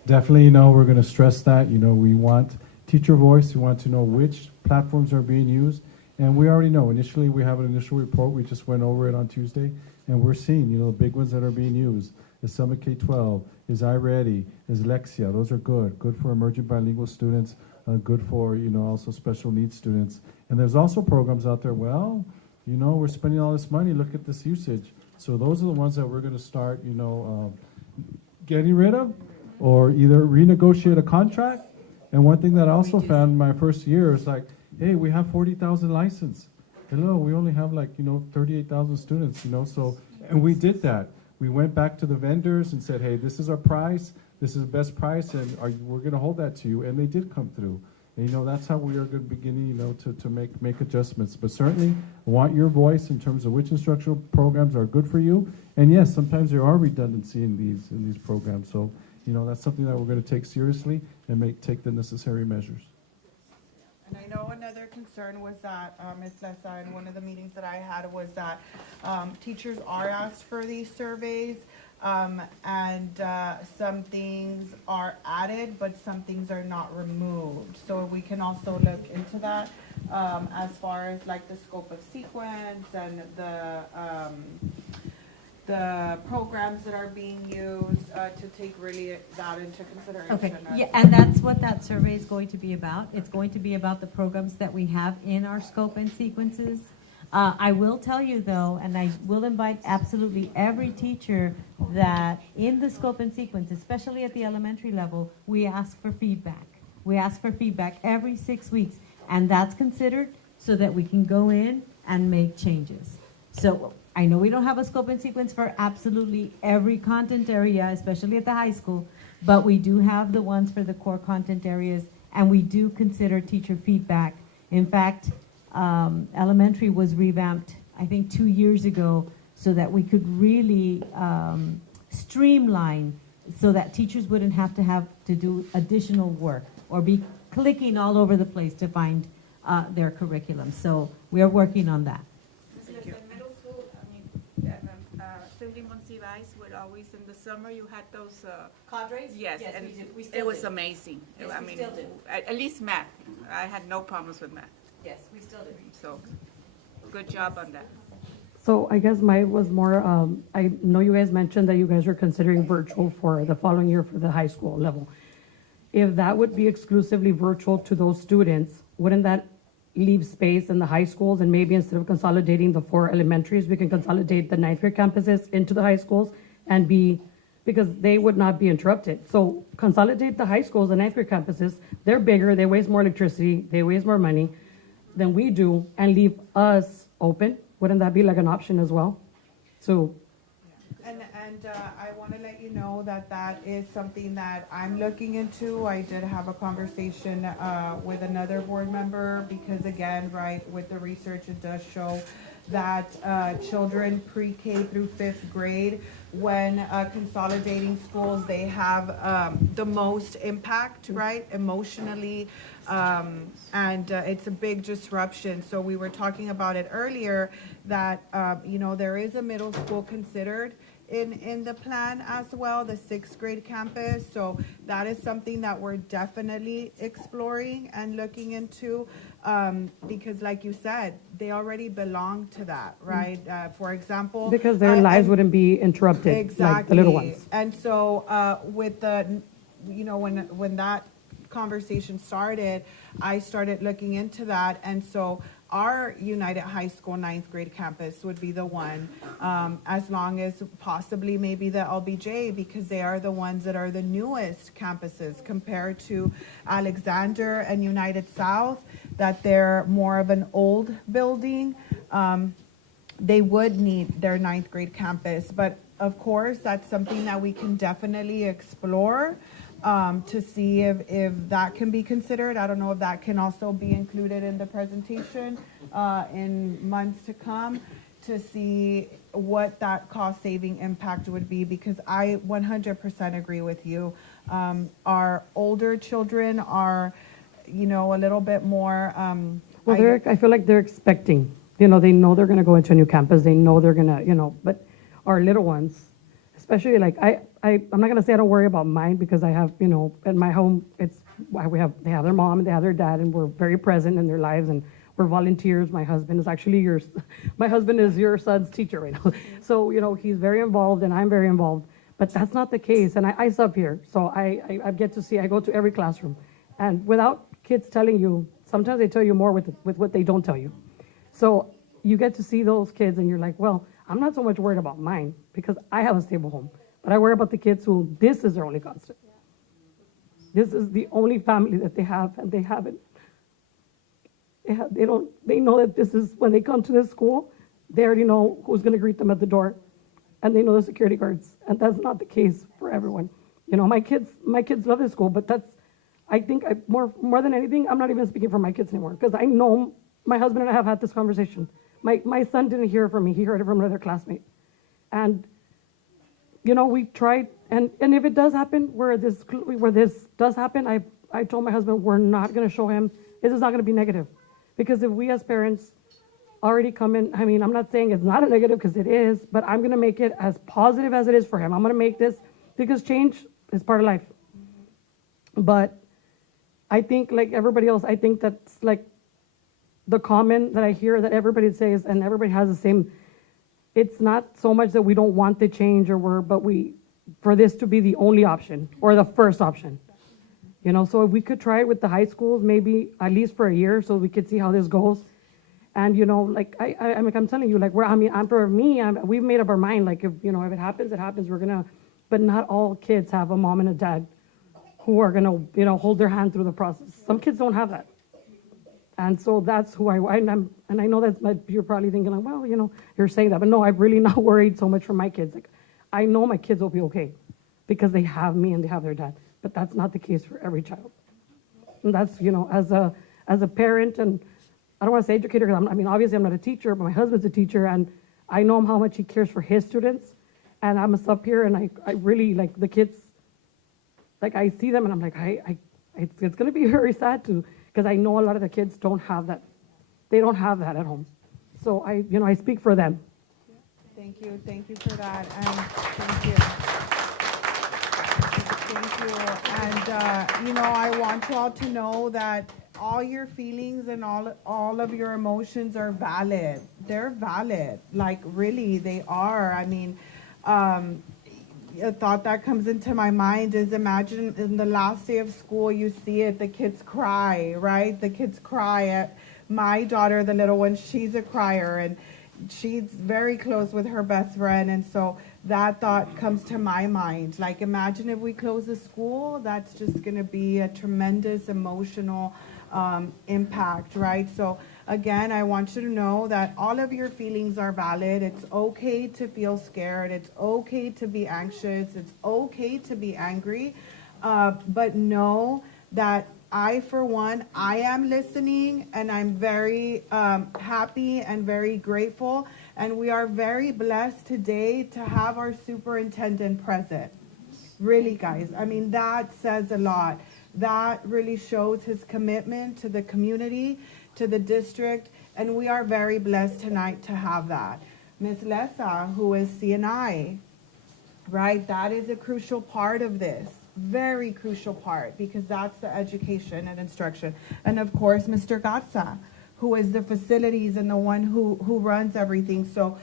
Definitely, we're going to stress that. We want teacher voice. We want to know which platforms are being used. And we already know. Initially, we have an initial report. We just went over it on Tuesday. And we're seeing, the big ones that are being used. Is Summit K-12, is iReady, is Lexia. Those are good. Good for emerging bilingual students. Good for, also special needs students. And there's also programs out there, we're spending all this money. Look at this usage. So those are the ones that we're going to start, getting rid of or either renegotiate a contract. And one thing that I also found in my first year is like, hey, we have 40,000 license. Hello, we only have 38,000 students, so, and we did that. We went back to the vendors and said, hey, this is our price. This is the best price, and we're going to hold that to you. And they did come through. And, that's how we are going to begin, to make adjustments. But certainly, I want your voice in terms of which instructional programs are good for you. And yes, sometimes there are redundancy in these programs. So, that's something that we're going to take seriously and take the necessary measures. And I know another concern was that, Ms. Lessa, in one of the meetings that I had, was that teachers are asked for these surveys, and some things are added, but some things are not removed. So we can also look into that as far as the scope of sequence and the programs that are being used to take really that into consideration. Okay, yeah, and that's what that survey is going to be about. It's going to be about the programs that we have in our scope and sequences. I will tell you though, and I will invite absolutely every teacher that in the scope and sequence, especially at the elementary level, we ask for feedback. We ask for feedback every 6 weeks, and that's considered so that we can go in and make changes. So I know we don't have a scope and sequence for absolutely every content area, especially at the high school, but we do have the ones for the core content areas, and we do consider teacher feedback. In fact, elementary was revamped, I think 2 years ago, so that we could really streamline so that teachers wouldn't have to do additional work or be clicking all over the place to find their curriculum. So we are working on that. In middle school, I mean, 17 Monsiváis would always, in the summer, you had those cadres? Yes, Yes, and we do. We still it was do. amazing. Yes, I we mean, still do. at least math. I had no problems with math. Yes, we still do. So, good job on that. So I guess mine was more, I know you guys mentioned that you guys are considering virtual for the following year for the high school level. If that would be exclusively virtual to those students, wouldn't that leave space in the high schools, and maybe instead of consolidating the 4 elementaries, we can consolidate the 9th grade campuses into the high schools and because they would not be interrupted. So consolidate the high schools, the 9th grade campuses, they're bigger, they waste more electricity, they waste more money than we do, and leave us open. Wouldn't that be like an option as well? So. And I want to let you know that that is something that I'm looking into. I did have a conversation with another board member because, again, right, with the research, it does show that children pre-K through 5th grade, when consolidating schools, they have the most impact, right, emotionally, and it's a big disruption. So we were talking about it earlier that, you know, there is a middle school considered in the plan as well, the 6th grade campus. So that is something that we're definitely exploring and looking into, because like you said, they already belong to that, right? For example, Because their lives wouldn't be interrupted, exactly, like the little ones. And so with the, you know, when that conversation started, I started looking into that, and so our United High School 9th grade campus would be the one, as long as possibly maybe the LBJ, because they are the ones that are the newest campuses compared to Alexander and United South, that they're more of an old building. They would need their 9th grade campus, but of course, that's something that we can definitely explore to see if that can be considered. I don't know if that can also be included in the presentation in months to come, to see what that cost-saving impact would be, because I 100% agree with you. Our older children are, you know, a little bit more. Well, I feel like they're expecting, you know, they know they're going to go into a new campus. They know they're going to, you know, but our little ones, especially like I'm not going to say I don't worry about mine, because I have, you know, at my home, they have their mom and they have their dad, and we're very present in their lives, and we're volunteers. My husband is actually my husband is your son's teacher right now. So, you know, he's very involved and I'm very involved, but that's not the case. And I sub here. So I get to see, I go to every classroom, and without kids telling you, sometimes they tell you more with what they don't tell you. So you get to see those kids and you're like, well, I'm not so much worried about mine because I have a stable home, but I worry about the kids who this is their only constant. This is the only family that they have, and they haven't. They know that this is, when they come to this school, they already know who's going to greet them at the door, and they know the security guards, and that's not the case for everyone. You know, my kids love this school, but I think more than anything, I'm not even speaking for my kids anymore, because I know my husband and I have had this conversation. My son didn't hear it from me, he heard it from another classmate. And, you know, we tried, and if it does happen, where this does happen, I told my husband, we're not going to show him, this is not going to be negative. Because if we as parents already come in, I mean, I'm not saying it's not a negative, because it is, but I'm going to make it as positive as it is for him. I'm going to make this, because change is part of life. But I think, like everybody else, I think that's like the comment that I hear that everybody says, and everybody has the same. It's not so much that we don't want the change, but for this to be the only option or the first option. You know, so if we could try it with the high schools, maybe at least for a year, so we could see how this goes. And, you know, like I'm telling you, like, we've made up our mind, like, if it happens, it happens. But not all kids have a mom and a dad who are gonna, hold their hand through the process. Some kids don't have that. And so that's who and I know that's, you're probably thinking like, well, you're saying that, but no, I'm really not worried so much for my kids. Like, I know my kids will be okay because they have me and they have their dad, but that's not the case for every child. And that's, as a parent, and I don't want to say educator, because obviously I'm not a teacher, but my husband's a teacher, and I know how much he cares for his students. And I'm a sub here, and I really, like, the kids, like, I see them, and I'm like, it's going to be very sad too, because I know a lot of the kids don't have that. They don't have that at home. So I speak for them. Thank you for that, and thank you. And, I want you all to know that all your feelings and all of your emotions are valid. They're valid. Like, really, they are. A thought that comes into my mind is, imagine in the last day of school, you see it, the kids cry, right? The kids cry. My daughter, the little one, she's a crier, and she's very close with her best friend, and so that thought comes to my mind. Like, imagine if we close the school, that's just going to be a tremendous emotional impact, right? So again, I want you to know that all of your feelings are valid. It's okay to feel scared. It's okay to be anxious. It's okay to be angry. But know that I, for one, I am listening, and I'm very happy and very grateful. And we are very blessed today to have our superintendent present. Really, guys. That says a lot. That really shows his commitment to the community, to the district, and we are very blessed tonight to have that. Ms. Lessa, who is CNI, right? That is a crucial part of this, very crucial part, because that's the education and instruction. And of course, Mr. Gatsa, who is the facilities and the one who runs everything. So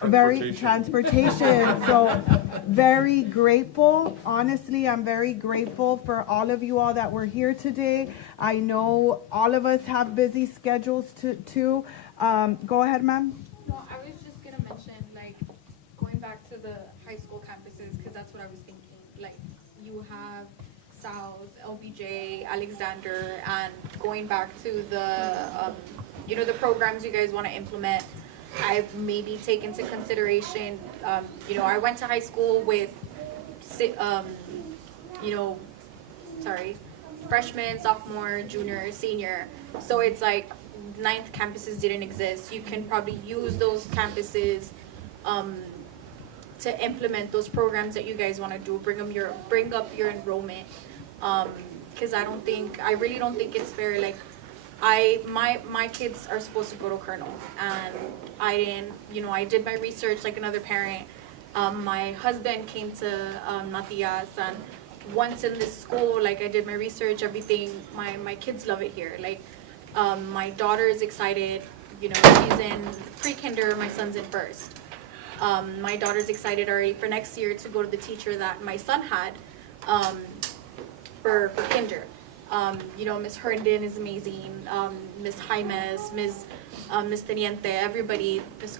transportation. So very grateful. Honestly, I'm very grateful for all of you all that were here today. I know all of us have busy schedules too. Go ahead, ma'am. No, I was just going to mention, like, going back to the high school campuses, because that's what I was thinking. Like, you have South, LBJ, Alexander, and going back to the, the programs you guys want to implement. I've maybe taken into consideration, I went to high school with, freshman, sophomore, junior, senior. So it's like 9th campuses didn't exist. You can probably use those campuses to implement those programs that you guys want to do. Bring up your enrollment. Because I really don't think it's fair. Like, my kids are supposed to go to Colonel, and I didn't, I did my research like another parent. My husband came to Matias, and once in this school, like, I did my research, everything, my kids love it here. Like, my daughter is excited, she's in pre-kinder, my son's in first. My daughter's excited already for next year to go to the teacher that my son had for kinder. Miss Herndon is amazing. Miss Jaimes, Miss Teniente, everybody. Miss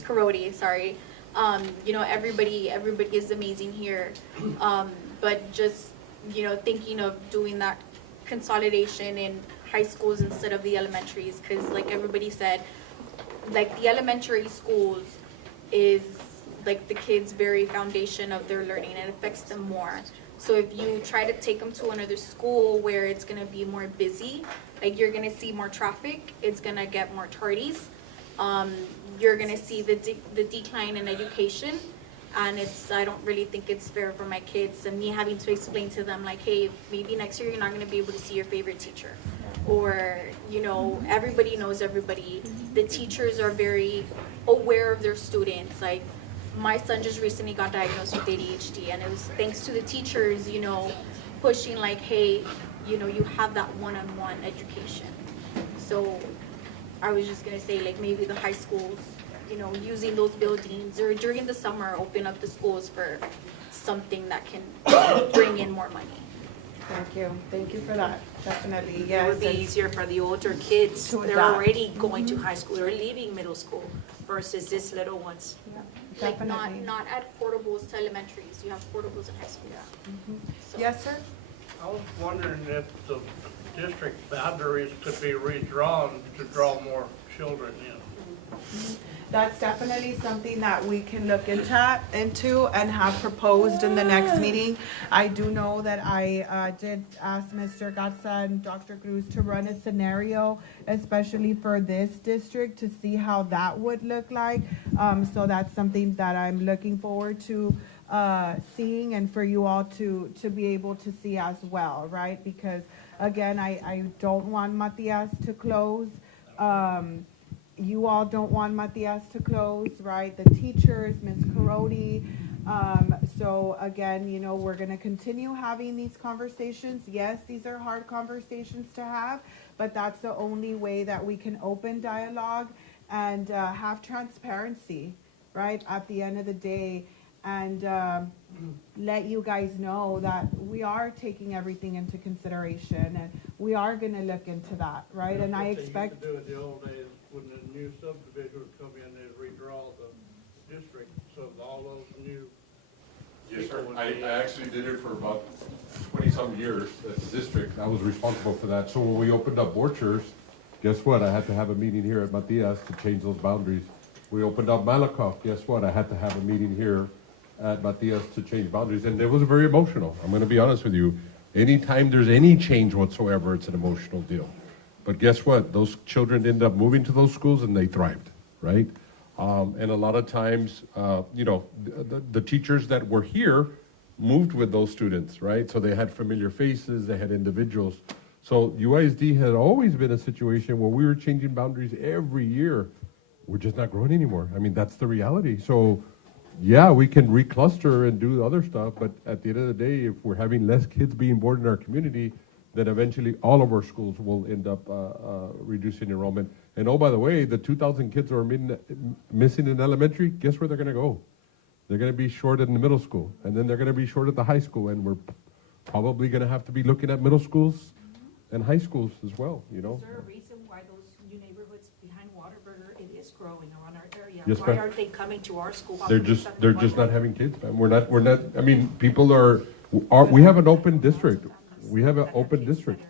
Carodi, sorry. Everybody is amazing here. But just thinking of doing that consolidation in high schools instead of the elementaries, because like everybody said, like the elementary schools is like the kids' very foundation of their learning, and it affects them more. So if you try to take them to another school where it's going to be more busy, like you're going to see more traffic, it's going to get more tardies, you're going to see the decline in education, and I don't really think it's fair for my kids and me having to explain to them like, hey, maybe next year you're not going to be able to see your favorite teacher. Or, everybody knows everybody. The teachers are very aware of their students. Like, my son just recently got diagnosed with ADHD, and it was thanks to the teachers, pushing like, hey, you have that one-on-one education. So I was just going to say, like, maybe the high schools, using those buildings, or during the summer, open up the schools for something that can bring in more money. Thank you for that. Definitely, It would be easier for the older kids. They're already going to high school. They're leaving middle school versus these little ones. Like, not add portables to elementaries. You have portables in high school. Yes, sir? I was wondering if the district boundaries could be redrawn to draw more children in. That's definitely something that we can look into and have proposed in the next meeting. I do know that I did ask Mr. Gatsa and Dr. Cruz to run a scenario, especially for this district, to see how that would look like. So that's something that I'm looking forward to seeing, and for you all to be able to see as well, right? Because again, I don't want Matias to close. You all don't want Matias to close, right? The teachers, Ms. Karodi. So again, you know, we're going to continue having these conversations. Yes, these are hard conversations to have, but that's the only way that we can open dialogue and have transparency, right? At the end of the day, and let you guys know that we are taking everything into consideration, and we are going to look into that, right? And I expect. They used to do it the old days when the new subdivision would come in, they'd redraw the district, so all those new. Yes, sir. I actually did it for about 20-some years at the district. I was responsible for that. So when we opened up Borchers, guess what? I had to have a meeting here at Matias to change those boundaries. We opened up Malakoff. Guess what? I had to have a meeting here at Matias to change boundaries. And it was very emotional. I'm going to be honest with you. Anytime there's any change whatsoever, it's an emotional deal. But guess what? Those children end up moving to those schools and they thrived, right? And a lot of times, you know, the teachers that were here moved with those students, right? So they had familiar faces, they had individuals. So UISD had always been a situation where we were changing boundaries every year. We're just not growing anymore. I mean, that's the reality. So yeah, we can recluster and do other stuff, but at the end of the day, if we're having less kids being born in our community, then eventually all of our schools will end up reducing enrollment. And oh, by the way, the 2,000 kids who are missing in elementary, guess where they're going to go? They're going to be short in the middle school, and then they're going to be short at the high school, and we're probably going to have to be looking at middle schools and high schools as well, you know? Is there a reason why those new neighborhoods behind Whataburger, it is growing around our area? Yes, why aren't they coming to our school? They're just not having kids, man. We're not, I mean, people we have an open district. We have an open district.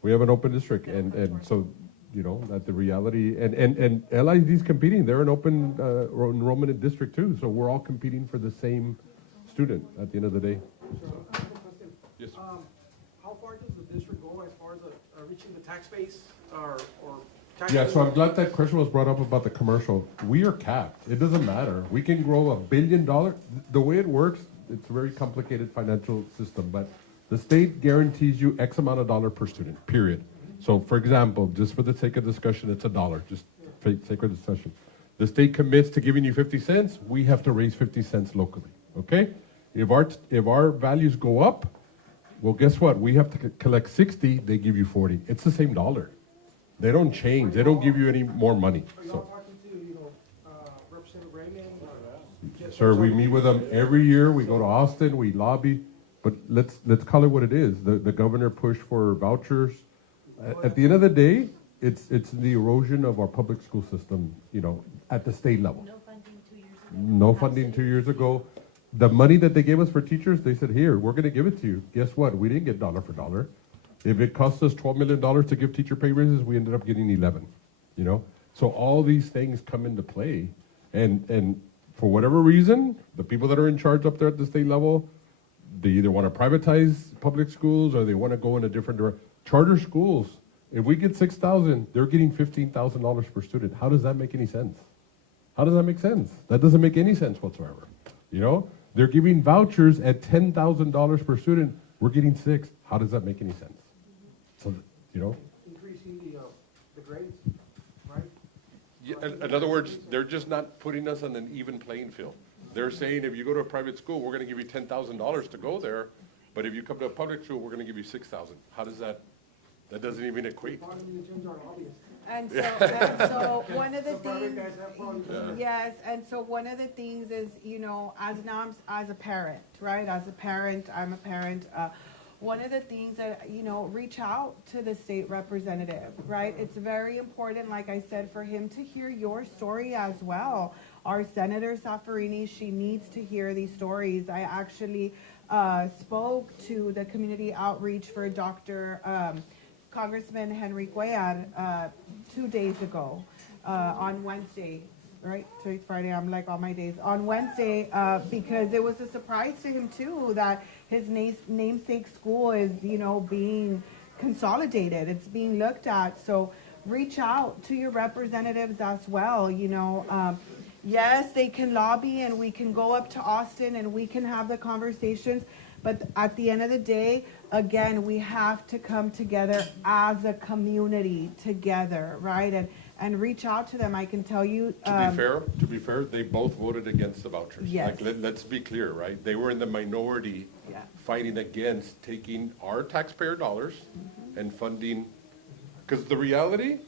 We have an open district, and so, you know, that the reality, and LID is competing. They're an open enrollment district too, so we're all competing for the same student at the end of the day. I have a question. Yes. How far does the district go as far as reaching the tax base or tax Yeah, base? so I'm glad that question was brought up about the commercial. We are capped. It doesn't matter. We can grow $1 billion. The way it works, it's a very complicated financial system, but the state guarantees you X amount of dollar per student, period. So for example, just for the sake of discussion, it's $1, just for the sake of discussion. The state commits to giving you 50 cents, we have to raise 50 cents locally, okay? If our values go up, well, guess what? We have to collect 60, they give you 40. It's the same dollar. They don't change. They don't give you any more money. Are y'all talking to, Representative Raymond? Sir, we meet with them every year. We go to Austin, we lobby, but let's call it what it is. The governor pushed for vouchers. At the end of the day, it's the erosion of our public school system, you know, at the state level. No funding 2 years ago. The money that they gave us for teachers, they said, here, we're going to give it to you. Guess what? We didn't get dollar for dollar. If it cost us $12 million to give teacher pay raises, we ended up getting 11, you know? So all these things come into play. And for whatever reason, the people that are in charge up there at the state level, they either want to privatize public schools or they want to go in a different direction. Charter schools, if we get 6,000, they're getting $15,000 per student. How does that make any sense? How does that make sense? That doesn't make any sense whatsoever. You know, they're giving vouchers at $10,000 per student. We're getting 6. How does that make any sense? So, you know. Increasing the grades, right? Yeah, in other words, they're just not putting us on an even playing field. They're saying if you go to a private school, we're going to give you $10,000 to go there, but if you come to a public school, we're going to give you $6,000. How does that? That doesn't even equate. And so one of the things, yes, and so one of the things is, you know, as a parent, right? As a parent, I'm a parent. One of the things that, you know, reach out to the state representative, right? It's very important, like I said, for him to hear your story as well. Our Senator Safarini, she needs to hear these stories. I actually spoke to the community outreach for Dr. Congressman Henry Cuellar 2 days ago on Wednesday, right? Today's Friday, I'm like on my days. On Wednesday, because it was a surprise to him too that his namesake school is, being consolidated. It's being looked at. So reach out to your representatives as well, yes, they can lobby and we can go up to Austin and we can have the conversations, but at the end of the day, again, we have to come together as a community together, right? And reach out to them. I can tell you. To be fair, they both voted against the vouchers. Yes. Like, let's be clear, right? They were in the minority fighting against taking our taxpayer dollars and funding, because the reality,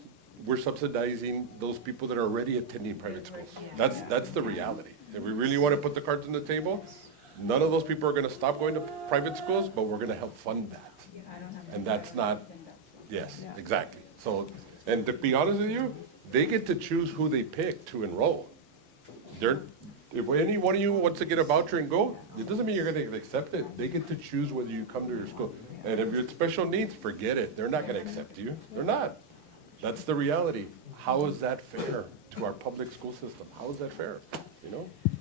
we're subsidizing those people that are already attending private schools. That's the reality. If we really want to put the cards on the table, none of those people are going to stop going to private schools, but we're going to help fund that. And that's not, yes, exactly. So, and to be honest with you, they get to choose who they pick to enroll. If any one of you wants to get a voucher and go, it doesn't mean you're going to accept it. They get to choose whether you come to your school. And if you're special needs, forget it. They're not going to accept you. They're not. That's the reality. How is that fair to our public school system? How is that fair,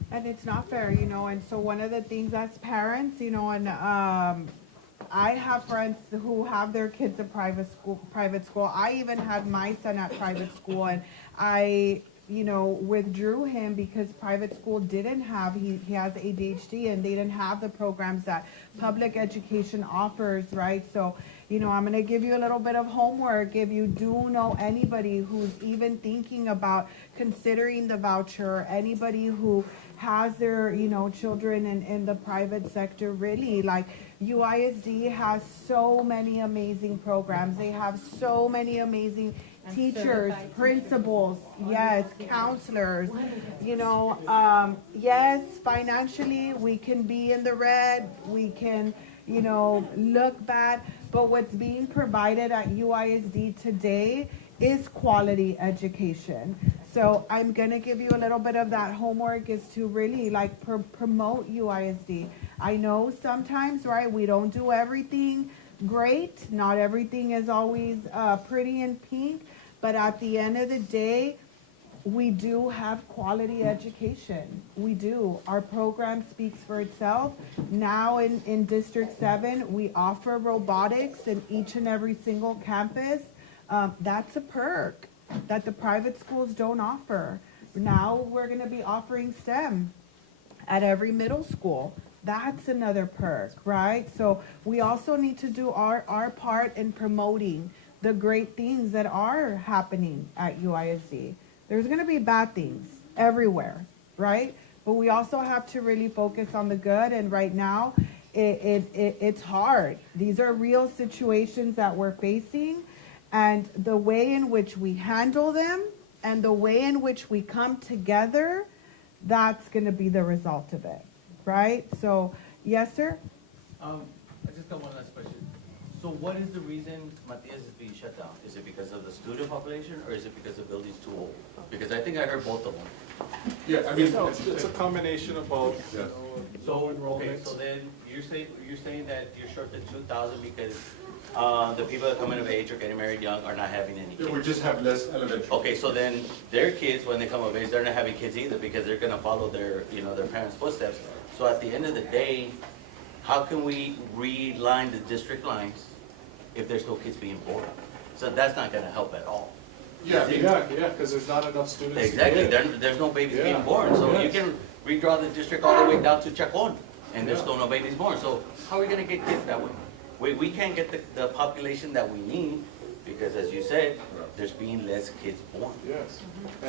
And it's not fair, and so one of the things as parents, and I have friends who have their kids at private school. I even had my son at private school, and I, withdrew him because private school didn't have, he has ADHD, and they didn't have the programs that public education offers, right? So, I'm going to give you a little bit of homework. If you do know anybody who's even thinking about considering the voucher, anybody who has their, children in the private sector, really, like UISD has so many amazing programs. They have so many amazing teachers, principals, yes, counselors, yes, financially, we can be in the red, we can, look bad, but what's being provided at UISD today is quality education. So I'm going to give you a little bit of that homework is to really promote UISD. I know sometimes, right, we don't do everything great. Not everything is always pretty and pink, but at the end of the day, we do have quality education. We do. Our program speaks for itself. Now in District 7, we offer robotics in each and every single campus. That's a perk that the private schools don't offer. Now we're going to be offering STEM at every middle school. That's another perk, right? So we also need to do our part in promoting the great things that are happening at UISD. There's going to be bad things everywhere, right? But we also have to really focus on the good. And right now, it's hard. These are real situations that we're facing. And the way in which we handle them and the way in which we come together, that's going to be the result of it, right? So, yes, sir? I just got one last question. So what is the reason Matias is being shut down? Is it because of the student population, or is it because the building's too old? Because I think I heard both of them. Yeah, I mean, it's a combination of both. Yes. So, okay, so then you're saying that you're short the 2,000 because the people that come in of age or getting married young are not having any kids? We just have less elementary. Okay, so then their kids, when they come of age, they're not having kids either because they're gonna follow their parents' footsteps. So at the end of the day, how can we reline the district lines if there's no kids being born? So that's not gonna help at all. Yeah, because there's not enough students. Exactly, there's no babies being born. So you can redraw the district all the way down to Chacon, and there's still no babies born. So how are we gonna get kids that way? We can't get the population that we need because, as you said, there's being less kids born. Yes.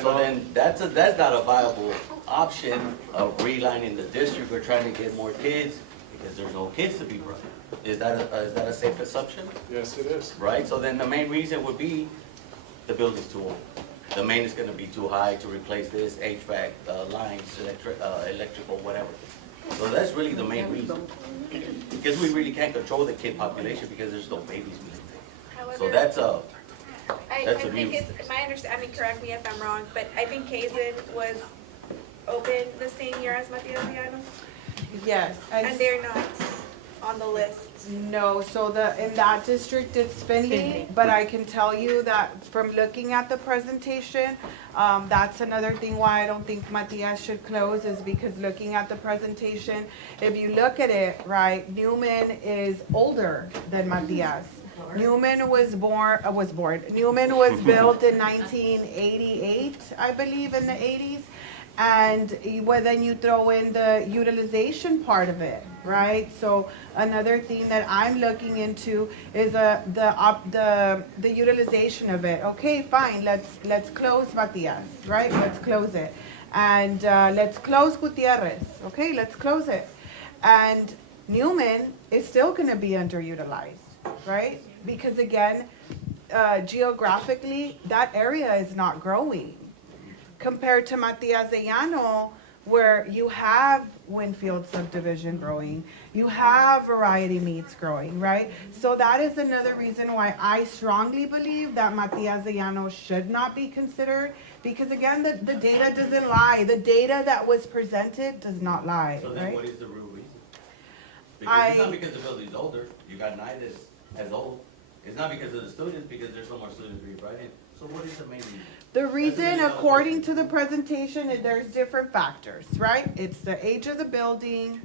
So then that's not a viable option of relining the district or trying to get more kids because there's no kids to be brought. Is that a safe assumption? Yes, it is. Right. So then the main reason would be the building's too old. The main is going to be too high to replace this HVAC lines, electrical, whatever. So that's really the main reason. Because we really can't control the kid population because there's no babies being there. So that's a I think it's my understanding. Correct me if I'm wrong, but I think Kazin was open the same year as Matias Llano. Yes. And they're not. on the list? No, so in that district, it's Finley, but I can tell you that from looking at the presentation, that's another thing why I don't think Matias should close, is because looking at the presentation, if you look at it, right, Newman is older than Matias. Newman was Newman was built in 1988, I believe, in the 80s. And then you throw in the utilization part of it, right? So another thing that I'm looking into is the utilization of it. Okay, fine, let's close Matias, right? Let's close it. And let's close Gutierrez, okay? Let's close it. And Newman is still gonna be underutilized, right? Because again, geographically, that area is not growing. Compared to Matias de Llano, where you have Winfield subdivision growing, you have Variety Meats growing, right? So that is another reason why I strongly believe that Matias de Llano should not be considered, because again, the data doesn't lie. The data that was presented does not lie, So then right? what is the real reason? Because it's not because the building's older, you got 9 as old. It's not because of the students, because there's no more students being brought in. So what is the main reason? The reason, according to the presentation, there's different factors, right? It's the age of the building,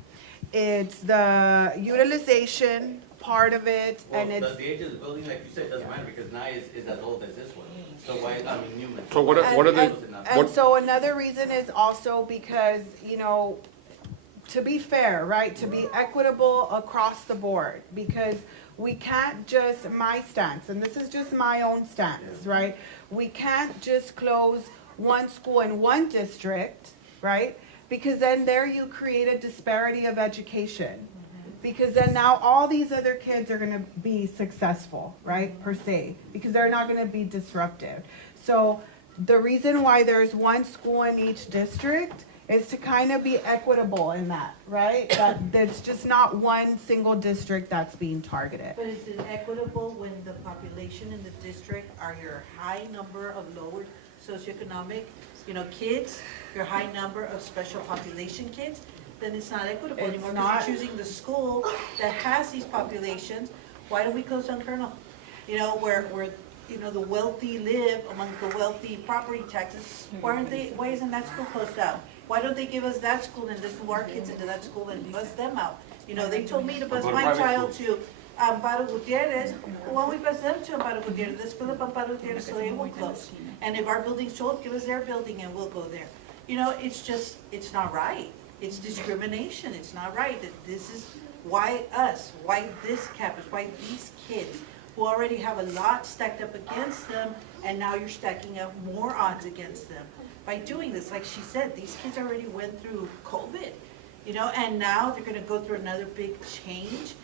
it's the utilization part of it, Well, and it's. the age of the building, like you said, doesn't matter because Nye is as old as this one. So why, I mean, Newman. So what are the? And so another reason is also because, you know, to be fair, right, to be equitable across the board, because we can't just, my stance, and this is just my own stance, right? We can't just close one school in one district, right? Because then there you create a disparity of education. Because then now all these other kids are gonna be successful, right, per se, because they're not gonna be disruptive. So the reason why there's one school in each district is to kind of be equitable in that, right? That's just not one single district that's being targeted. But is it equitable when the population in the district are your high number of lower socioeconomic, kids, your high number of special population kids? Then it's not equitable anymore because you're choosing the school that has these populations. Why don't we close down Colonel? Where the wealthy live among the wealthy property taxes. Why isn't that school closed down? Why don't they give us that school and just move our kids into that school and bus them out? They told me to bus my child to Amparo Gutierrez. Why don't we bus them to Amparo Gutierrez? Let's fill up Amparo Gutierrez so they won't close. And if our building's sold, give us their building and we'll go there. It's not right. It's discrimination. It's not right. That this is why us, why this campus, why these kids who already have a lot stacked up against them, and now you're stacking up more odds against them. By doing this, like she said, these kids already went through COVID, and now they're gonna go through another big change.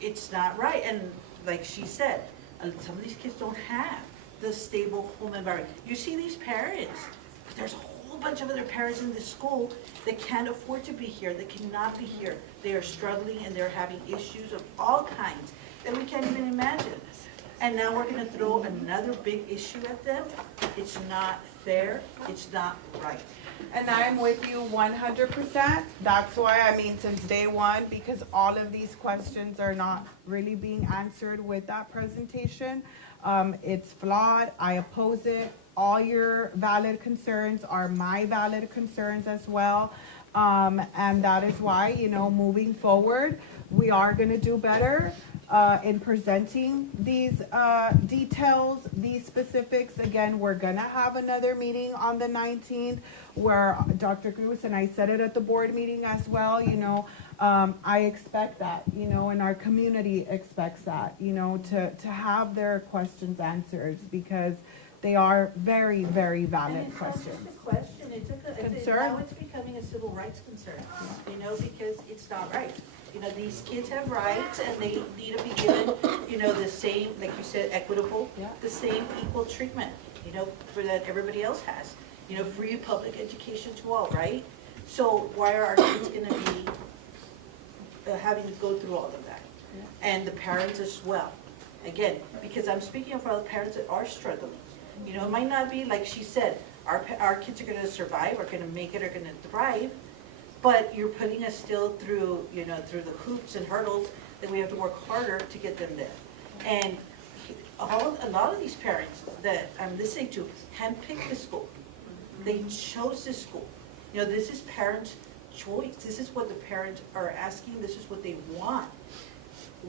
It's not right, and like she said, some of these kids don't have the stable home environment. You see these parents, but there's a whole bunch of other parents in this school that can't afford to be here, that cannot be here. They are struggling and they're having issues of all kinds that we can't even imagine. And now we're gonna throw another big issue at them. It's not fair, it's not right. And I'm with you 100%. That's why, since day one, because all of these questions are not really being answered with that presentation. It's flawed, I oppose it. All your valid concerns are my valid concerns as well. And that is why, moving forward, we are gonna do better in presenting these details, these specifics. Again, we're gonna have another meeting on the 19th where Dr. Cruz, and I said it at the board meeting as well, I expect that, and our community expects that, to have their questions answered, because they are very, very valid questions. It's not just a question, Concern. now it's becoming a civil rights concern, because it's not right. These kids have rights and they need to be given, the same, like you said, equitable, the same equal treatment, for that everybody else has. Free public education to all, right? So why are our kids gonna be having to go through all of that? And the parents as well. Again, because I'm speaking for the parents that are struggling. It might not be, like she said, our kids are gonna survive, are gonna make it, are gonna thrive, but you're putting us still through, through the hoops and hurdles then we have to work harder to get them there. And a lot of these parents that I'm listening to handpicked the school. They chose this school. You know, this is parents' choice. This is what the parents are asking. This is what they want.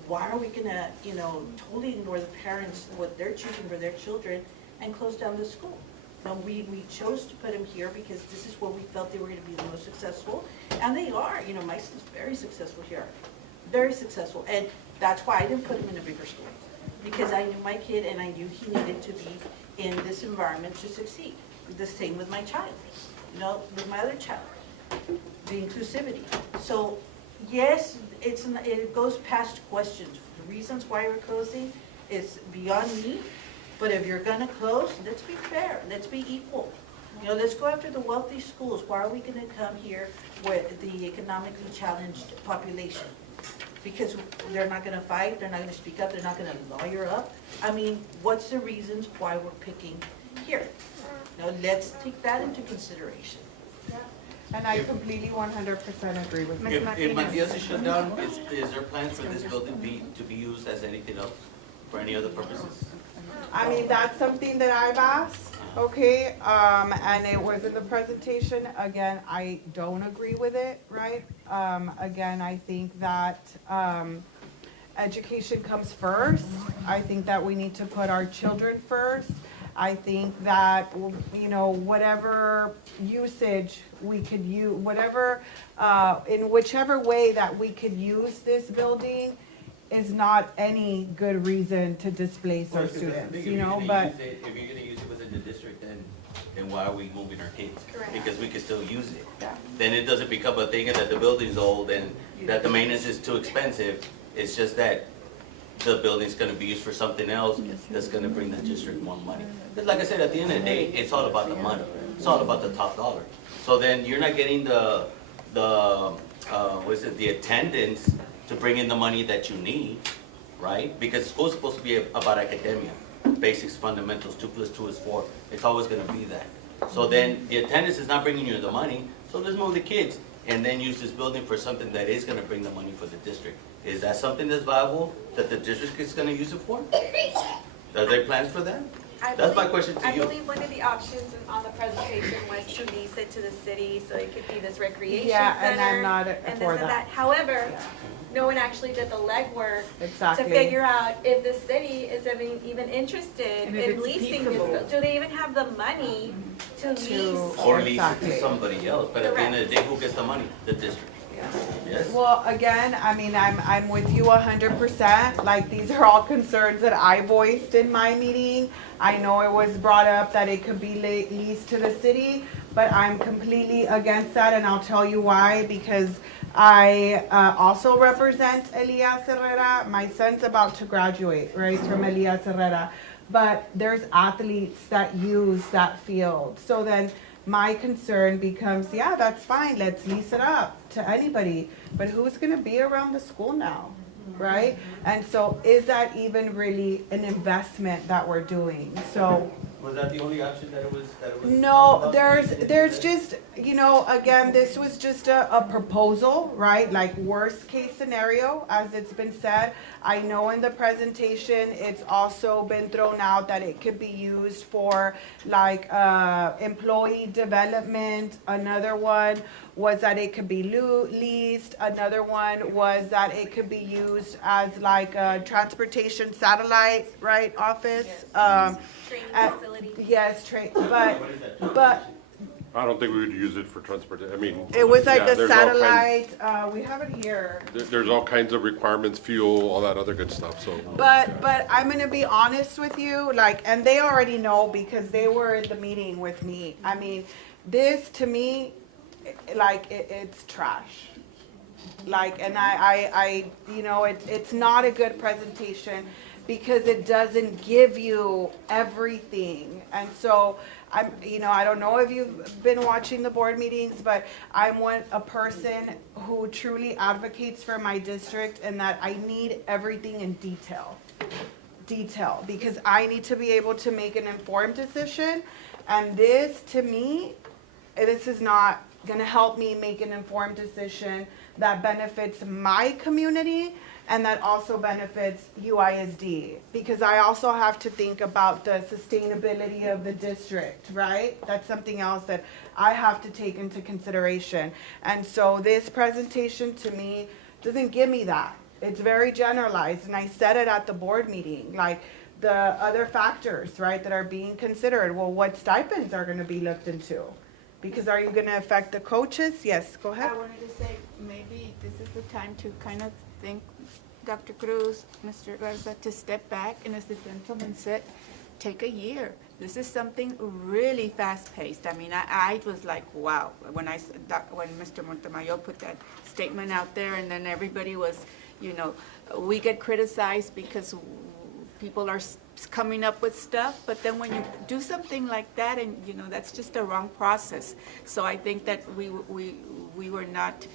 Why are we gonna, you know, totally ignore the parents, what they're choosing for their children, and close down the school? No, we chose to put them here because this is where we felt they were gonna be the most successful, and they are. You know, my son's very successful here, very successful, and that's why I didn't put him in a bigger school, because I knew my kid and I knew he needed to be in this environment to succeed. The same with my child, you know, with my other child, the inclusivity. So yes, it goes past questions. The reasons why we're closing is beyond me, but if you're gonna close, let's be fair, let's be equal. You know, let's go after the wealthy schools. Why are we gonna come here with the economically challenged population? Because they're not gonna fight, they're not gonna speak up, they're not gonna lawyer up. I mean, what's the reasons why we're picking here? Now, let's take that into consideration. And I completely 100% agree with you. If Matias is shut down, is there plans for this building to be used as anything else, for any other purposes? I mean, that's something that I've asked, okay, and it was in the presentation. Again, I don't agree with it, right? Again, I think that education comes first. I think that we need to put our children first. I think that, you know, whatever usage we could use, whatever, in whichever way that we could use this building is not any good reason to displace our students, you know, but. If you're gonna use it within the district, then why are we moving our kids? Correct. Because we can still use it. Yeah. Then it doesn't become a thing that the building's old and that the maintenance is too expensive. It's just that the building's gonna be used for something else that's gonna bring the district more money. Because like I said, at the end of the day, it's all about the money. It's all about the top dollar. So then you're not getting the attendance to bring in the money that you need, right? Because school's supposed to be about academia, basics, fundamentals, 2 + 2 is 4. It's always gonna be that. So then the attendance is not bringing you the money, so let's move the kids and then use this building for something that is gonna bring the money for the district. Is that something that's viable, that the district is gonna use it for? Are there plans for that? That's my question to you. I believe one of the options on the presentation was to lease it to the city, so it could be this recreation center. Yeah, and I'm not and for this and that. However, no one actually did the legwork Exactly. to figure out if the city is even interested And if in it's leasing this. feasible. Do they even have the money to lease? Or lease it to somebody else, but at the end of the day, who gets the money? The district. Yes? Well, again, I mean, I'm with you 100%. Like, these are all concerns that I voiced in my meeting. I know it was brought up that it could be leased to the city, but I'm completely against that, and I'll tell you why. Because I also represent Elias Herrera. My son's about to graduate, right, from Elias Herrera. But there's athletes that use that field. So then my concern becomes, yeah, that's fine, let's lease it up to anybody, but who's gonna be around the school now, right? And so is that even really an investment that we're doing? So. Was that the only option that it was? No, there's just, you know, again, this was just a proposal, right? Like worst case scenario, as it's been said. I know in the presentation, it's also been thrown out that it could be used for like employee development. Another one was that it could be leased. Another one was that it could be used as like a transportation satellite, right, office. Training facility. Yes, but I don't think we would use it for transport. I mean. it was like yeah, a there's all kinds- satellite, we have it here. There's all kinds of requirements, fuel, all that other good stuff, so. But I'm gonna be honest with you, like, and they already know because they were in the meeting with me. I mean, this to me, like, it's trash. Like, and I you know, it's not a good presentation because it doesn't give you everything. And so I'm, you know, I don't know if you've been watching the board meetings, but I'm a person who truly advocates for my district and that I need everything in detail, because I need to be able to make an informed decision. And this, to me, this is not gonna help me make an informed decision that benefits my community and that also benefits UISD. Because I also have to think about the sustainability of the district, right? That's something else that I have to take into consideration. And so this presentation to me doesn't give me that. It's very generalized, and I said it at the board meeting, like the other factors, right, that are being considered. Well, what stipends are gonna be looked into? Because are you gonna affect the coaches? Yes, go ahead. I wanted to say, maybe this is the time to kind of think, Dr. Cruz, Mr. Garza, to step back, and as the gentleman said, take a year. This is something really fast-paced. I mean, I was like, wow, when Mr. Montemayor put that statement out there, and then everybody was, you know, we get criticized because people are coming up with stuff, but then when you do something like that, and you know, that's just a wrong process. So I think that we were not,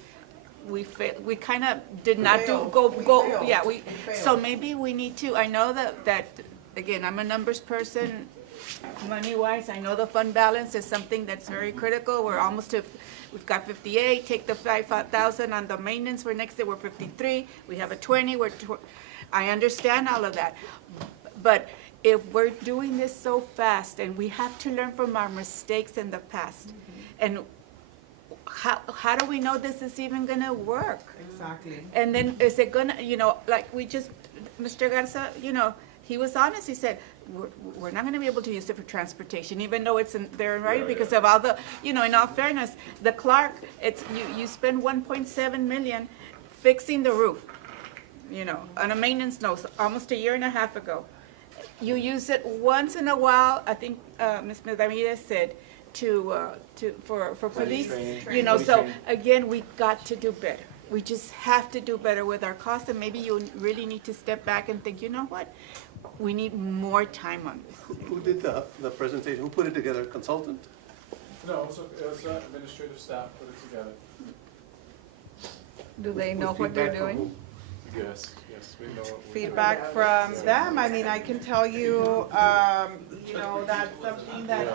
we kind of did not so maybe we need to, I know that again, I'm a numbers person, money-wise, I know the fund balance is something that's very critical. We're almost to, we've got 58, take the 5,000 on the maintenance for next year, we're 53, we have a 20, I understand all of that. But if we're doing this so fast, and we have to learn from our mistakes in the past, and how do we know this is even gonna work? Exactly. And then is it gonna, you know, like we just, Mr. Garza, you know, he was honest, he said, we're not gonna be able to use it for transportation, even though it's in there, right? Because of all the, you know, in all fairness, the Clark, it's, you spend 1.7 million fixing the roof, you know, on a maintenance note, almost a year and a half ago. You use it once in a while, I think Ms. Ramirez said, for police, you know, so again, we got to do better. We just have to do better with our costs, and maybe you really need to step back and think, you know what? We need more time on this. Who did the presentation? Who put it together? Consultant? No, it was administrative staff put it together. Do they know what they're doing? Yes, we know. Feedback from them. I mean, I can tell you, you know, that's something that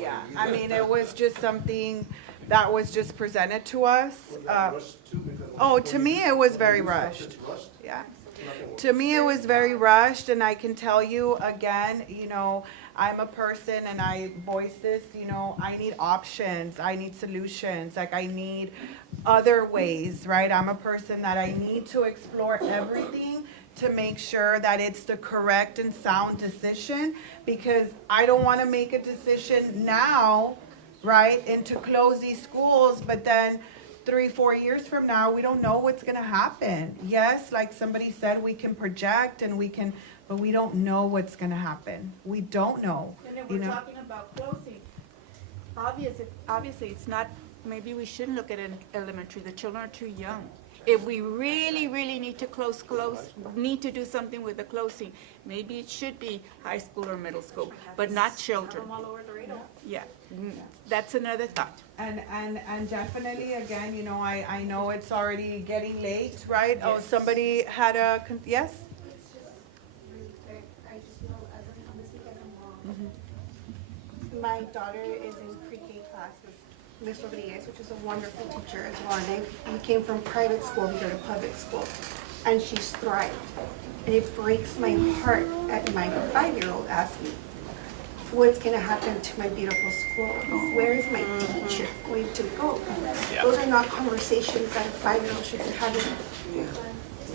yeah, I mean, it was just something that was just presented to us. Oh, to me, it was very rushed. Yeah. To me, it was very rushed, and I can tell you again, you know, I'm a person, and I voice this, you know, I need options, I need solutions, like I need other ways, right? I'm a person that I need to explore everything to make sure that it's the correct and sound decision, because I don't want to make a decision now, right, and to close these schools, but then 3-4 years from now, we don't know what's going to happen. Yes, like somebody said, we can project and we can, but we don't know what's going to happen. We don't know. And then we're talking about closing. Obviously, it's not, maybe we shouldn't look at an elementary. The children are too young. If we really, really need to need to do something with the closing, maybe it should be high school or middle school, but not children. Yeah, that's another thought. And definitely, again, you know, I know it's already getting late, right? Yes. Oh, somebody had a, yes? It's just really quick. I just know, as I'm this weekend, I'm my daughter is in pre-K class with Ms. Rodriguez, which is a wonderful teacher as well. And we came from private school, we go to public school. And she's thrived. And it breaks my heart that my 5-year-old asked me, what's going to happen to my beautiful school? Where is my teacher going to go? Yeah. Those are not conversations that a 5-year-old should be having. Yeah.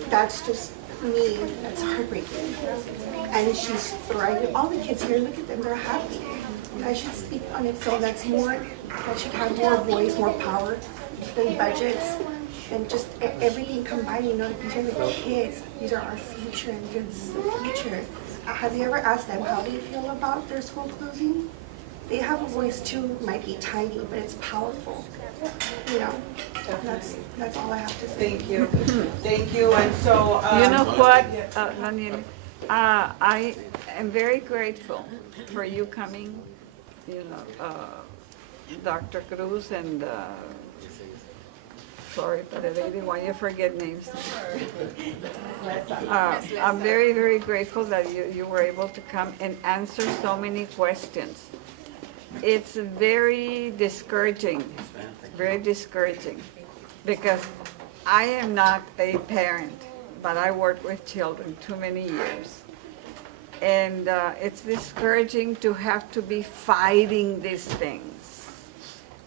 That's just me, that's heartbreaking. And she's thriving. All the kids here, look at them, they're happy. That should speak on its own. That's more, that should have more voice, more power than budgets and just everything combined. You know, these are the kids, these are our future, and it's the future. Have you ever asked them how they feel about their school closing? They have a voice too, might be tiny, but it's powerful. You know, that's all I have to say. Thank you. Thank you. And so, you know what, Daniel, I am very grateful for you coming, you know, Dr. Cruz and sorry, Lady, why you forget names? I'm very, very grateful that you were able to come and answer so many questions. it's very discouraging, because I am not a parent, but I work with children too many years. And it's discouraging to have to be fighting these things.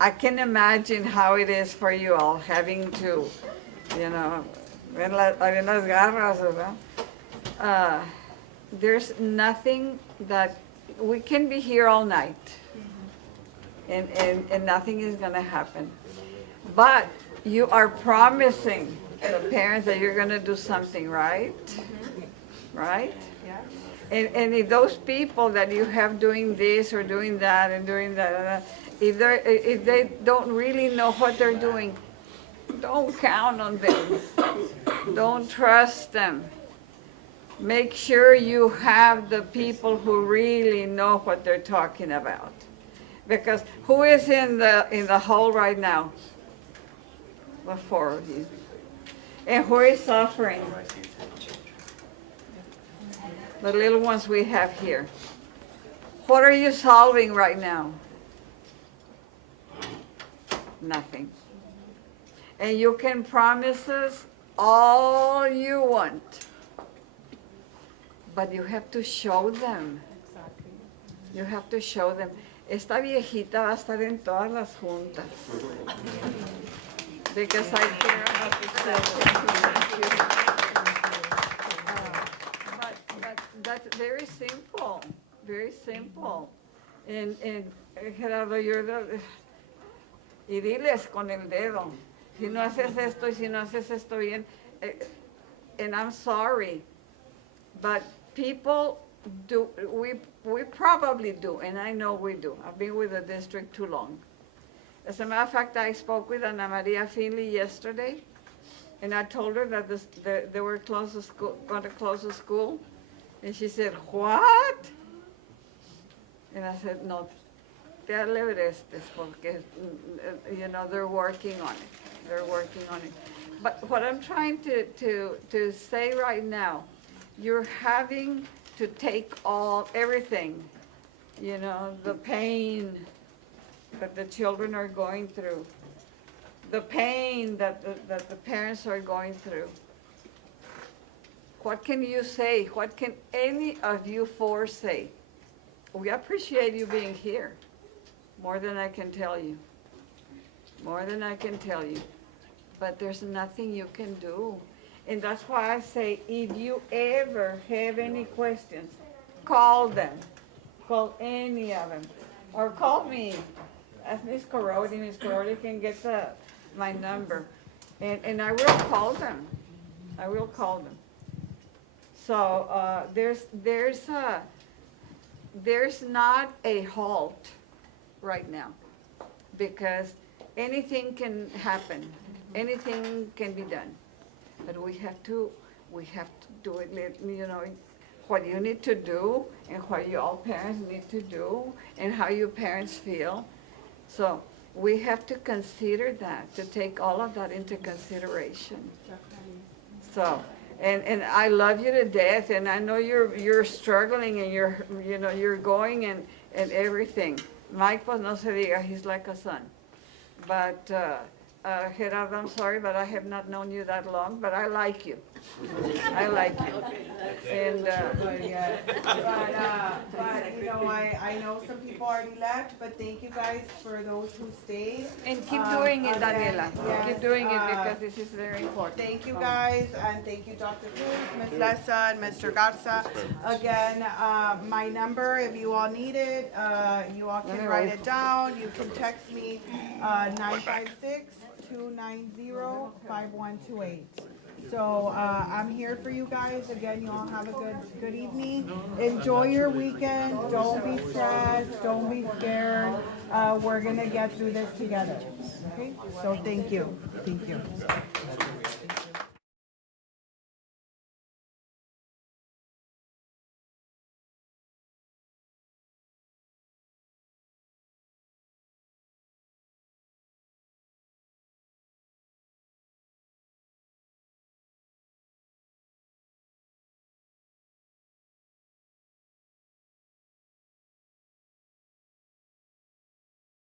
I can imagine how it is for you all, having to, you know, there's nothing that, we can be here all night, and nothing is going to happen. But you are promising the parents that you're going to do something, right? Right? And if those people that you have doing this or doing that and doing that, if they don't really know what they're doing, don't count on them. Don't trust them. Make sure you have the people who really know what they're talking about. Because who is in the hall right now? The four of you. And who is suffering? The little ones we have here. What are you solving right now? Nothing. And you can promise us all you want, but you have to show them. You have to show them. Esta viejita va a estar en todas las juntas. Because I care about the children. But that's very simple, very simple. And Gerardo, you're the, y diles con el dedo, si no haces esto y si no haces esto bien, and I'm sorry, but people do, we probably do, and I know we do. I've been with the district too long. As a matter of fact, I spoke with Ana Maria Finley yesterday, and I told her that they were going to close the school, and she said, what? And I said, no, te alebrestes, porque, you know, they're working on it. They're working on it. But what I'm trying to say right now, you're having to take everything, you know, the pain that the children are going through, the pain that the parents are going through. What can you say? What can any of you four say? We appreciate you being here, more than I can tell you. More than I can tell you. But there's nothing you can do. And that's why I say, if you ever have any questions, call them. Call any of them. Or call me. Ask Ms. Corodi. Ms. Corodi can get my number. And I will call them. I will call them. So there's not a halt right now, because anything can happen. Anything can be done. But we have to do it, you know, what you need to do and what you all parents need to do and how you parents feel. So we have to consider that, to take all of that into consideration. So, and I love you to death, and I know you're struggling and you're going and everything. Mike, pues no se diga, he's like a son. But Gerardo, I'm sorry, but I have not known you that long, but I like you. I like you. And but you know, I know some people already left, but thank you guys for those who stayed. And keep doing it, again, Daniela. yes, Keep doing it, because this is very important. Thank you guys, and thank you, Dr. Cruz, Ms. Lessa, and Mr. Garza. Again, my number, if you all need it, you all can write it down. You can text me 956-290-5128. So I'm here for you guys. Again, you all have a good evening. Enjoy your weekend. Don't be stressed. Don't be scared. We're gonna get through this together. Okay? So thank you. Thank you.